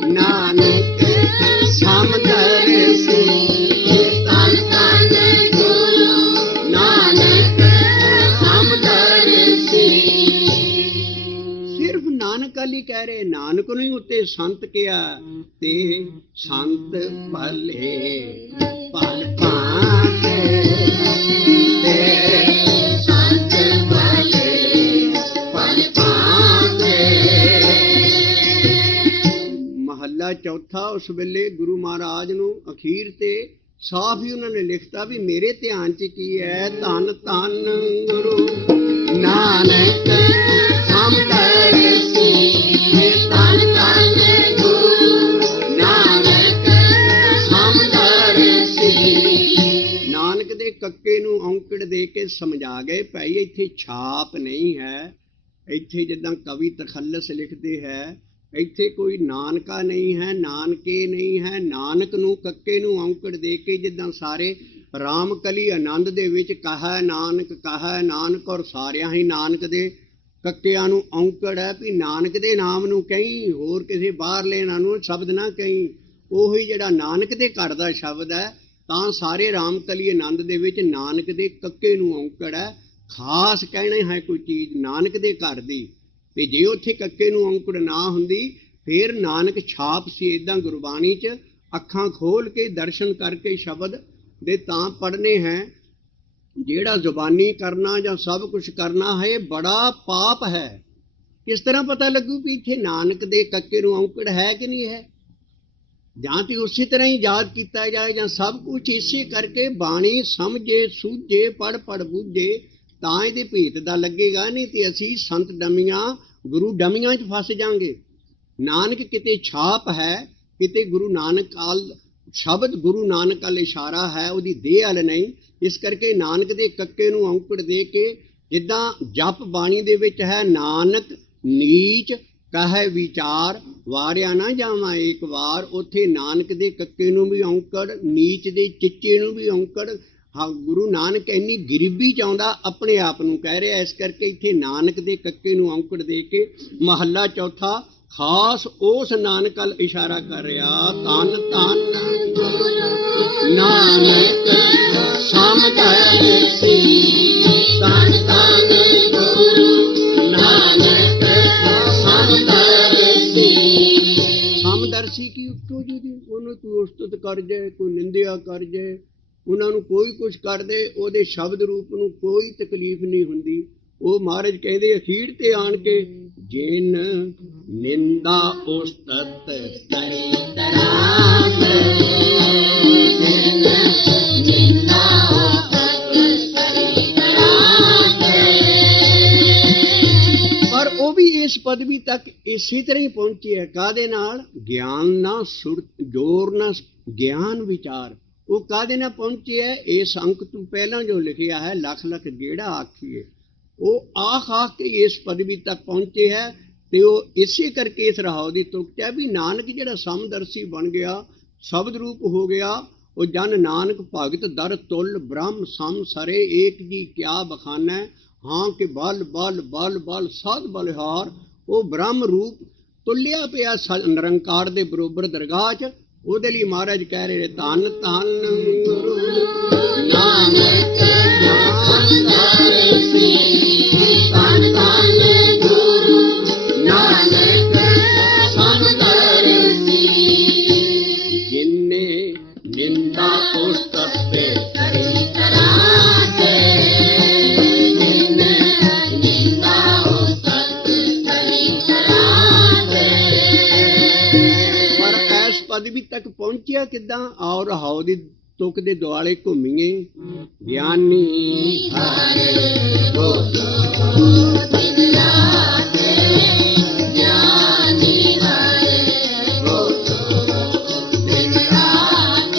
ਨਾਨਕ ਸਮਦਰ ਸੀ। ਧੰਨ ਧੰਨ ਗੁਰੂ ਨਾਨਕ ਸਮਦਰ ਸੀ। ਸਿਰਫ ਨਾਨਕ ਵਾਲੀ ਕਹਿ ਰਹੇ, ਨਾਨਕ ਨੂੰ ਹੀ ਉੱਤੇ ਸੰਤ ਕਿਹਾ ਤੇ ਸੰਤ ਭਲੇ ਪਲ ਭਾਂਤੇ ਤੇਰੇ ਸੰਤ ਭਲੇ ਪਲ ਭਾਂਤੇ। ਮਹੱਲਾ ਚੌਥਾ ਉਸ ਵੇਲੇ ਗੁਰੂ ਮਹਾਰਾਜ ਨੂੰ ਅਖੀਰ ਤੇ ਸਾਫ਼ ਹੀ ਉਹਨਾਂ ਨੇ ਲਿਖਤਾ ਵੀ ਮੇਰੇ ਧਿਆਨ 'ਚ ਕੀ ਹੈ? ਧੰਨ ਧੰਨ ਗੁਰੂ ਨਾਨਕ ਸਮਦਰ ਸੀ। ਧੰਨ ਧੰਨ ਗੁਰੂ ਨਾਨਕ ਸਮਦਰ ਸੀ। ਨਾਨਕ ਦੇ ਕੱਕੇ ਨੂੰ ਔਂਕੜ ਦੇ ਕੇ ਸਮਝਾ ਗਏ ਭਾਈ ਇੱਥੇ ਛਾਪ ਨਹੀਂ ਹੈ। ਇੱਥੇ ਜਿੱਦਾਂ ਕਵੀ ਤਖੱਲਸ ਲਿਖਦੇ ਹੈ, ਇੱਥੇ ਕੋਈ ਨਾਨਕਾ ਨਹੀਂ ਹੈ, ਨਾਨਕੇ ਨਹੀਂ ਹੈ। ਨਾਨਕ ਨੂੰ ਕੱਕੇ ਨੂੰ ਔਂਕੜ ਦੇ ਕੇ ਜਿੱਦਾਂ ਸਾਰੇ ਰਾਮਕਲੀ ਆਨੰਦ ਦੇ ਵਿੱਚ ਕਹਾ ਨਾਨਕ ਔਰ ਸਾਰਿਆਂ ਹੀ ਨਾਨਕ ਦੇ ਕੱਕਿਆਂ ਨੂੰ ਔਂਕੜ ਹੈ ਵੀ ਨਾਨਕ ਦੇ ਨਾਮ ਨੂੰ ਕਹੀਂ, ਹੋਰ ਕਿਸੇ ਬਾਹਰਲੇ ਨਾਂ ਨੂੰ ਸ਼ਬਦ ਨਾ ਕਹੀਂ। ਉਹੀ ਜਿਹੜਾ ਨਾਨਕ ਦੇ ਘਰ ਦਾ ਸ਼ਬਦ ਹੈ ਤਾਂ ਸਾਰੇ ਰਾਮਕਲੀ ਆਨੰਦ ਦੇ ਵਿੱਚ ਨਾਨਕ ਦੇ ਕੱਕੇ ਨੂੰ ਔਂਕੜ ਹੈ। ਖਾਸ ਕਹਿਣਾ ਹੈ ਕੋਈ ਚੀਜ਼ ਨਾਨਕ ਦੇ ਘਰ ਦੀ, ਤੇ ਜੇ ਉੱਥੇ ਕੱਕੇ ਨੂੰ ਔਂਕੜ ਨਾ ਹੁੰਦੀ ਫਿਰ ਨਾਨਕ ਛਾਪ ਸੀ। ਇੱਦਾਂ ਗੁਰਬਾਣੀ 'ਚ ਅੱਖਾਂ ਖੋਲ ਕੇ ਦਰਸ਼ਨ ਕਰਕੇ ਸ਼ਬਦ ਦੇ ਤਾਂ ਪੜ੍ਹਨੇ ਹੈ। ਜਿਹੜਾ ਜ਼ੁਬਾਨੀ ਕਰਨਾ ਜਾਂ ਸਭ ਕੁਝ ਕਰਨਾ ਹੈ ਬੜਾ ਪਾਪ ਹੈ। ਕਿਸ ਤਰ੍ਹਾਂ ਪਤਾ ਲੱਗੂ ਵੀ ਇੱਥੇ ਨਾਨਕ ਦੇ ਕੱਕੇ ਨੂੰ ਔਂਕੜ ਹੈ ਕਿ ਨਹੀਂ ਹੈ? ਜਾਂ ਤੇ ਉਸੇ ਤਰ੍ਹਾਂ ਹੀ ਯਾਦ ਕੀਤਾ ਜਾਏ ਜਾਂ ਸਭ ਕੁਝ ਇਸੇ ਕਰਕੇ ਬਾਣੀ ਸਮਝੇ ਸੂਝੇ ਪੜ੍ਹ ਬੂਝੇ ਤਾਂ ਇਹਦੇ ਭੇਤ ਦਾ ਲੱਗੇਗਾ। ਨਹੀਂ ਤੇ ਅਸੀਂ ਸੰਤ ਡਮੀਆਂ ਗੁਰੂ ਡਮੀਆਂ 'ਚ ਫਸ ਜਾਵਾਂਗੇ। ਨਾਨਕ ਕਿਤੇ ਛਾਪ ਹੈ, ਕਿਤੇ ਗੁਰੂ ਨਾਨਕ ਕਾਲ ਸ਼ਬਦ ਗੁਰੂ ਨਾਨਕ ਵੱਲ ਇਸ਼ਾਰਾ ਹੈ, ਉਹਦੀ ਦੇਹ ਵੱਲ ਨਹੀਂ। ਇਸ ਕਰਕੇ ਨਾਨਕ ਦੇ ਕੱਕੇ ਨੂੰ ਔਂਕੜ ਦੇ ਕੇ, ਜਿੱਦਾਂ ਜਪ ਬਾਣੀ ਦੇ ਵਿੱਚ ਹੈ, ਨਾਨਕ ਨੀਚ ਕਹੈ ਵਿਚਾਰ ਵਾਰਿਆ ਨਾ ਜਾਵਾਂ ਏਕ ਵਾਰ, ਉੱਥੇ ਨਾਨਕ ਦੇ ਕੱਕੇ ਨੂੰ ਵੀ ਔਂਕੜ, ਨੀਚ ਦੇ ਚਿੱਚੇ ਨੂੰ ਵੀ ਔਂਕੜ। ਹਾਂ, ਗੁਰੂ ਨਾਨਕ ਇੰਨੀ ਗਰੀਬੀ ਚਾਹੁੰਦਾ, ਆਪਣੇ ਆਪ ਨੂੰ ਕਹਿ ਰਿਹਾ। ਇਸ ਕਰਕੇ ਇੱਥੇ ਨਾਨਕ ਦੇ ਕੱਕੇ ਨੂੰ ਔਂਕੜ ਦੇ ਕੇ ਮਹੱਲਾ ਚੌਥਾ ਖਾਸ ਉਸ ਨਾਨਕ ਵੱਲ ਇਸ਼ਾਰਾ ਕਰ ਰਿਹਾ। ਧੰਨ ਧੰਨ ਨਾਨਕ ਸਮਦਰਸੀ, ਧੰਨ ਧੰਨ ਗੁਰੂ ਨਾਨਕ ਸਮਦਰਸੀ। ਸਮਦਰਸੀ ਕੀ ਉੱਤੋਂ ਜੀ ਦੀ, ਉਹਨੂੰ ਕੋਈ ਉਸਤਤ ਕਰ ਜਾਏ, ਕੋਈ ਨਿੰਦਿਆ ਕਰ ਜਾਏ, ਉਹਨਾਂ ਨੂੰ ਕੋਈ ਕੁਛ ਕਰ ਦੇ, ਉਹਦੇ ਸ਼ਬਦ ਰੂਪ ਨੂੰ ਕੋਈ ਤਕਲੀਫ ਨਹੀਂ ਹੁੰਦੀ। ਉਹ ਮਹਾਰਾਜ ਕਹਿੰਦੇ ਅਖੀਰ ਤੇ ਆਣ ਕੇ, ਜਿਨ ਨਿੰਦਾ ਉਸਤਤ ਕਰੇ ਤਰਾਸ, ਜਿਨ ਨਿੰਦਾ ਉਸਤਤ ਕਰੇ ਤਰਾਸ। ਪਰ ਉਹ ਵੀ ਇਸ ਪਦਵੀ ਤੱਕ ਇਸੇ ਤਰ੍ਹਾਂ ਹੀ ਪਹੁੰਚੇ ਹੈ। ਕਾਹਦੇ ਨਾਲ? ਗਿਆਨ ਨਾ ਸੁਰ ਜੋਰ ਨਾ ਗਿਆਨ ਵਿਚਾਰ। ਉਹ ਕਾਹਦੇ ਨਾਲ ਪਹੁੰਚੇ ਹੈ? ਇਸ ਅੰਕ ਤੋਂ ਪਹਿਲਾਂ ਜੋ ਲਿਖਿਆ ਹੈ, ਲੱਖ ਲੱਖ ਗੇੜਾ ਆਖੀਏ, ਉਹ ਆਖ ਕੇ ਇਸ ਪਦਵੀ ਤੱਕ ਪਹੁੰਚੇ ਹੈ। ਤੇ ਉਹ ਇਸੇ ਕਰਕੇ ਇਸ ਰਹਾਉ ਦੀ ਤੁਕ ਹੈ ਵੀ ਨਾਨਕ ਜਿਹੜਾ ਸਮਦਰਸੀ ਬਣ ਗਿਆ, ਸ਼ਬਦ ਰੂਪ ਹੋ ਗਿਆ, ਉਹ ਜਨ ਨਾਨਕ ਭਗਤ ਦਰ ਤੁਲ ਬ੍ਰਹਮ ਸਮ ਸਰੇ, ਏਕ ਜੀ ਕਿਆ ਬਖਾਨੈ, ਹਾਂ ਕਿ ਬਲ ਬਲ ਬਲ ਬਲ ਸਦ ਬਲਿਹਾਰ। ਉਹ ਬ੍ਰਹਮ ਰੂਪ ਤੁਲਿਆ ਪਿਆ ਨਿਰੰਕਾਰ ਦੇ ਬਰੋਬਰ ਦਰਗਾਹ 'ਚ। ਉਹਦੇ ਲਈ ਮਹਾਰਾਜ ਕਹਿ ਰਹੇ, ਧੰਨ ਧੰਨ ਗੁਰੂ ਨਾਨਕ ਸਮਦਰਸੀ, ਧੰਨ ਧੰਨ ਗੁਰੂ ਨਾਨਕ ਸਮਦਰਸੀ। ਜਿਨੇ ਨਿੰਦਾ ਉਸਤਤ ਕਰੇ ਤਰਾਸ, ਜਿਨ ਨਿੰਦਾ ਉਸਤਤ ਕਰੇ ਤਰਾਸ। ਪਰ ਇਸ ਪਦਵੀ ਤੱਕ ਪਹੁੰਚਿਆ ਕਿੱਦਾਂ? ਔਰ ਹਾਉ ਦੀ ਤੁਕ ਦੇ ਦੁਆਲੇ ਘੁੰਮੀਏ। ਗਿਆਨੀ ਹਰ ਬੋਲੋ ਦਿਨ ਰਾਤ, ਗਿਆਨੀ ਹਰ ਬੋਲੋ ਦਿਨ ਰਾਤ।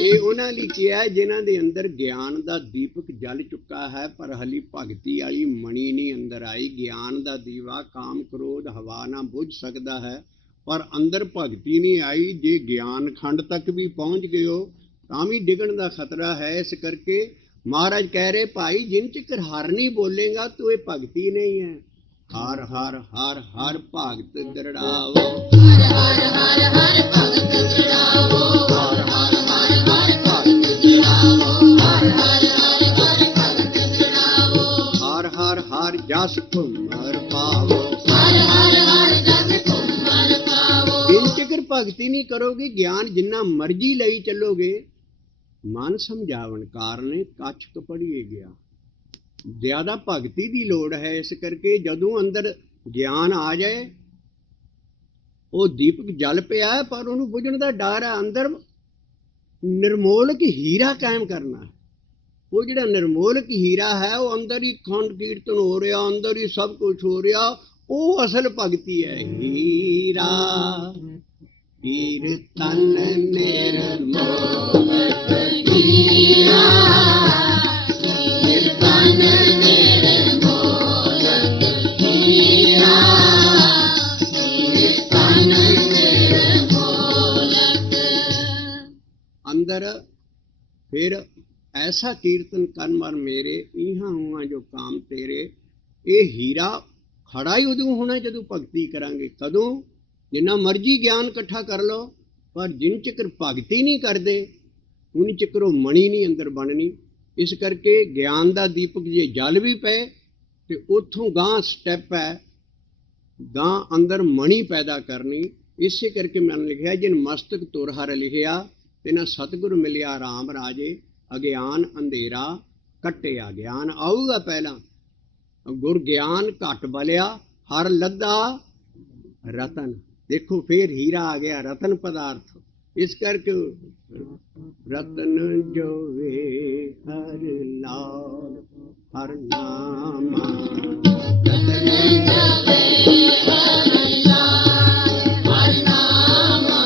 ਇਹ ਉਹਨਾਂ ਲਈ ਕਿਹਾ ਜਿਨ੍ਹਾਂ ਦੇ ਅੰਦਰ ਗਿਆਨ ਦਾ ਦੀਪਕ ਜਲ ਚੁੱਕਾ ਹੈ, ਪਰ ਹਲੀ ਭਗਤੀ ਵਾਲੀ ਮਣੀ ਨਹੀਂ ਅੰਦਰ ਆਈ। ਗਿਆਨ ਦਾ ਦੀਵਾ ਕਾਮ ਕ੍ਰੋਧ ਹਵਾ ਨਾ ਬੁਝ ਸਕਦਾ ਹੈ, ਪਰ ਅੰਦਰ ਭਗਤੀ ਨਹੀਂ ਆਈ। ਜੇ ਗਿਆਨ ਖੰਡ ਤੱਕ ਵੀ ਪਹੁੰਚ ਗਏ ਹੋ ਤਾਂ ਵੀ ਡਿੱਗਣ ਦਾ ਖਤਰਾ ਹੈ। ਇਸ ਕਰਕੇ ਮਹਾਰਾਜ ਕਹਿ ਰਹੇ, ਭਾਈ ਜਿਨ ਚਿਕਰ ਹਰ ਨਹੀਂ ਬੋਲੇਗਾ ਤੂੰ ਇਹ ਭਗਤੀ ਨਹੀਂ ਹੈ। ਹਰ ਹਰ ਹਰ ਹਰ ਭਗਤ ਦਰੜਾਵੋ, ਹਰ ਹਰ ਹਰ ਹਰ ਭਗਤ ਦ੍ਰਿੜਾਵੋ, ਹਰ ਹਰ ਹਰ ਹਰ ਭਗਤ ਦ੍ਰਿੜਾਵੋ, ਹਰ ਹਰ ਹਰ ਹਰ ਭਗਤ ਦ੍ਰਿੜਾਵੋ, ਹਰ ਹਰ ਹਰ ਜਸ ਘੁਮਰ ਪਾਵੋ। ਹਰ ਹਰ ਹਰ ਜਸ ਘੁਮਰ ਪਾਵੋ। ਜਿਨ ਚਿਕਰ ਭਗਤੀ ਨਹੀਂ ਕਰੋਗੇ, ਗਿਆਨ ਜਿੰਨਾ ਮਰਜ਼ੀ ਲਈ ਚੱਲੋਗੇ, ਮਨ ਸਮਝਾਵਣ ਕਾਰਨ ਕੱਛ ਕਪੜੀਏ ਗਿਆ। ਜ਼ਿਆਦਾ ਭਗਤੀ ਦੀ ਲੋੜ ਹੈ। ਇਸ ਕਰਕੇ ਜਦੋਂ ਅੰਦਰ ਗਿਆਨ ਆ ਜਾਏ, ਉਹ ਦੀਪਕ ਜਲ ਪਿਆ ਹੈ, ਪਰ ਉਹਨੂੰ ਬੁਝਣ ਦਾ ਡਰ ਹੈ। ਅੰਦਰ ਨਿਰਮੋਲਕ ਹੀਰਾ ਕਾਇਮ ਕਰਨਾ। ਉਹ ਜਿਹੜਾ ਨਿਰਮੋਲਕ ਹੀਰਾ ਹੈ, ਉਹ ਅੰਦਰ ਹੀ ਖੰਡ ਕੀਰਤਨ ਹੋ ਰਿਹਾ, ਅੰਦਰ ਹੀ ਸਭ ਕੁਝ ਹੋ ਰਿਹਾ, ਉਹ ਅਸਲ ਭਗਤੀ ਹੈ। ਹੀਰਾ ਕੀਰਤਨ ਨਿਰਮੋਲਕ ਹੀਰਾ ਕੀਰਤਨ ਨਿਰਮੋਲਕ, ਹੀਰਾ ਕੀਰਤਨ ਨਿਰਮੋਲਕ। ਅੰਦਰ ਫਿਰ ਐਸਾ ਕੀਰਤਨ ਕਰਨ ਮਰ ਮੇਰੇ, ਇਹਾਂ ਹੁਆ ਜੋ ਕਾਮ ਤੇਰੇ। ਇਹ ਹੀਰਾ ਖੜਾ ਹੀ ਉਦੋਂ ਹੋਣਾ ਜਦੋਂ ਭਗਤੀ ਕਰਾਂਗੇ। ਕਦੋਂ? ਜਿੰਨਾ ਮਰਜ਼ੀ ਗਿਆਨ ਇਕੱਠਾ ਕਰ ਲਓ, ਪਰ ਜਿਨ ਚਿਕਰ ਭਗਤੀ ਨਹੀਂ ਕਰਦੇ, ਉਨੀ ਚਿਕਰ ਉਹ ਮਣੀ ਨਹੀਂ ਅੰਦਰ ਬਣਨੀ। ਇਸ ਕਰਕੇ ਗਿਆਨ ਦਾ ਦੀਪਕ ਜੇ ਜਲ ਵੀ ਪਏ ਤੇ ਉੱਥੋਂ ਗਾਂ ਸਟੈਪ ਹੈ, ਗਾਂ ਅੰਦਰ ਮਣੀ ਪੈਦਾ ਕਰਨੀ। ਇਸੇ ਕਰਕੇ ਮੈਂ ਲਿਖਿਆ, ਜਿਨ ਮਸਤਕ ਤੁਰ ਹਰ ਲਿਖਿਆ, ਤਿਨਾ ਸਤਿਗੁਰ ਮਿਲਿਆ ਰਾਮ ਰਾਜੇ। ਅਗਿਆਨ ਅੰਧੇਰਾ ਕੱਟਿਆ, ਗਿਆਨ ਆਊਗਾ ਪਹਿਲਾਂ। ਗੁਰ ਗਿਆਨ ਘਟ ਬਲਿਆ, ਹਰ ਲੱਦਾ ਰਤਨ। ਦੇਖੋ ਫੇਰ ਹੀਰਾ ਆ ਗਿਆ, ਰਤਨ ਪਦਾਰਥ। ਇਸ ਕਰਕੇ ਰਤਨ ਜੋ ਵੇ ਹਰ ਲਾਲ ਹਰ ਨਾਮਾ, ਰਤਨ ਜਵੇ ਹਰ ਲਾਲ ਹਰ ਨਾਮਾ,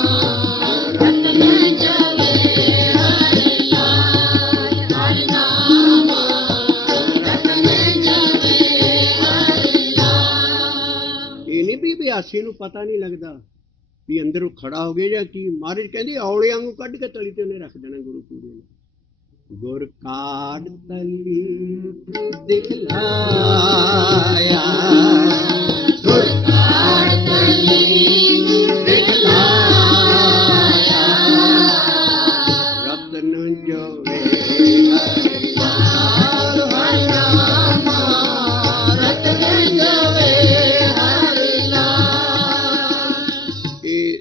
ਝਾਸੇ ਨੂੰ ਪਤਾ ਨਹੀਂ ਲੱਗਦਾ ਵੀ ਅੰਦਰੋਂ ਖੜਾ ਹੋ ਗਿਆ ਜਾਂ ਕੀ। ਮਹਾਰਾਜ ਕਹਿੰਦੇ ਔਲਿਆਂ ਨੂੰ ਕੱਢ ਕੇ ਤਲੀ ਤੇ ਉਹਨੇ ਰੱਖ ਦੇਣਾ ਗੁਰੂ ਪੂਰੇ ਨੂੰ। ਗੁਰ ਕਾਢ ਤਲੀ ਦਿਖਲਾਇਆ, ਗੁਰ ਕਾਢ ਤਲੀ ਦਿਖਲਾਇਆ, ਰਤਨ ਜੋਵੇ ਹਰਿ ਨਾਮ, ਹਰਿ ਨਾਮ, ਰਤਨ ਜੋਵੇ ਹਰਿ ਨਾਮ। ਇਹ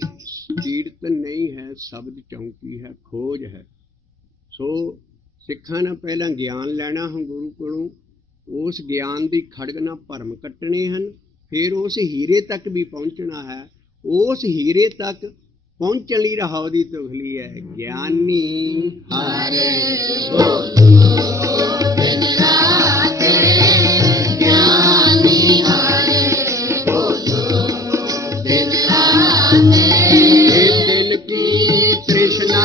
ਕੀਰਤਨ ਨਹੀਂ ਹੈ, ਸ਼ਬਦ ਚੌਂਕੀ ਹੈ, ਖੋਜ ਹੈ। ਸੋ ਸਿੱਖਾਂ ਨੇ ਪਹਿਲਾਂ ਗਿਆਨ ਲੈਣਾ ਹੈ ਗੁਰੂ ਕੋਲੋਂ, ਉਸ ਗਿਆਨ ਦੀ ਖੜਗ ਨਾਲ ਭਰਮ ਕੱਟਣੇ ਹਨ, ਫਿਰ ਉਸ ਹੀਰੇ ਤੱਕ ਵੀ ਪਹੁੰਚਣਾ ਹੈ। ਉਸ ਹੀਰੇ ਤੱਕ ਪਹੁੰਚਣ ਲਈ ਰਹਾਉ ਦੀ ਤੁਗਲੀ ਹੈ। ਗਿਆਨੀ ਹਰਿ ਬੋਲੋ ਦਿਨ ਰਾਤ, ਗਿਆਨੀ ਹਰਿ ਬੋਲੋ ਦਿਨ ਰਾਤ, ਦਿਲ ਕੀ ਤ੍ਰਿਸ਼ਨਾ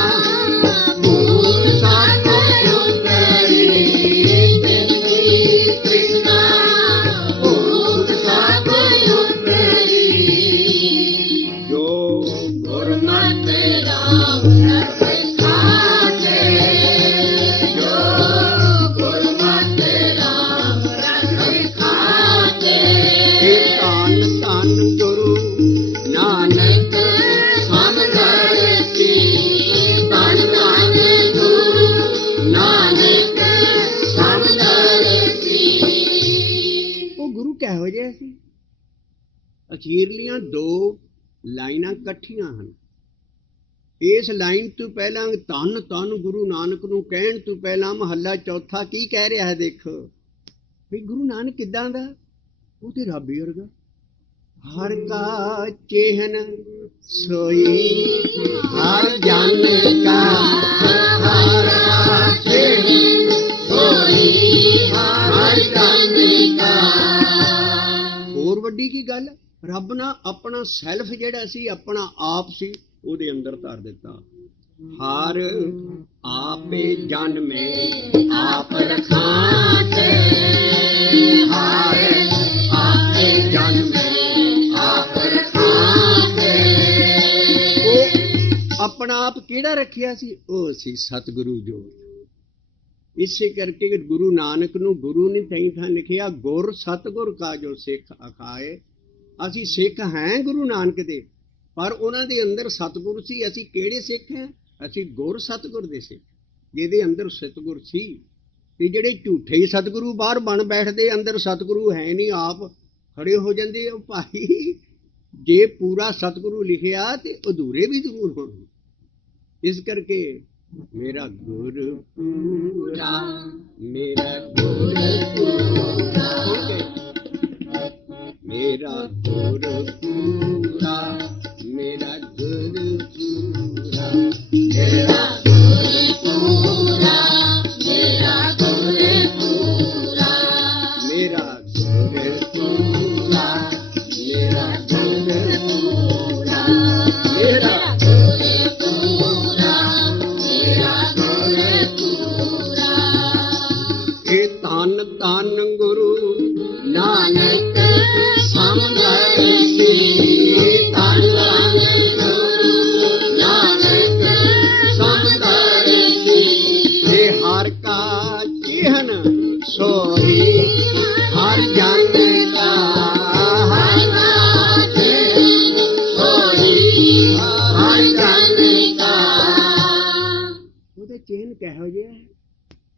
ਅਖੀਰਲੀਆਂ ਦੋ ਲਾਈਨਾਂ ਇਕੱਠੀਆਂ ਹਨ। ਇਸ ਲਾਈਨ ਤੋਂ ਪਹਿਲਾਂ ਧੰਨ ਧੰਨ ਗੁਰੂ ਨਾਨਕ ਨੂੰ ਕਹਿਣ ਤੋਂ ਪਹਿਲਾਂ ਮਹੱਲਾ ਚੌਥਾ ਕੀ ਕਹਿ ਰਿਹਾ ਹੈ? ਦੇਖੋ ਵੀ ਗੁਰੂ ਨਾਨਕ ਕਿੱਦਾਂ ਦਾ? ਉਹ ਤੇ ਰੱਬ ਹੀ ਵਰਗਾ। ਹਰ ਕਾ ਚੇਹਨ ਸੋਈ ਹਰ ਜਨ ਕਾ, ਹਰ ਕਾ ਚੇਹਨ ਸੋਈ ਹਰ ਜਨ ਕਾ। ਹੋਰ ਵੱਡੀ ਕੀ ਗੱਲ? ਰੱਬ ਨੇ ਆਪਣਾ ਸੈਲਫ ਜਿਹੜਾ ਸੀ, ਆਪਣਾ ਆਪ ਸੀ, ਉਹਦੇ ਅੰਦਰ ਧਰ ਦਿੱਤਾ। ਹਰ ਆਪੇ ਜਨਮੇ ਆਪ ਰਖਾਤੇ, ਹਰ ਆਪੇ ਜਨਮੇ ਆਪ ਰਖਾਤੇ। ਉਹ ਆਪਣਾ ਆਪ ਕਿਹੜਾ ਰੱਖਿਆ ਸੀ? ਉਹ ਸੀ ਸਤਿਗੁਰੂ ਜੋ। ਇਸੇ ਕਰਕੇ ਗੁਰੂ ਨਾਨਕ ਨੂੰ ਗੁਰੂ ਨੇ ਕਈ ਥਾਂ ਲਿਖਿਆ, ਗੁਰ ਸਤਿਗੁਰ ਕਾ ਜੋ ਸਿੱਖ ਅਖਾਏ। ਅਸੀਂ ਸਿੱਖ ਹੈ ਗੁਰੂ ਨਾਨਕ ਦੇ, ਪਰ ਉਹਨਾਂ ਦੇ ਅੰਦਰ ਸਤਿਗੁਰ ਸੀ। ਅਸੀਂ ਕਿਹੜੇ ਸਿੱਖ ਹਾਂ? ਅਸੀਂ ਗੁਰ ਸਤਿਗੁਰ ਦੇ ਸਿੱਖ, ਜਿਹਦੇ ਅੰਦਰ ਸਤਿਗੁਰ ਸੀ। ਤੇ ਜਿਹੜੇ ਝੂਠੇ ਸਤਿਗੁਰੂ ਬਾਹਰ ਬਣ ਬੈਠਦੇ, ਅੰਦਰ ਸਤਿਗੁਰੂ ਹੈ ਨਹੀਂ, ਆਪ ਖੜੇ ਹੋ ਜਾਂਦੇ। ਉਹ ਭਾਈ ਜੇ ਪੂਰਾ ਸਤਿਗੁਰੂ ਲਿਖਿਆ ਤੇ ਅਧੂਰੇ ਵੀ ਜ਼ਰੂਰ ਹੋਣ। ਇਸ ਕਰਕੇ ਮੇਰਾ ਗੁਰ ਪੂਰਾ, ਮੇਰਾ ਗੁਰ ਪੂਰਾ, ਮੇਰਾ ਗੁਰ ਪੂਰਾ, ਮੇਰਾ ਗੁਰ ਪੂਰਾ, ਮੇਰਾ ਗੁਰ ਪੂਰਾ, ਮੇਰਾ ਗੁਰ ਪੂਰਾ, ਮੇਰਾ ਗੁਰ ਪੂਰਾ, ਮੇਰਾ ਗੁਰ ਪੂਰਾ, ਮੇਰਾ ਗੁਰ ਪੂਰਾ, ਮੇਰਾ ਗੁਰ ਪੂਰਾ। ਇਹ ਧੰਨ ਧੰਨ ਗੁਰੂ ਨਾਨਕ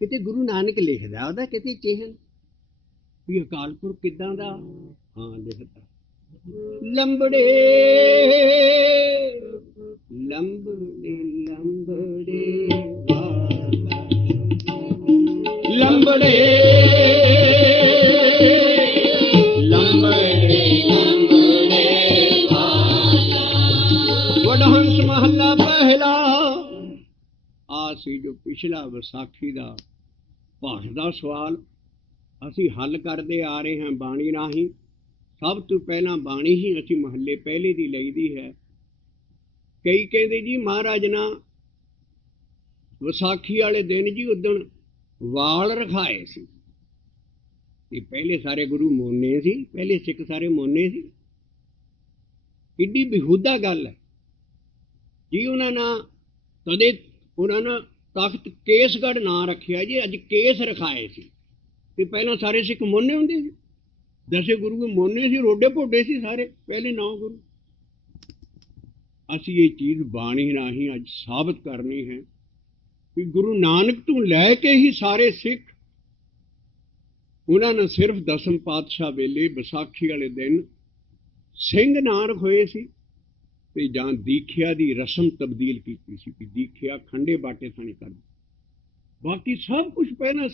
ਕਿਤੇ ਗੁਰੂ ਨਾਨਕ ਲਿਖਦਾ ਉਹਦਾ ਕਿਤੇ ਚਿਹਨ ਵੀ ਅਕਾਲ ਪੁਰਖ ਕਿੱਦਾਂ ਦਾ। ਹਾਂ ਲਿਖਦਾ, ਲੰਬੜੇ ਲੰਬੜੇ ਲੰਬੜੇ ਵਾਲਾ, ਲੰਬੜੇ ਲੰਬੜੇ ਲੰਬੜੇ ਵਾਲਾ। ਵਡਹੰਸ ਮਹੱਲਾ ਪਹਿਲਾ। ਆ ਸੀ ਜੋ ਪਿਛਲਾ ਵਿਸਾਖੀ ਦਾ ਪਾਠ ਦਾ ਸਵਾਲ ਅਸੀਂ ਹੱਲ ਕਰਦੇ ਆ ਰਹੇ ਹਾਂ ਬਾਣੀ ਰਾਹੀਂ। ਸਭ ਤੋਂ ਪਹਿਲਾਂ ਬਾਣੀ ਹੀ ਅਸੀਂ ਮਹੱਲੇ ਪਹਿਲੇ ਦੀ ਲਈਦੀ ਹੈ। ਕਈ ਕਹਿੰਦੇ ਜੀ ਮਹਾਰਾਜ ਨਾ ਵਿਸਾਖੀ ਵਾਲੇ ਦਿਨ ਜੀ ਉਦਣ ਵਾਲ ਰਖਾਏ ਸੀ। ਇਹ ਪਹਿਲੇ ਸਾਰੇ ਗੁਰੂ ਮੋਨੇ ਸੀ, ਪਹਿਲੇ ਸਿੱਖ ਸਾਰੇ ਮੋਨੇ ਸੀ। ਕਿੱਡੀ ਬੇਹੂਦਾ ਗੱਲ ਹੈ ਜੀ। ਉਹਨਾਂ ਨਾਲ ਤਦੇ ਉਹਨਾਂ ਨੇ ਤਖਤ ਕੇਸਗੜ੍ਹ ਨਾਂ ਰੱਖਿਆ ਜੀ, ਅੱਜ ਕੇਸ ਰਖਾਏ ਸੀ। ਤੇ ਪਹਿਲਾਂ ਸਾਰੇ ਸਿੱਖ ਮੋਨੇ ਹੁੰਦੇ ਸੀ, ਦਸੇ ਗੁਰੂ ਮੋਨੇ ਸੀ, ਰੋਡੇ ਭੋਡੇ ਸੀ ਸਾਰੇ ਪਹਿਲੇ 9 ਗੁਰੂ। ਅਸੀਂ ਇਹ ਚੀਜ਼ ਬਾਣੀ ਰਾਹੀਂ ਅੱਜ ਸਾਬਤ ਕਰਨੀ ਹੈ ਕਿ ਗੁਰੂ ਨਾਨਕ ਤੋਂ ਲੈ ਕੇ ਹੀ ਸਾਰੇ ਸਿੱਖ, ਉਹਨਾਂ ਨੇ ਸਿਰਫ ਦਸਮ ਪਾਤਸ਼ਾਹ ਵੇਲੇ ਵਿਸਾਖੀ ਵਾਲੇ ਦਿਨ ਸਿੰਘ ਨਾਂ ਰਖੋਏ ਸੀ ਤੇ ਜਾਂ ਦੀਖਿਆ ਦੀ ਰਸਮ ਤਬਦੀਲ ਕੀਤੀ ਸੀ ਕਿ ਦੀਖਿਆ ਖੰਡੇ ਬਾਟੇ ਥਾਣੀ ਕਰ। ਬਾਕੀ ਸਭ ਕੁਝ ਪਹਿਲਾਂ